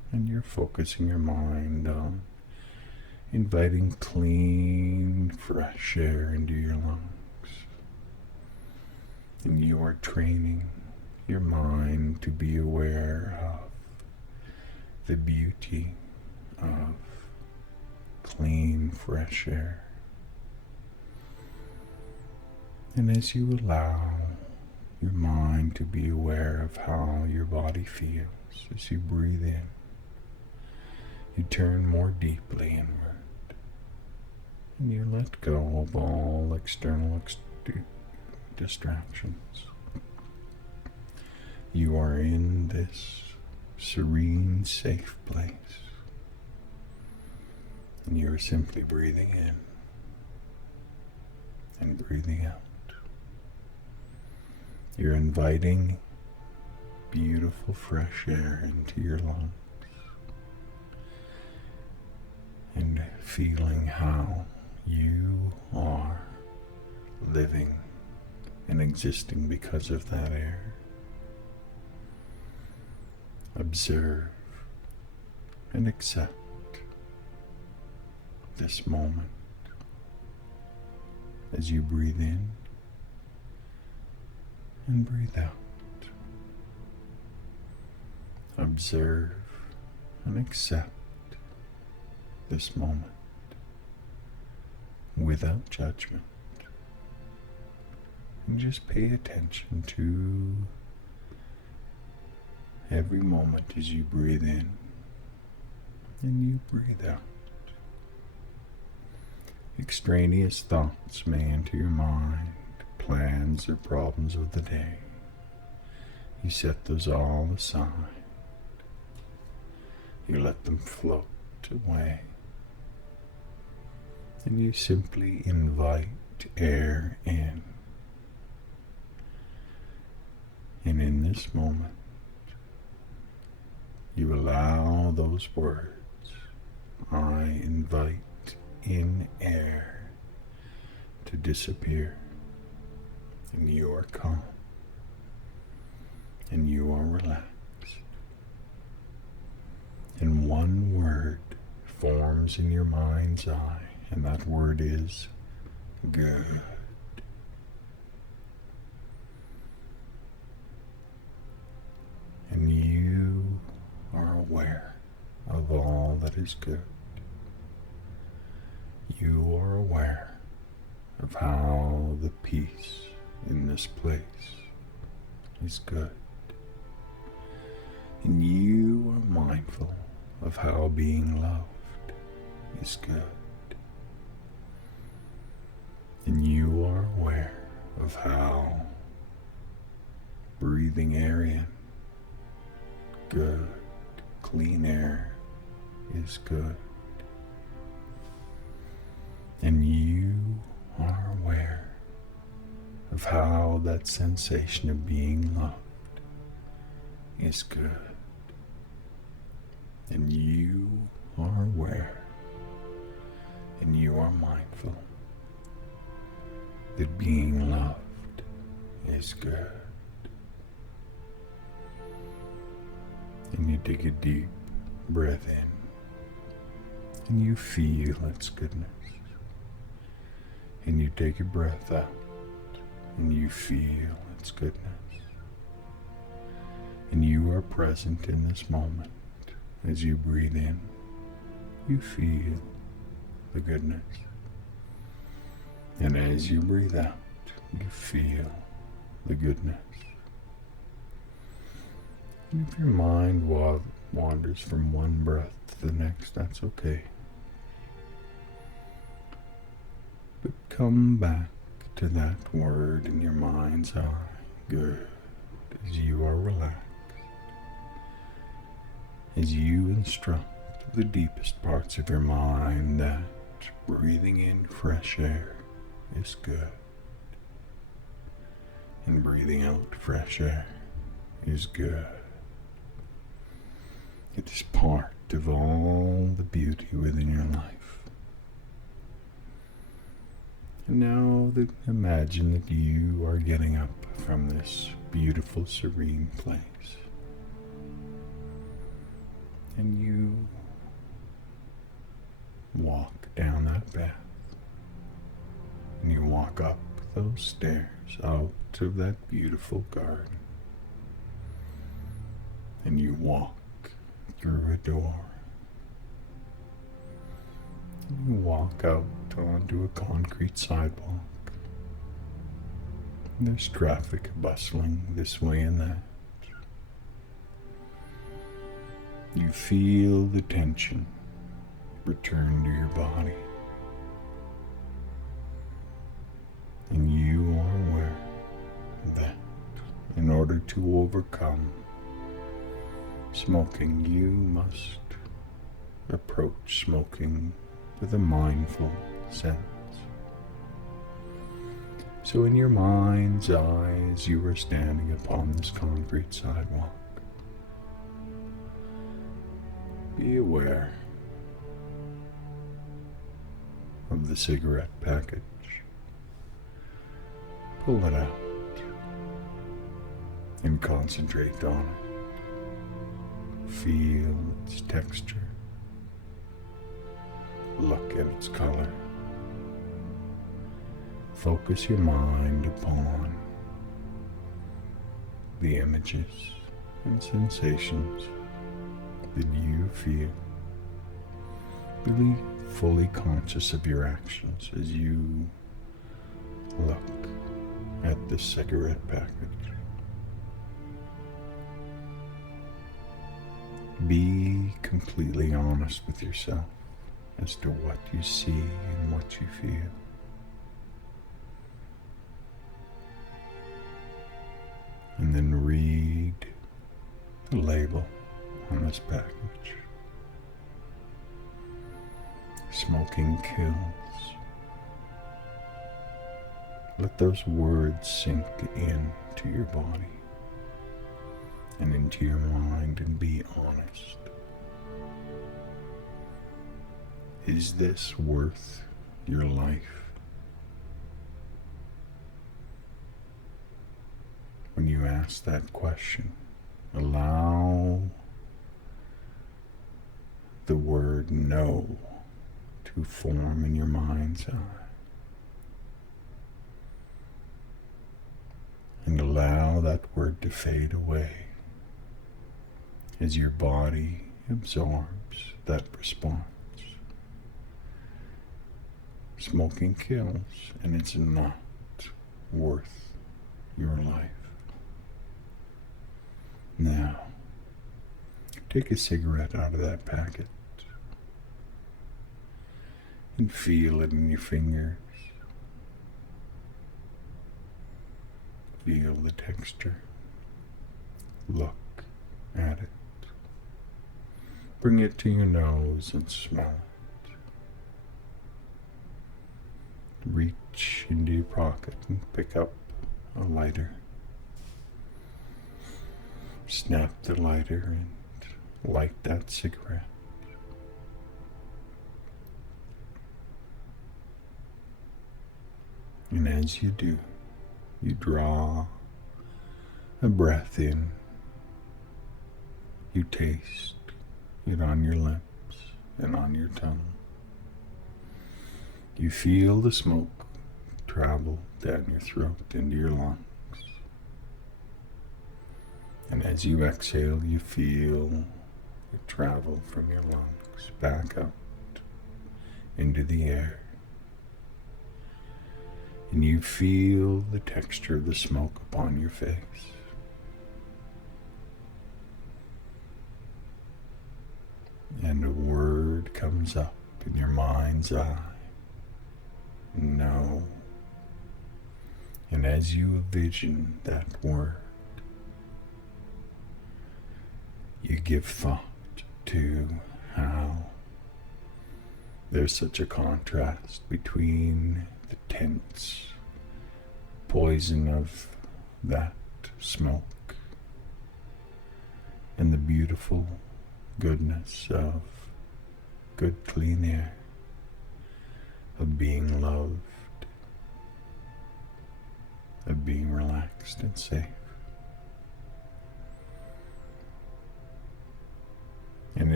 and you're focusing your mind on inviting clean, fresh air into your lungs. And you are training your mind to be aware of the beauty of clean, fresh air. And as you allow your mind to be aware of how your body feels as you breathe in, you turn more deeply inward and you let go of all external distractions. You are in this serene, safe place, and you are simply breathing in and breathing out. You're inviting beautiful fresh air into your lungs and feeling how you are living and existing because of that air. Observe and accept this moment as you breathe in and breathe out. Observe and accept this moment without judgment. And just pay attention to every moment as you breathe in and you breathe out. Extraneous thoughts may enter your mind, plans or problems of the day. You set those all aside. You let them float away. And you simply invite air in. And in this moment, you allow those words, I invite in air, to disappear. And you are calm. And you are relaxed. And one word forms in your mind's eye, and that word is good. And you are aware of all that is good. You are aware of how the peace in this place is good. And you are mindful of how being loved is good. And you are aware of how breathing air in, good, clean air, is good. And you are aware of how that sensation of being loved is good. And you are aware and you are mindful that being loved is good. And you take a deep breath in and you feel its goodness. And you take a breath out and you feel its goodness. And you are present in this moment. As you breathe in, you feel the goodness. And as you breathe out, you feel the goodness. And if your mind wanders from one breath to the next, that's okay. But come back to that word in your mind's eye, good, as you are relaxed. As you instruct the deepest parts of your mind that breathing in fresh air is good, and breathing out fresh air is good. It is part of all the beauty within your life. And now imagine that you are getting up from this beautiful, serene place. And you walk down that path. And you walk up those stairs out of that beautiful garden. And you walk through a door. And you walk out onto a concrete sidewalk. And there's traffic bustling this way and that. You feel the tension return to your body. And you are aware that in order to overcome smoking, you must approach smoking with a mindful sense. So in your mind's eye, as you are standing upon this concrete sidewalk, be aware of the cigarette package. Pull it out and concentrate on it. Feel its texture. Look at its color. Focus your mind upon the images and sensations that you feel. Be fully conscious of your actions as you look at the cigarette package. Be completely honest with yourself as to what you see and what you feel. And then read the label on this package. Smoking kills. Let those words sink into your body and into your mind and be honest. Is this worth your life? When you ask that question, allow the word no to form in your mind's eye. And allow that word to fade away as your body absorbs that response. Smoking kills, and it's not worth your life. Now, take a cigarette out of that packet and feel it in your fingers. Feel the texture. Look at it. Bring it to your nose and smell it. Reach into your pocket and pick up a lighter. Snap the lighter and light that cigarette. And as you do, you draw a breath in. You taste it on your lips and on your tongue. You feel the smoke travel down your throat into your lungs. And as you exhale, you feel it travel from your lungs back out into the air. And you feel the texture of the smoke upon your face. And a word comes up in your mind's eye. No. And as you envision that word, you give thought to how there's such a contrast between the tense poison of that smoke and the beautiful goodness of good clean air, of being loved, of being relaxed and safe. And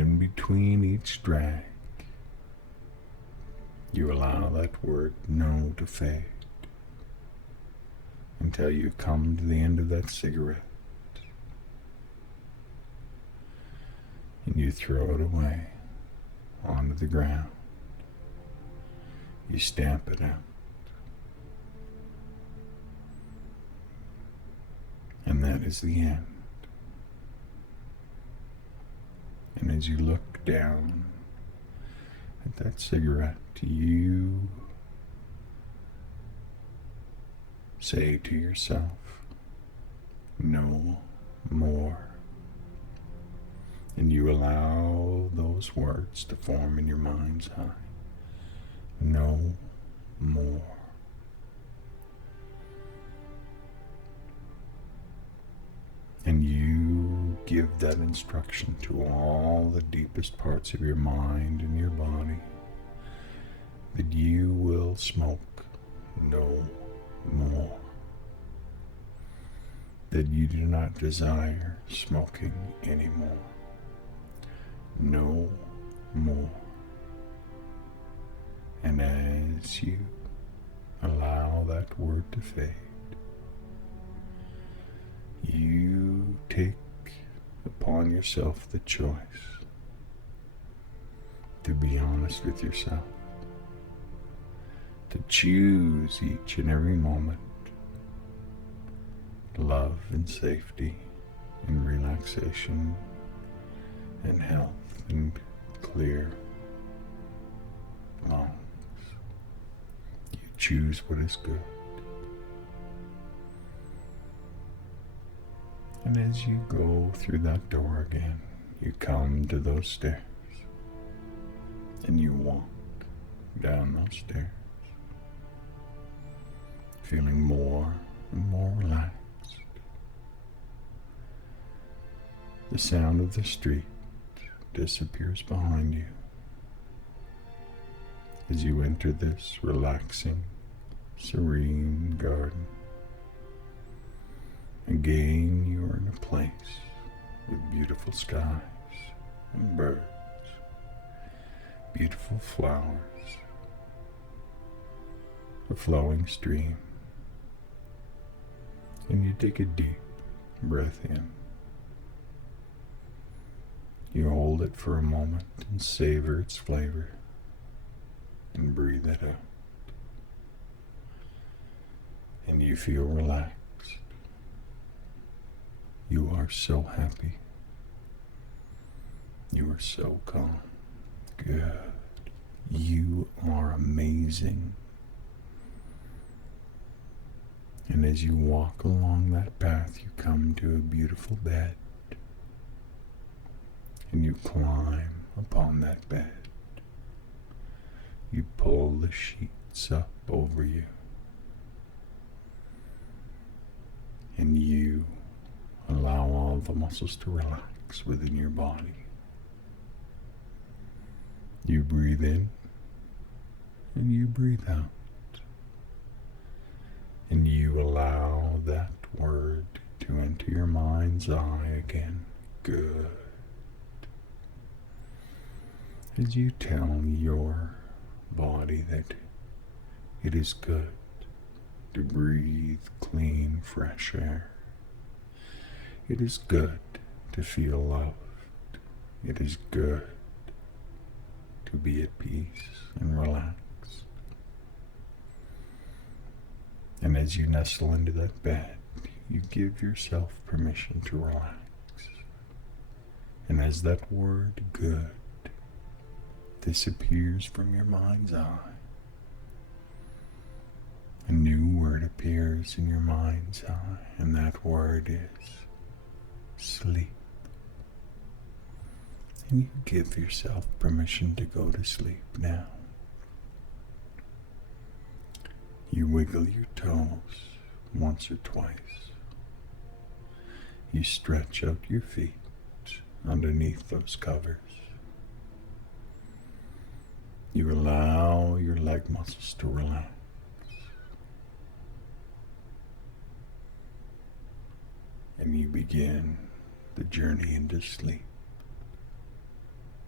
in between each drag, you allow that word no to fade until you come to the end of that cigarette and you throw it away onto the ground. You stamp it out. And that is the end. And as you look down at that cigarette, you say to yourself, no more. And you allow those words to form in your mind's eye. No more. And you give that instruction to all the deepest parts of your mind and your body that you will smoke no more. That you do not desire smoking anymore. No more. And as you allow that word to fade, you take upon yourself the choice to be honest with yourself, to choose each and every moment love and safety and relaxation and health and clear lungs. You choose what is good. And as you go through that door again, you come to those stairs and you walk down those stairs, feeling more and more relaxed. The sound of the street disappears behind you as you enter this relaxing, serene garden. Again, you are in a place with beautiful skies and birds, beautiful flowers, a flowing stream, and you take a deep breath in. You hold it for a moment and savor its flavor and breathe it out. And you feel relaxed. You are so happy. You are so calm. Good. You are amazing. And as you walk along that path, you come to a beautiful bed. And you climb upon that bed. You pull the sheets up over you. And you allow all the muscles to relax within your body. You breathe in and you breathe out. And you allow that word to enter your mind's eye again. Good. As you tell your body that it is good to breathe clean, fresh air. It is good to feel loved. It is good to be at peace and relaxed. And as you nestle into that bed, you give yourself permission to relax. And as that word good disappears from your mind's eye, a new word appears in your mind's eye, and that word is sleep. And you give yourself permission to go to sleep now. You wiggle your toes once or twice. You stretch out your feet underneath those covers. You allow your leg muscles to relax. And you begin the journey into sleep.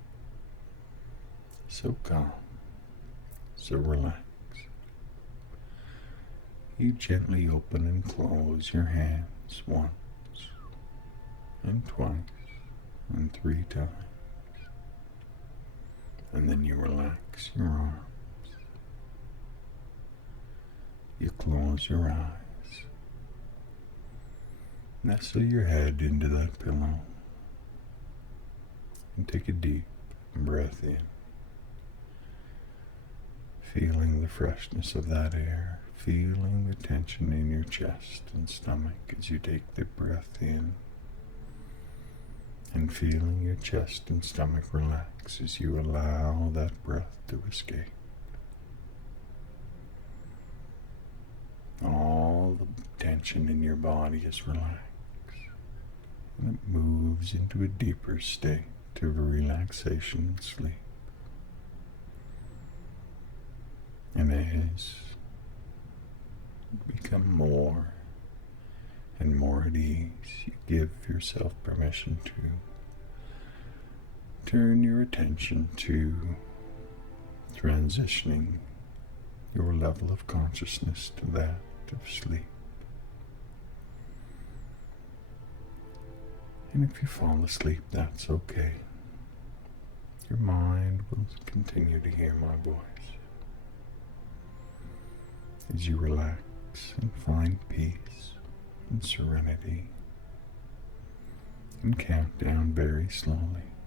so calm, so relaxed. You gently open and close your hands once, and twice, and 3 times. And then you relax your arms. You close your eyes. Nestle your head into that pillow. And take a deep breath in. Feeling the freshness of that air. Feeling the tension in your chest and stomach as you take the breath in. And feeling your chest and stomach relax as you allow that breath to escape. All the tension in your body is relaxed, and it moves into a deeper state of relaxation and sleep. And as you become more and more at ease, you give yourself permission to turn your attention to transitioning your level of consciousness to that of sleep. And if you fall asleep, that's okay. Your mind will continue to hear my voice as you relax and find peace and serenity, and count down very slowly